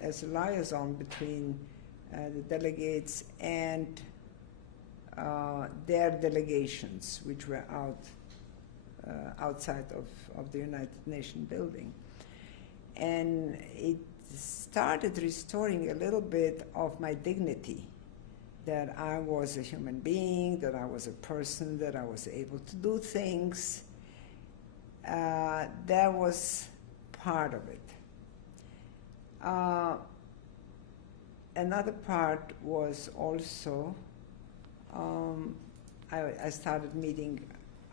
as a liaison between the delegates and their delegations, which were outside of the United Nations building. And it started restoring a little bit of my dignity, that I was a human being, that I was a person, that I was able to do things. That was part of it. Another part was also, I started meeting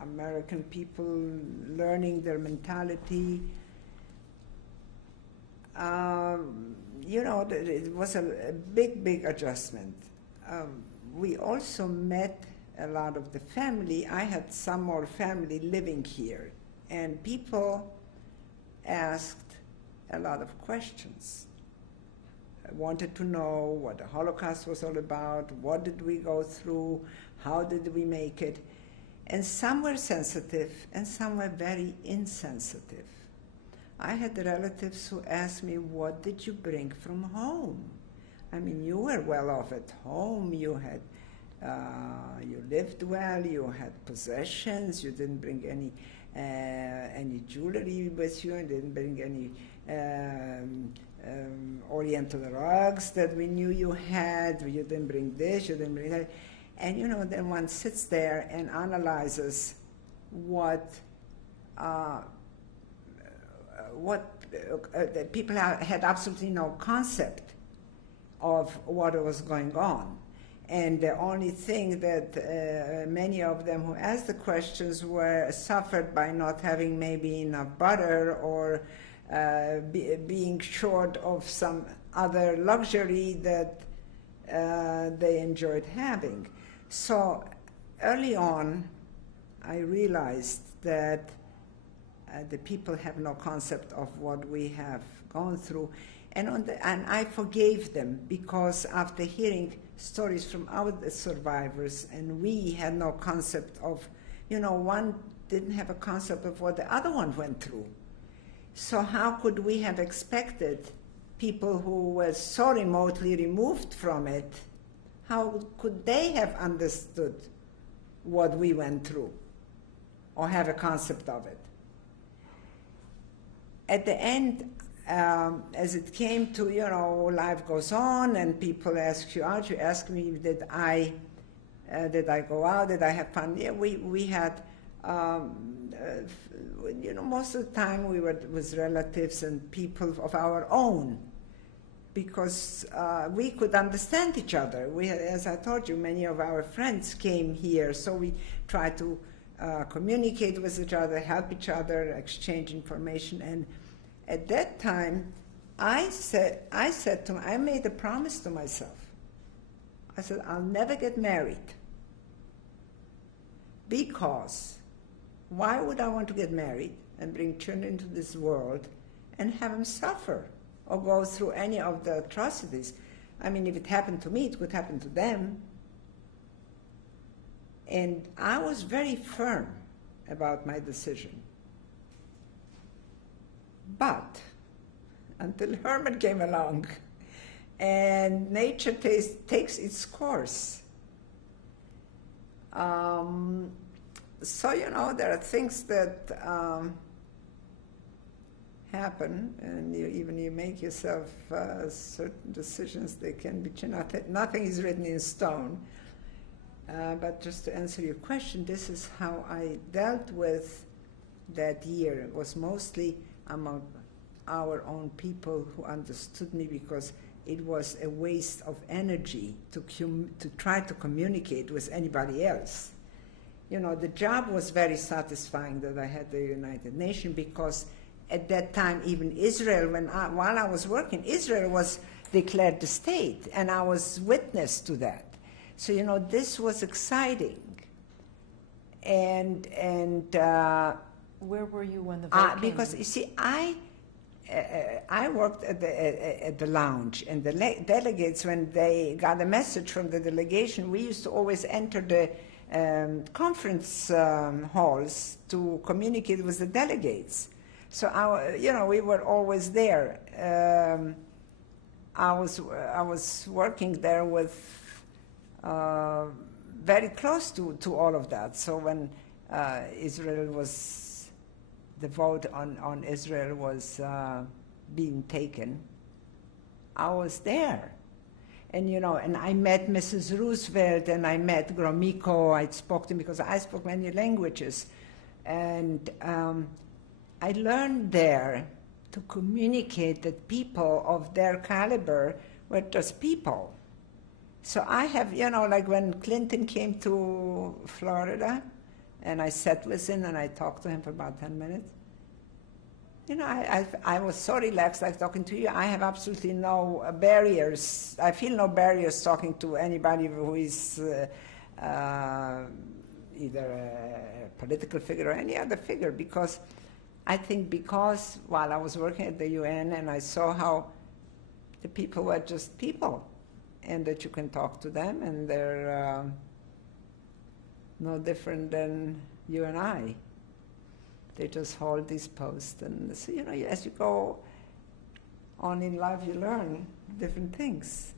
American people, learning their mentality. It was a big adjustment. We also met a lot of the family. I had some more family living here, and people asked a lot of questions. I wanted to know what the Holocaust was all about, what did we go through, how did we make it, and some were sensitive and some were very insensitive. I had relatives who asked me, what did you bring from home? You were well off at home, you had, you lived well, you had possessions, you didn't bring any jewelry with you, and didn't bring any Oriental rugs that we knew you had, you didn't bring this, you didn't bring that. And then one sits there and analyzes what the people had absolutely no concept of what was going on. And the only thing that many of them who asked the questions were suffered by not having maybe enough butter or being short of some other luxury that they enjoyed having. So early on, I realized that the people have no concept of what we have gone through. And I forgave them because after hearing stories from other survivors, and we had no concept of, one didn't have a concept of what the other one went through. So how could we have expected people who were so remotely removed from it, how could they have understood what we went through or have a concept of it? At the end, as it came to, life goes on and people ask you out, you ask me, did I go out, did I have fun? Yeah, we had, most of the time we were with relatives and people of our own, because we could understand each other. We had, as I told you, many of our friends came here, so we tried to communicate with each other, help each other, exchange information. And at that time, I made a promise to myself. I said, I'll never get married. Because why would I want to get married and bring children into this world and have them suffer or go through any of the atrocities? I mean, if it happened to me, it could happen to them. And I was very firm about my decision. But until Herman came along and nature takes its course. So, there are things that happen, and you make yourself certain decisions. They can be changed. Nothing is written in stone. But just to answer your question, this is how I dealt with that year. It was mostly among our own people who understood me, because it was a waste of energy to try to communicate with anybody else. The job was very satisfying that I had the United Nations, because at that time, even Israel, while I was working, Israel was declared the state, and I was witness to that. So, this was exciting. And where were you when the vote came because, in? you see, I worked at the lounge, and the delegates, when they got a message from the delegation, we used to always enter the conference halls to communicate with the delegates. So, we were always there. I was working there with very close to all of that. So when Israel was, the vote on Israel was being taken, I was there. And, and I met Mrs. Roosevelt, and I met Gromyko. I spoke to him because I spoke many languages. And I learned there to communicate that people of their caliber were just people. So I have, like when Clinton came to Florida, and I sat with him and I talked to him for about 10 minutes. I was so relaxed, like talking to you. I have absolutely no barriers. I feel no barriers talking to anybody who is either a political figure or any other figure, because I think while I was working at the UN and I saw how the people were just people, and that you can talk to them, and they're no different than you and I. They just hold these posts, and so, as you go on in life, you learn different things.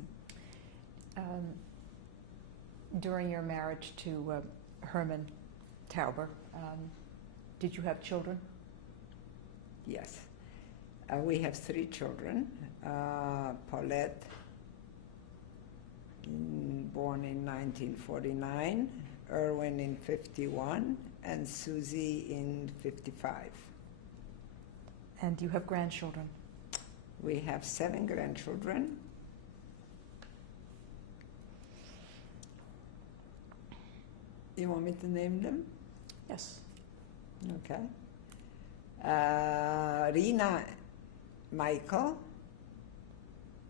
During your marriage to Herman Tauber, did you have children? Yes. We have 3 children. Paulette, born in 1949, Erwin in 51, and Susie in 55. And do you have grandchildren? We have 7 grandchildren. You want me to name them? Yes. Okay. Rina, Michael,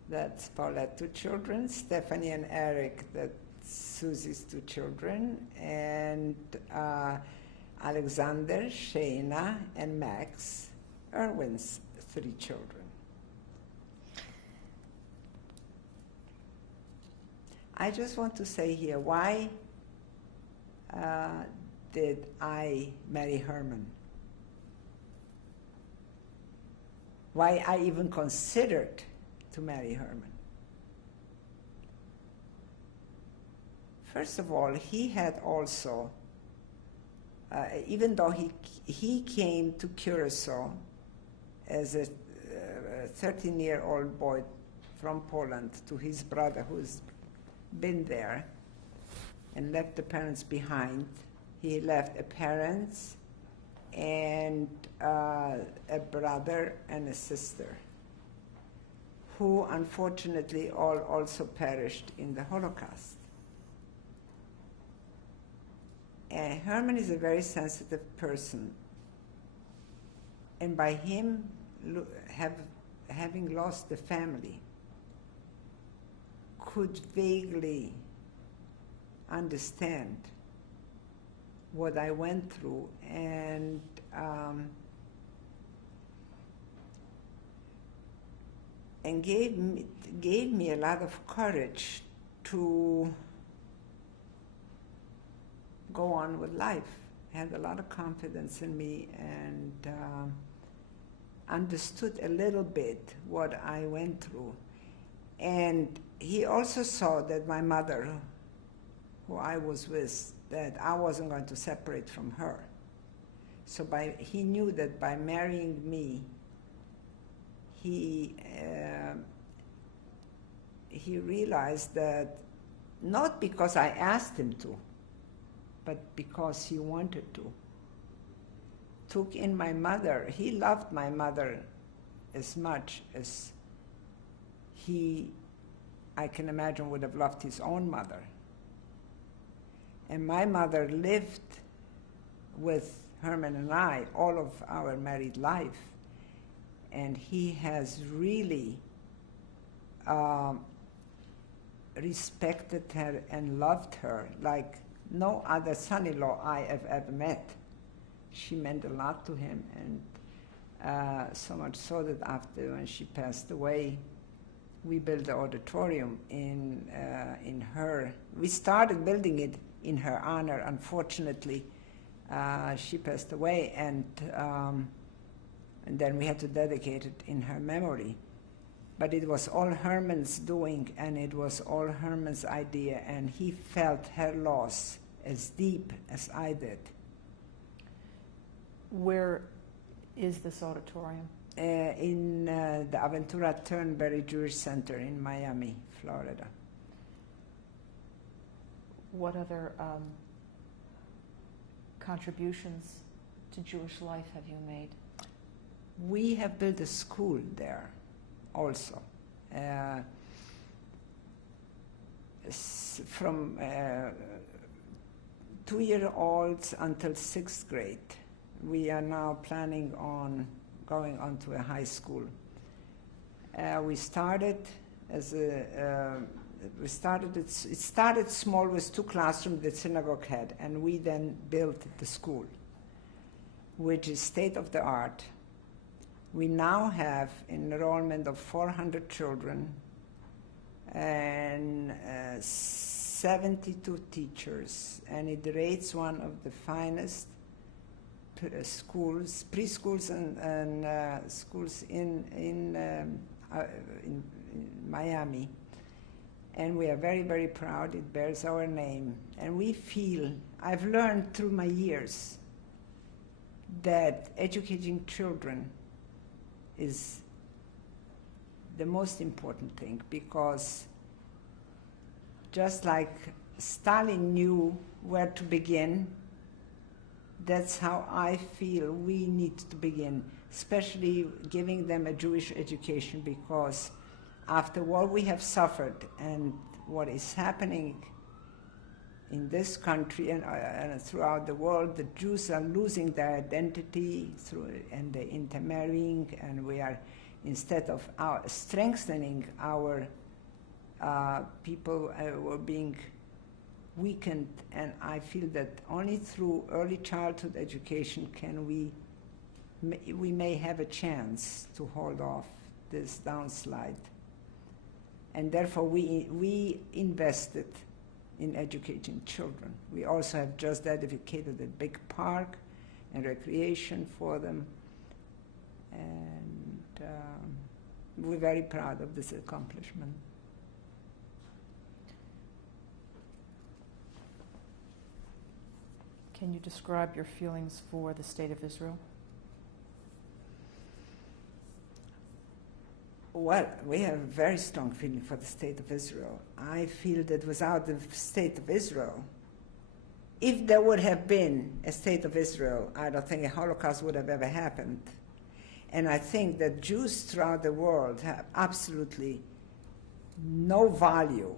that's Paulette, 2 children. Stephanie and Eric, that's Susie's 2 children. And Alexander, Shayna, and Max, Erwin's 3 children. I just want to say here, why did I marry Herman? Why I even considered to marry Herman? First of all, he had also, even though he came to Curacao as a 13-year-old boy from Poland to his brother who's been there and left the parents behind. He left a parents and a brother and a sister who unfortunately all also perished in the Holocaust. And Herman is a very sensitive person, and by him having lost the family, could vaguely understand what I went through, and gave me a lot of courage to go on with life. Had a lot of confidence in me, and understood a little bit what I went through. And he also saw that my mother, who I was with, that I wasn't going to separate from her. So he knew that by marrying me, he realized that not because I asked him to, but because he wanted to. Took in my mother. He loved my mother as much as I can imagine, would have loved his own mother. And my mother lived with Herman and I all of our married life. And he has really respected her and loved her like no other son-in-law I have ever met. She meant a lot to him, and so much so that after when she passed away, we built the auditorium in her. We started building it in her honor. Unfortunately, she passed away, and then we had to dedicate it in her memory. But it was all Herman's doing, and it was all Herman's idea, and he felt her loss as deep as I did. Where is this auditorium? In the Aventura Turnberry Jewish Center in Miami, Florida. What other contributions to Jewish life have you made? We have built a school there also. From 2-year-olds until 6th grade. We are now planning on going on to a high school. We started as it started small with 2 classrooms the synagogue had, and we then built the school, which is state of the art. We now have enrollment of 400 children and 72 teachers, and it rates one of the finest schools, preschools and schools in Miami. And we are very, very proud. It bears our name. And we feel, I've learned through my years that educating children is the most important thing, because just like Stalin knew where to begin, that's how I feel we need to begin, especially giving them a Jewish education, because after what we have suffered and what is happening in this country and throughout the world, the Jews are losing their identity and they're intermarrying, and we are, instead of strengthening our people, we're being weakened. And I feel that only through early childhood education can we may have a chance to hold off this downslide. And therefore, we invested in educating children. We also have just dedicated a big park and recreation for them. And we're very proud of this accomplishment. Can you describe your feelings for the State of Israel? Well, we have a very strong feeling for the State of Israel. I feel that without the State of Israel, if there would have been a State of Israel, I don't think a Holocaust would have ever happened. And I think that Jews throughout the world have absolutely no value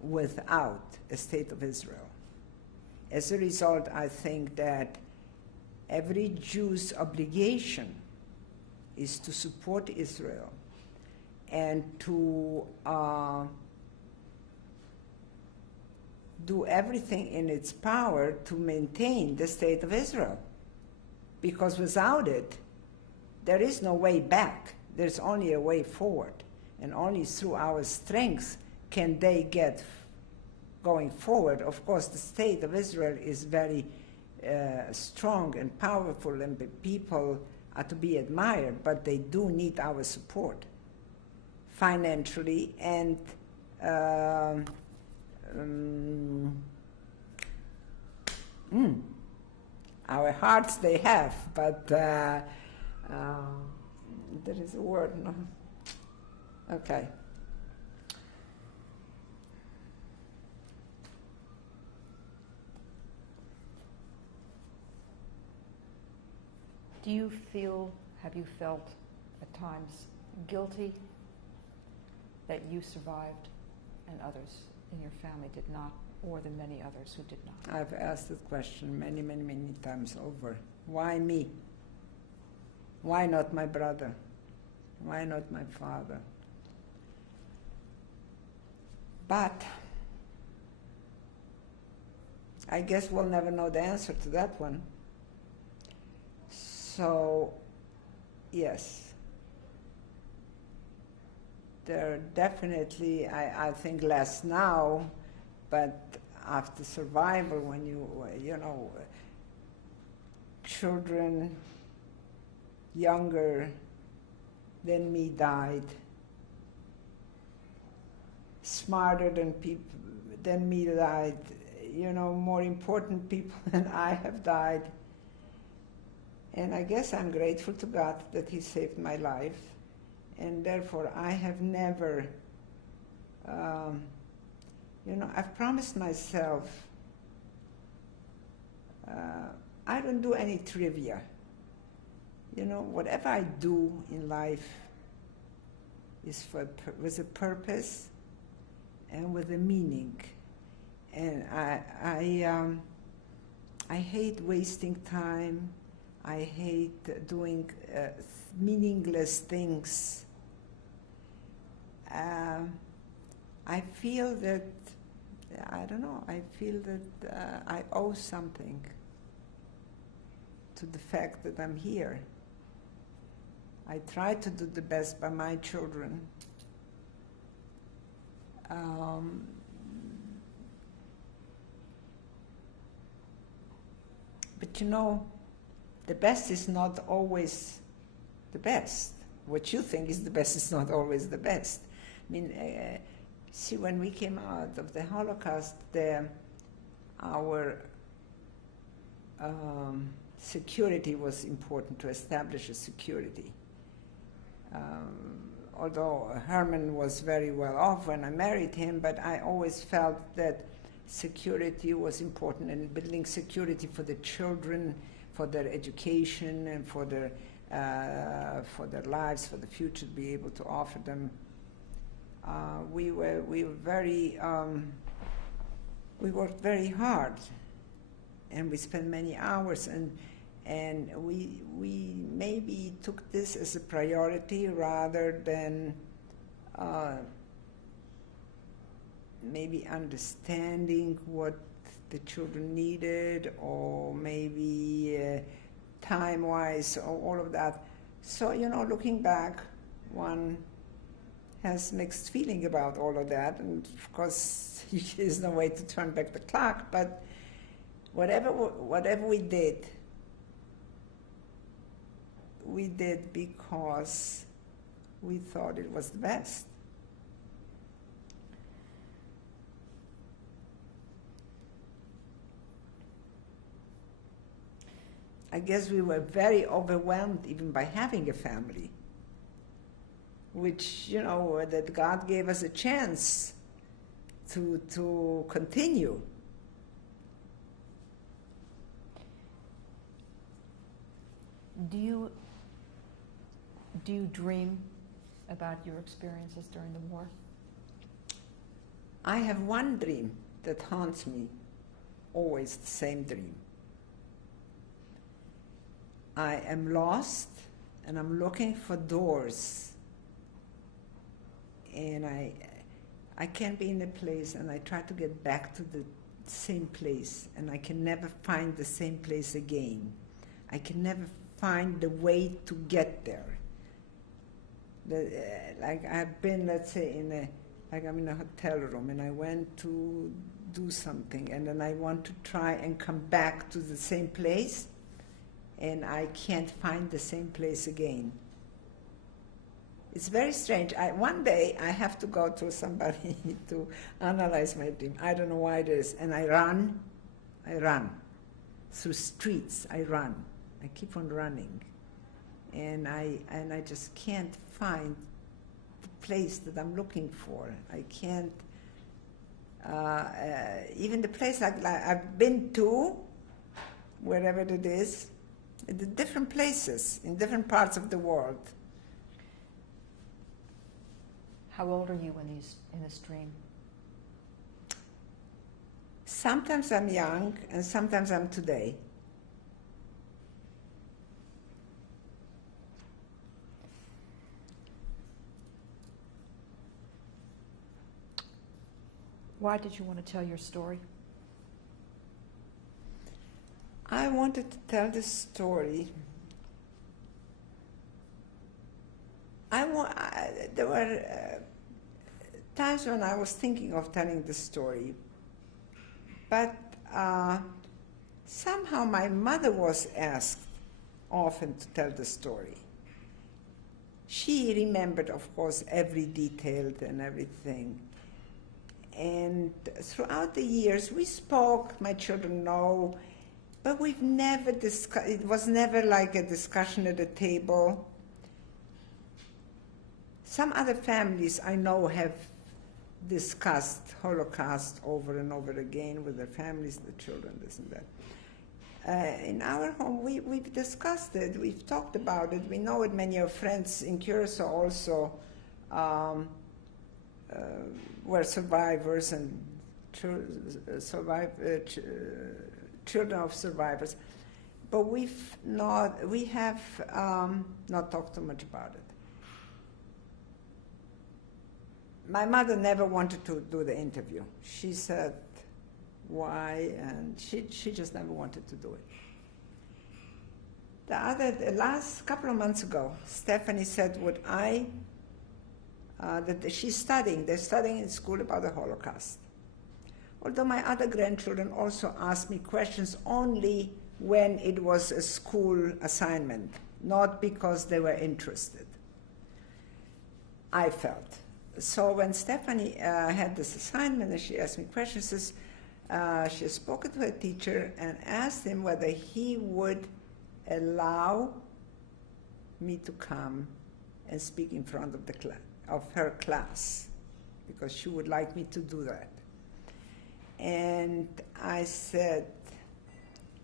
without a State of Israel. As a result, I think that every Jew's obligation is to support Israel and to do everything in its power to maintain the State of Israel. Because without it, there is no way back. There's only a way forward. And only through our strength can they get going forward. Of course, the State of Israel is very strong and powerful, and the people are to be admired, but they do need our support financially and our hearts they have, but there is a word, no? Okay. Do you feel, have you felt at times guilty that you survived and others in your family did not, or the many others who did not? I've asked this question many, many, many times over. Why me? Why not my brother? Why not my father? But I guess we'll never know the answer to that one. So, yes, there are definitely, I think less now, but after survival, when you know, children younger than me died, smarter than me died, you know, more important people than I have died. And I guess I'm grateful to God that He saved my life. And therefore, I have never, you know, I've promised myself, I don't do any trivia. You know, whatever I do in life is with a purpose and with a meaning. And I hate wasting time. I hate doing meaningless things. I feel that, I don't know, I feel that I owe something to the fact that I'm here. I try to do the best by my children. But you know, the best is not always the best. What you think is the best is not always the best. I mean, see, when we came out of the Holocaust, our security was important, to establish a security. Although Herman was very well off when I married him, but I always felt that security was important, and building security for the children, for their education, and for their lives, for the future, to be able to offer them. We worked very hard, and we spent many hours, and we maybe took this as a priority rather than maybe understanding what the children needed, or maybe time-wise, or all of that. So, you know, looking back, one has mixed feeling about all of that, and of course there's no way to turn back the clock, but whatever we did because we thought it was the best. I guess we were very overwhelmed even by having a family, which, you know, that God gave us a chance to continue. Do you dream about your experiences during the war? I have one dream that haunts me, always the same dream. I am lost and I'm looking for doors, and I can't be in a place, and I try to get back to the same place, and I can never find the same place again. I can never find the way to get there. Like I've been, let's say, like I'm in a hotel room, and I went to do something, and then I want to try and come back to the same place, and I can't find the same place again. It's very strange. One day I have to go to somebody to analyze my dream. I don't know why it is. And I run. Through streets, I run. I keep on running. And I just can't find the place that I'm looking for. I can't, even the place I've been to, wherever it is, in the different places, in different parts of the world. How old are you in this dream? Sometimes I'm young, and sometimes I'm today. Why did you want to tell your story? I wanted to tell this story. There were times when I was thinking of telling the story, but somehow my mother was asked often to tell the story. She remembered, of course, every detail and everything. And throughout the years, we spoke, my children know, but we've never discussed, it was never like a discussion at a table. Some other families I know have discussed Holocaust over and over again with their families, the children, this and that. In our home, we've discussed it, we've talked about it, we know it, many of friends in Curacao also were survivors and children of survivors, but we have not talked too much about it. My mother never wanted to do the interview. She said, why? And she just never wanted to do it. The last couple of months ago, Stephanie said, that she's studying. They're studying in school about the Holocaust. Although my other grandchildren also asked me questions only when it was a school assignment, not because they were interested, I felt. So when Stephanie had this assignment and she asked me questions, she had spoken to her teacher and asked him whether he would allow me to come and speak in front of her class, because she would like me to do that. And I said,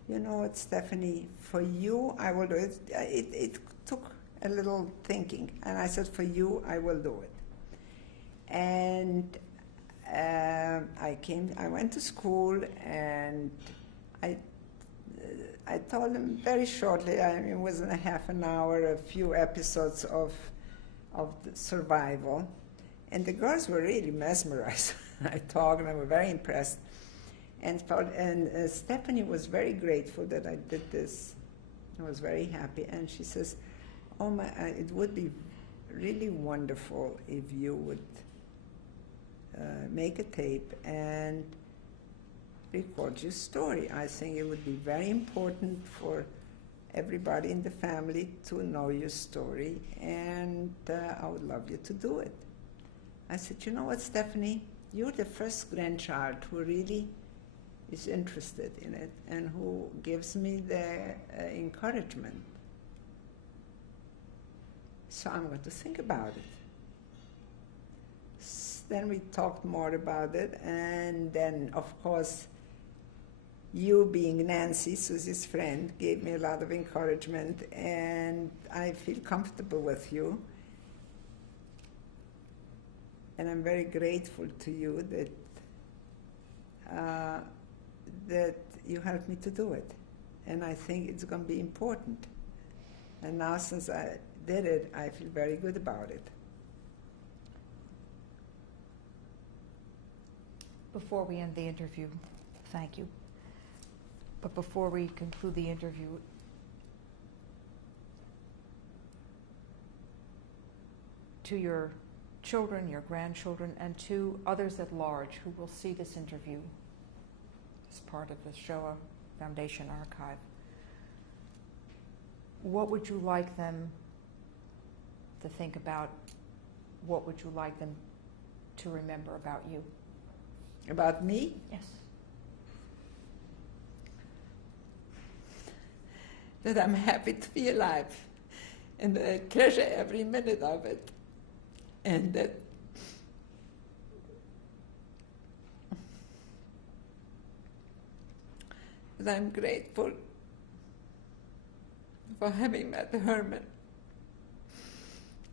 you know what, Stephanie, for you, I will do it. It took a little thinking, and I said, for you, I will do it. And I went to school, and I told them very shortly, I mean, within a half an hour, a few episodes of the survival. And the girls were really mesmerized. I talked, and they were very impressed. And Stephanie was very grateful that I did this. I was very happy. And she says, oh my, it would be really wonderful if you would make a tape and record your story. I think it would be very important for everybody in the family to know your story, and I would love you to do it. I said, you know what, Stephanie? You're the first grandchild who really is interested in it and who gives me the encouragement. So I'm going to think about it. Then we talked more about it, and then, of course, you being Nancy, Susie's friend, gave me a lot of encouragement, and I feel comfortable with you. And I'm very grateful to you that you helped me to do it. And I think it's going to be important. And now since I did it, I feel very good about it. Before we end the interview, thank you. But before we conclude the interview, to your children, your grandchildren, and to others at large who will see this interview as part of the Shoah Foundation archive, what would you like them to think about? What would you like them to remember about you? About me? Yes. That I'm happy to be alive and that I treasure every minute of it, and that I'm grateful for having met Herman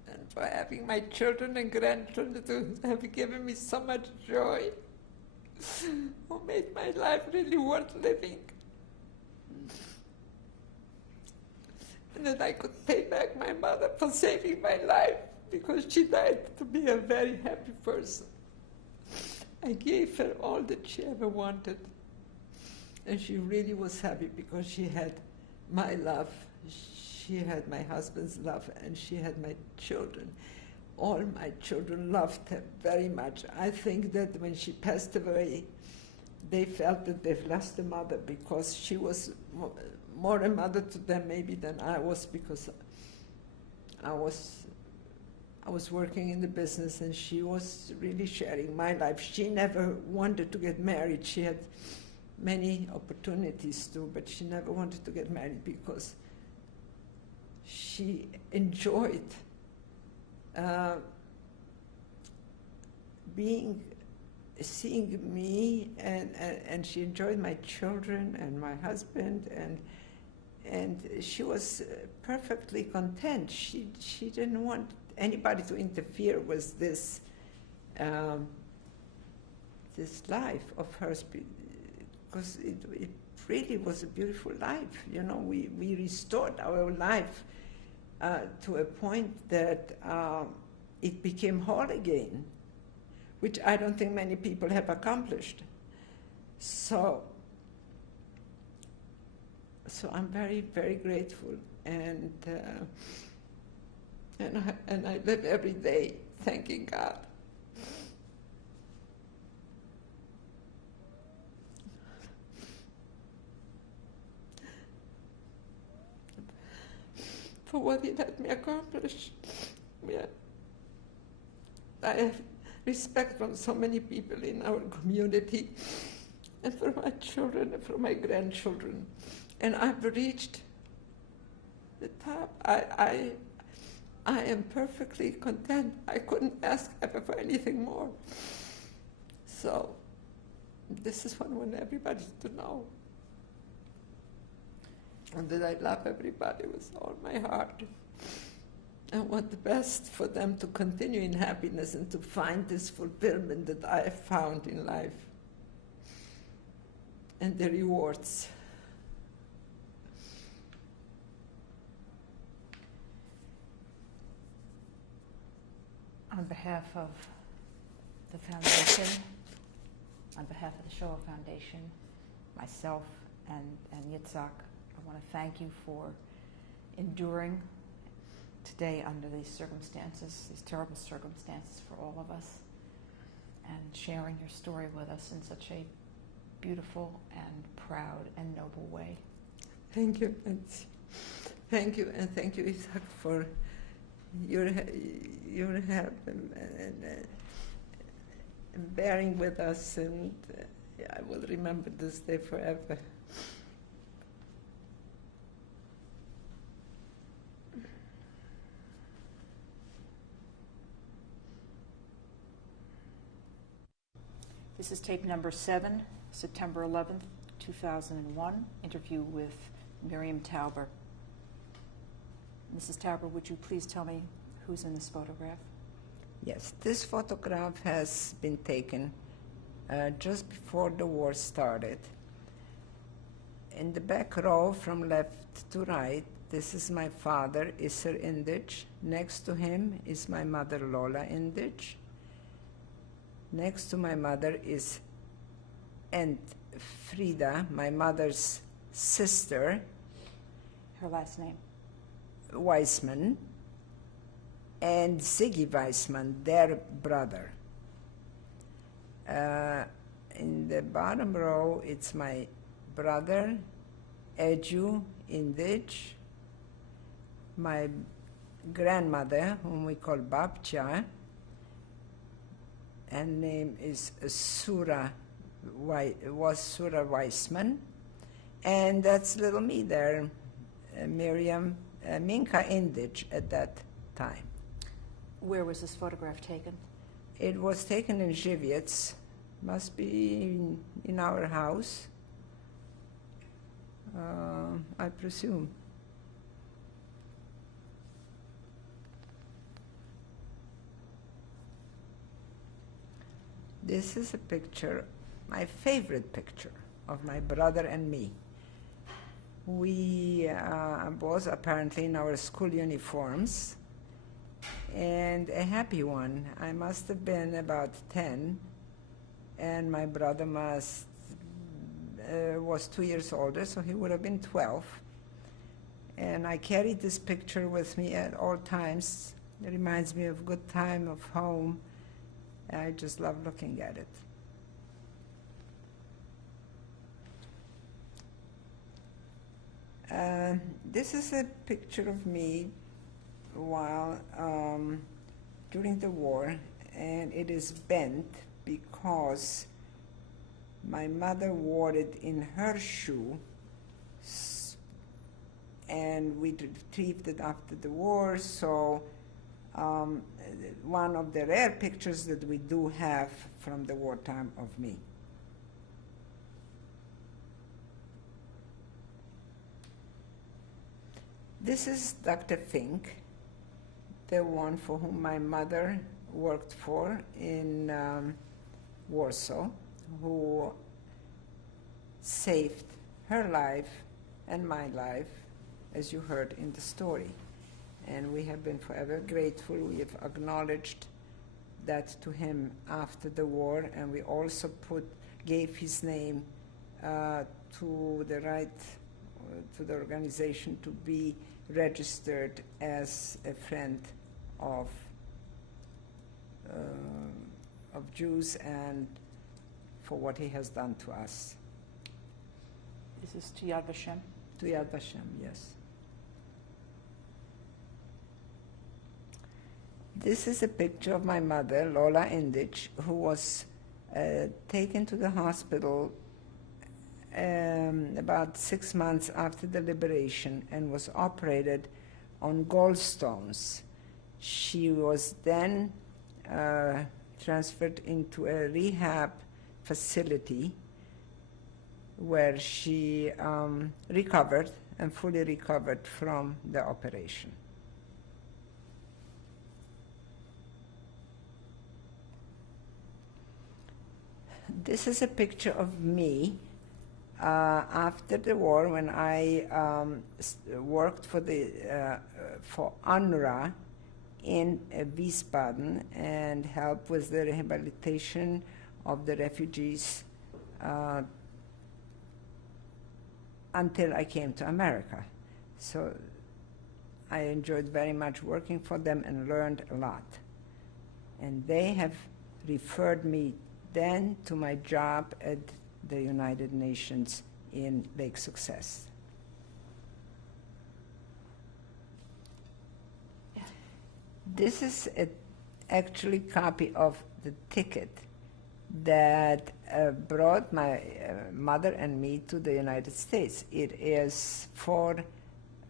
and for having my children and grandchildren to have given me so much joy, who made my life really worth living. And that I could pay back my mother for saving my life, because she died to be a very happy person. I gave her all that she ever wanted. And she really was happy because she had my love, she had my husband's love, and she had my children. All my children loved her very much. I think that when she passed away, they felt that they've lost a mother, because she was more a mother to them maybe than I was, because I was working in the business and she was really sharing my life. She never wanted to get married. She had many opportunities to, but she never wanted to get married because she enjoyed seeing me, and she enjoyed my children and my husband, and she was perfectly content. She didn't want anybody to interfere with this this life of hers, because it really was a beautiful life. You know, we restored our life to a point that it became whole again, which I don't think many people have accomplished. So I'm very, very grateful, and I live every day thanking God. For what He let me accomplish. Yeah. I have respect from so many people in our community, and for my children and for my grandchildren. And I've reached the top. I am perfectly content. I couldn't ask ever for anything more. So this is what I want everybody to know. And that I love everybody with all my heart. I want the best for them to continue in happiness and to find this fulfillment that I have found in life. And the rewards. On behalf of the foundation, on behalf of the Shoah Foundation, myself and Yitzhak, I want to thank you for enduring today under these circumstances, these terrible circumstances for all of us, and sharing your story with us in such a beautiful and proud and noble way. Thank you, Nancy. Thank you, and thank you, Isaac, for your help and bearing with us, and I will remember this day forever. This is tape number 7, September 11th, 2001, interview with Miriam Tauber. Mrs. Tauber, would you please tell me who's in this photograph? Yes, this photograph has been taken just before the war started. In the back row from left to right, this is my father, Isser Indich. Next to him is my mother, Lola Indich. Next to my mother is Aunt Frida, my mother's sister, Her last name? Weissman, and Ziggy Weissman, their brother. In the bottom row, it's my brother, Eju Indich, my grandmother, whom we call Babcha, and name is Sura Weissman, and that's little me there, Miriam Minka Indich at that time. Where was this photograph taken? It was taken in Żywiec, must be in our house, I presume. This is a picture, my favorite picture, of my brother and me. We was apparently in our school uniforms, and a happy one. I must have been about 10, and my brother was 2 years older, so he would have been 12. And I carried this picture with me at all times. It reminds me of good time, of home. I just love looking at it. This is a picture of me while during the war, and it is bent because my mother wore it in her shoe, and we retrieved it after the war. So one of the rare pictures that we do have from the wartime of me. This is Dr. Fink, the one for whom my mother worked for in Warsaw, who saved her life and my life, as you heard in the story. And we have been forever grateful. We have acknowledged that to him after the war, and we also gave his name to the organization to be registered as a friend of Jews, and for what he has done to us. This is to Yad Vashem? To Yad Vashem, yes. This is a picture of my mother, Lola Indich, who was taken to the hospital about 6 months after the liberation and was operated on gallstones. She was then transferred into a rehab facility where she recovered and fully recovered from the operation. This is a picture of me after the war, when I worked for UNRWA in Wiesbaden and helped with the rehabilitation of the refugees until I came to America. So I enjoyed very much working for them and learned a lot. And they have referred me then to my job at the United Nations in Lake Success. This is actually a copy of the ticket that brought my mother and me to the United States. It is for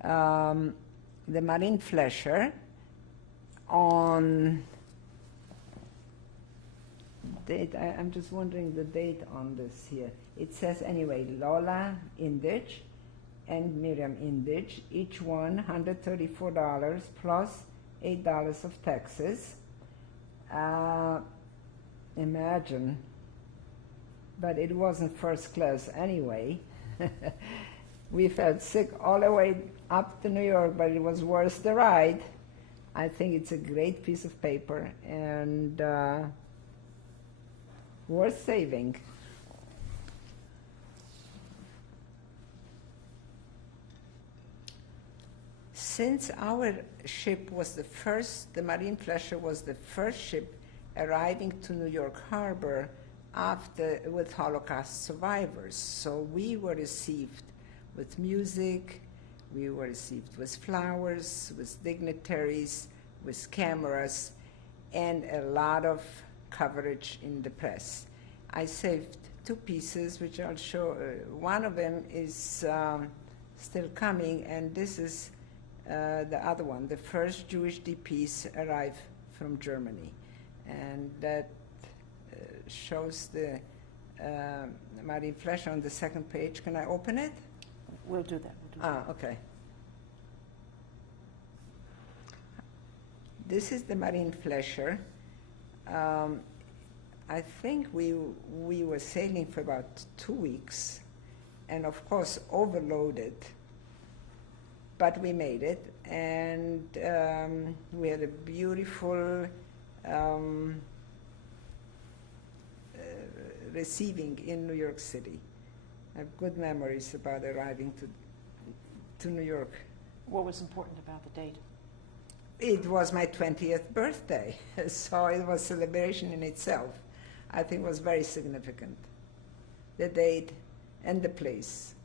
the Marine Flesher on date. I'm just wondering the date on this here. It says anyway, Lola Indich and Miriam Indich, each one $134 plus $8 of taxes. Imagine, but it wasn't first class anyway. We felt sick all the way up to New York, but it was worth the ride. I think it's a great piece of paper and worth saving. Since our ship was the first, the Marine Flesher was the first ship arriving to New York Harbor with Holocaust survivors. So we were received with music, we were received with flowers, with dignitaries, with cameras, and a lot of coverage in the press. I saved two pieces, which I'll show. One of them is still coming, and this is the other one. The first Jewish DPs arrived from Germany, and that shows the Marine Flesher on the second page. Can I open it? We'll do that. Okay. This is the Marine Flesher. I think we were sailing for about 2 weeks, and of course overloaded, but we made it, and we had a beautiful receiving in New York City. I have good memories about arriving to New York. What was important about the date? It was my 20th birthday, so it was a celebration in itself. I think it was very significant, the date and the place.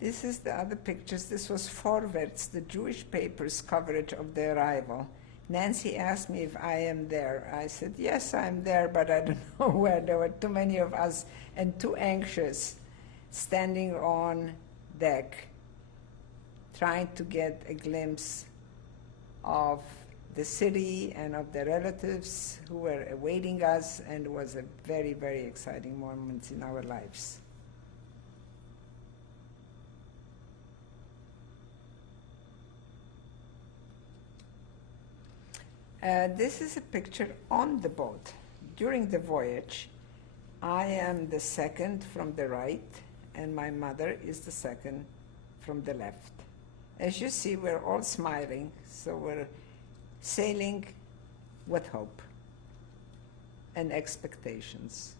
This is the other pictures. This was Vorwärts, the Jewish paper's coverage of the arrival. Nancy asked me if I am there. I said, yes, I'm there, but I don't know where. There were too many of us and too anxious, standing on deck, trying to get a glimpse of the city and of the relatives who were awaiting us, and it was a very, very exciting moment in our lives. This is a picture on the boat. During the voyage, I am the second from the right, and my mother is the second from the left. As you see, we're all smiling, so we're sailing with hope and expectations.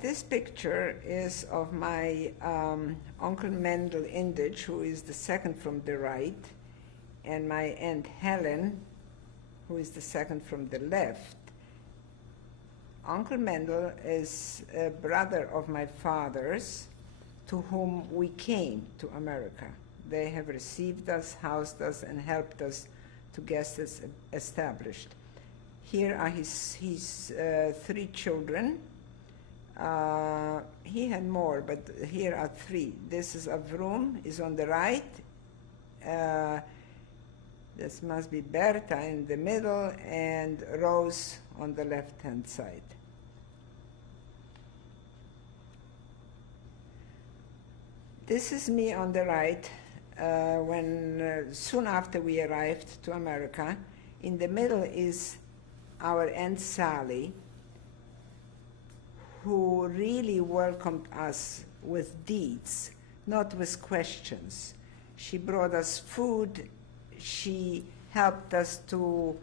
This picture is of my Uncle Mendel Indich, who is the second from the right, and my Aunt Helen, who is the second from the left. Uncle Mendel is a brother of my father's, to whom we came to America. They have received us, housed us, and helped us to get us established. Here are his 3 children. He had more, but here are 3. This is Avrum, is on the right. This must be Berta in the middle, and Rose on the left-hand side. This is me on the right, when soon after we arrived to America. In the middle is our Aunt Sally, who really welcomed us with deeds, not with questions. She brought us food. She helped us to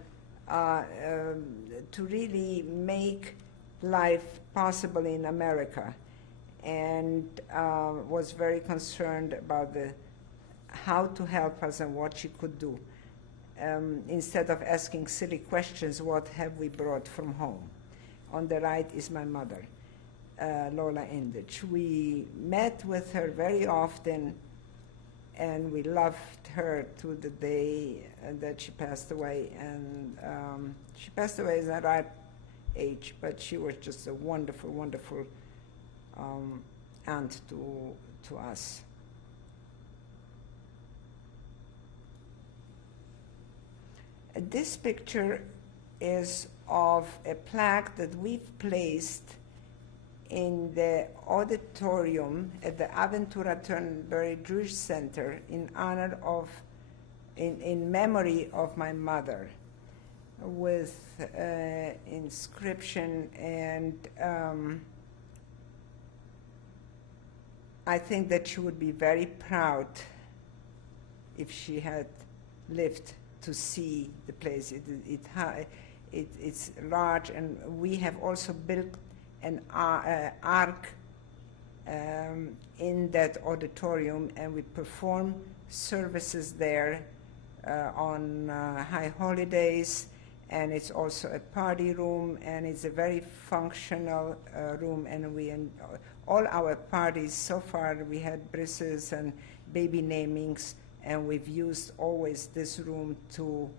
to really make life possible in America, and was very concerned about how to help us and what she could do. Instead of asking silly questions, what have we brought from home? On the right is my mother, Lola Indich. We met with her very often, and we loved her to the day that she passed away. And she passed away at a ripe age, but she was just a wonderful, wonderful aunt to us. This picture is of a plaque that we've placed in the auditorium at the Aventura Turnberry Jewish Center in honor of, in memory of my mother, with inscription, and I think that she would be very proud if she had lived to see the place. It's large, and we have also built an ark in that auditorium, and we perform services there on high holidays, and it's also a party room, and it's a very functional room, and all our parties so far, we had brisses and baby namings, and we've used always this room to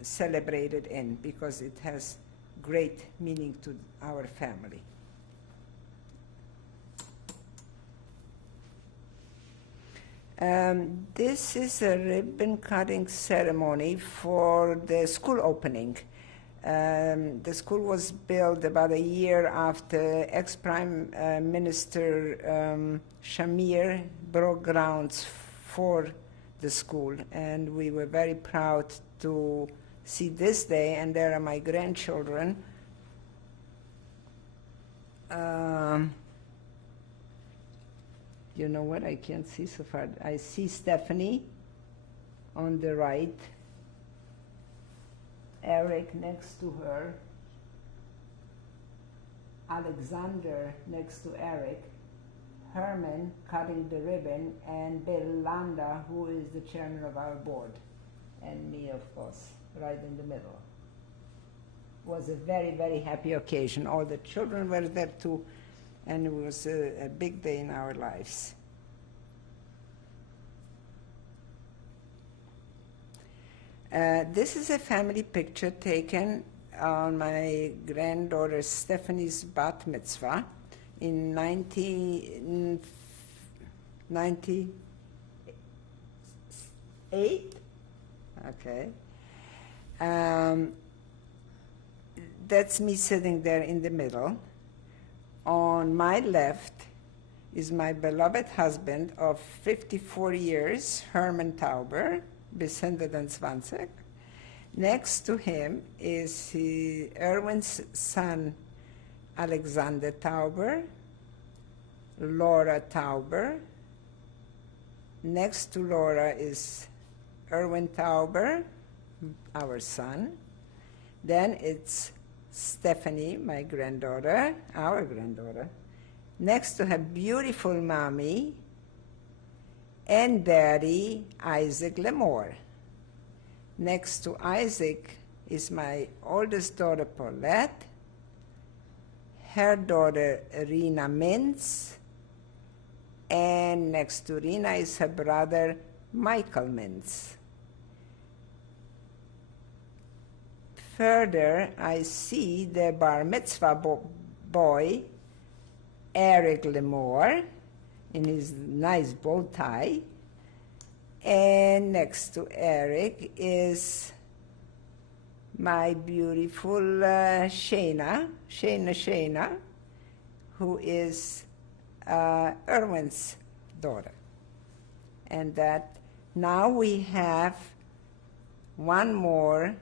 celebrate it in, because it has great meaning to our family. This is a ribbon cutting ceremony for the school opening. The school was built about a year after ex-Prime Minister Shamir broke grounds for the school, and we were very proud to see this day, and there are my grandchildren. You know what? I can't see so far. I see Stephanie on the right, Eric next to her, Alexander next to Eric, Herman cutting the ribbon, and Bill Landa, who is the chairman of our board, and me, of course, right in the middle. It was a very, very happy occasion. All the children were there too, and it was a big day in our lives. This is a family picture taken on my granddaughter Stephanie's bat mitzvah in 1998. Okay. That's me sitting there in the middle. On my left is my beloved husband of 54 years, Herman Tauber, bis 120. Next to him is Erwin's son, Alexander Tauber, Laura Tauber. Next to Laura is Erwin Tauber, our son. Then it's Stephanie, my granddaughter, our granddaughter. Next to her beautiful mommy and daddy, Isaac Lemore. Next to Isaac is my oldest daughter, Paulette, her daughter, Rena Mintz, and next to Rena is her brother, Michael Mintz. Further, I see the bar mitzvah boy, Eric Lemore, in his nice bow tie. And next to Eric is my beautiful Shayna, who is Erwin's daughter. And that now we have one more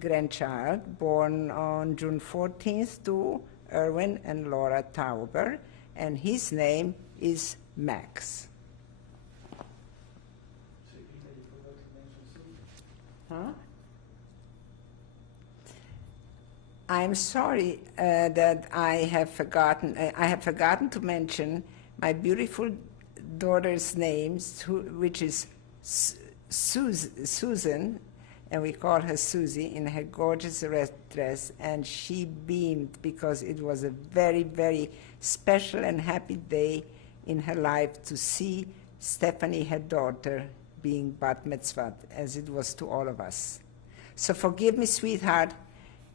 grandchild born on June 14th to Erwin and Laura Tauber, and his name is Max. Huh? I'm sorry that I have forgotten. I have forgotten to mention my beautiful daughter's name, which is Susan, and we call her Susie, in her gorgeous red dress, and she beamed because it was a very, very special and happy day in her life to see Stephanie, her daughter, being bat mitzvahed, as it was to all of us. So forgive me, sweetheart,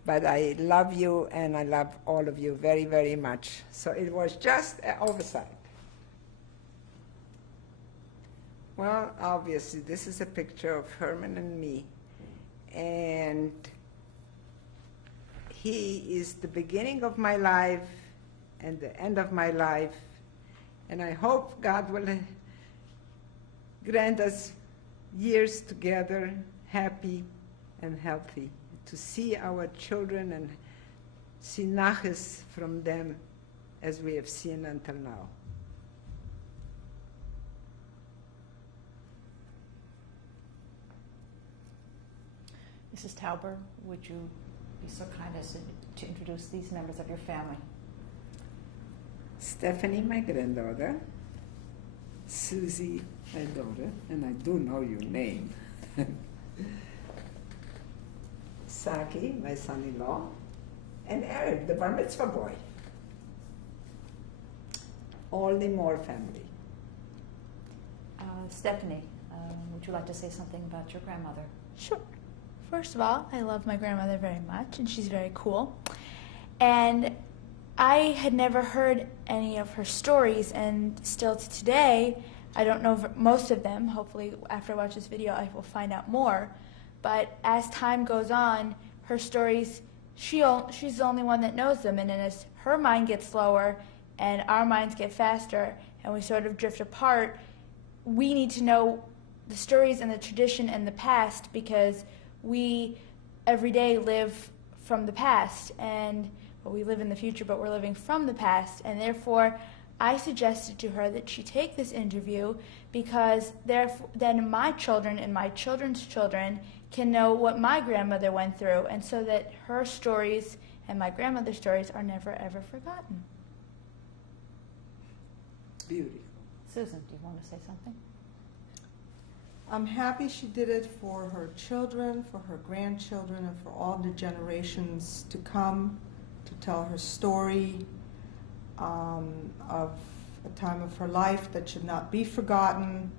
but I love you and I love all of you very, very much. So it was just an oversight. Well, obviously, this is a picture of Herman and me. And he is the beginning of my life and the end of my life. And I hope God will grant us years together, happy and healthy, to see our children and see nachas from them as we have seen until now. Mrs. Tauber, would you be so kind as to introduce these members of your family? Stephanie, my granddaughter, Susie, my daughter, and I do know your name. Saki, my son-in-law, and Eric, the bar mitzvah boy. All the Moore family. Stephanie, would you like to say something about your grandmother? Sure. First of all, I love my grandmother very much, and she's very cool. And I had never heard any of her stories, and still to today, I don't know most of them. Hopefully, after I watch this video, I will find out more. But as time goes on, her stories, she's the only one that knows them. And then as her mind gets slower and our minds get faster and we sort of drift apart, we need to know the stories and the tradition and the past, because we every day live from the past, and we live in the future, but we're living from the past. And therefore, I suggested to her that she take this interview, because then my children and my children's children can know what my grandmother went through, and so that her stories and my grandmother's stories are never, ever forgotten. Beautiful. Susan, do you want to say something? I'm happy she did it for her children, for her grandchildren, and for all the generations to come, to tell her story of a time of her life that should not be forgotten.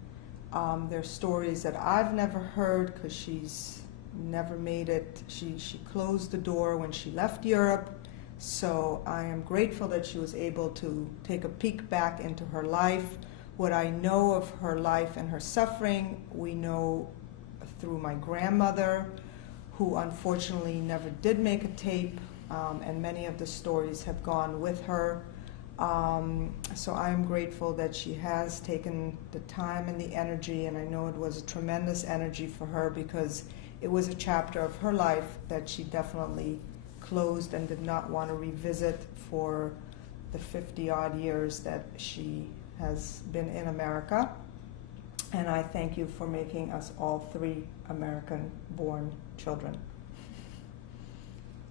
There's stories that I've never heard because she's never made it. She closed the door when she left Europe. So I am grateful that she was able to take a peek back into her life. What I know of her life and her suffering, we know through my grandmother, who unfortunately never did make a tape, and many of the stories have gone with her. So I am grateful that she has taken the time and the energy, and I know it was a tremendous energy for her, because it was a chapter of her life that she definitely closed and did not want to revisit for the 50-odd years that she has been in America. And I thank you for making us all 3 American-born children.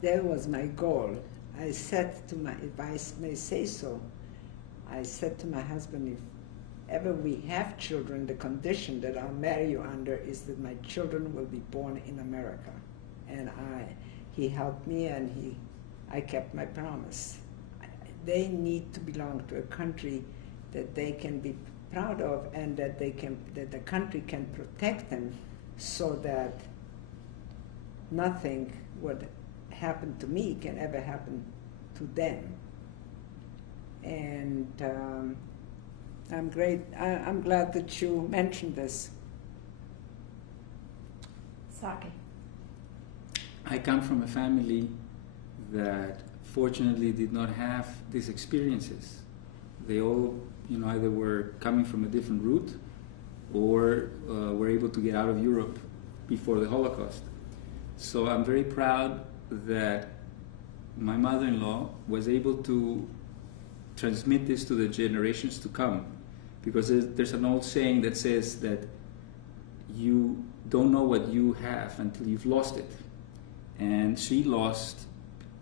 That was my goal. I said to my, if I may say so, I said to my husband, if ever we have children, the condition that I'll marry you under is that my children will be born in America. And he helped me, and I kept my promise. They need to belong to a country that they can be proud of, and that that the country can protect them, so that nothing would happen to me can ever happen to them. And I'm glad that you mentioned this. Saki. I come from a family that fortunately did not have these experiences. They all, either were coming from a different route or were able to get out of Europe before the Holocaust. So I'm very proud that my mother-in-law was able to transmit this to the generations to come, because there's an old saying that says that you don't know what you have until you've lost it. And she lost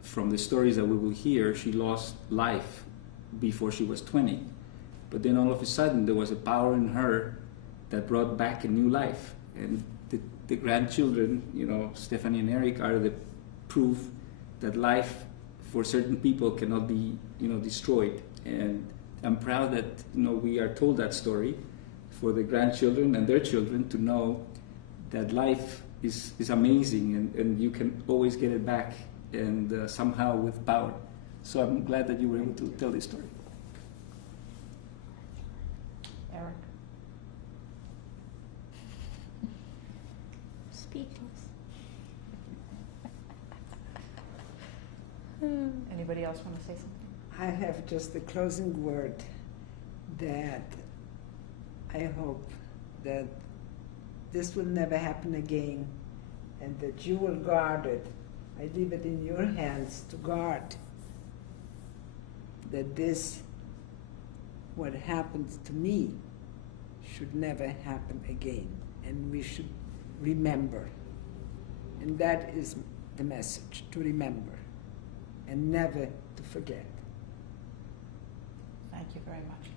from the stories that we will hear, she lost life before she was 20. But then all of a sudden, there was a power in her that brought back a new life. And the grandchildren, you know, Stephanie and Eric, are the proof that life for certain people cannot be, you know, destroyed. And I'm proud that, you know, we are told that story for the grandchildren and their children to know that life is amazing, and you can always get it back, and somehow with power. So I'm glad that you were able to tell this story. Eric? Speechless. Anybody else want to say something? I have just a closing word that I hope that this will never happen again, and that you will guard it. I leave it in your hands to guard that this, what happened to me, should never happen again, and we should remember. And that is the message, to remember and never to forget. Thank you very much.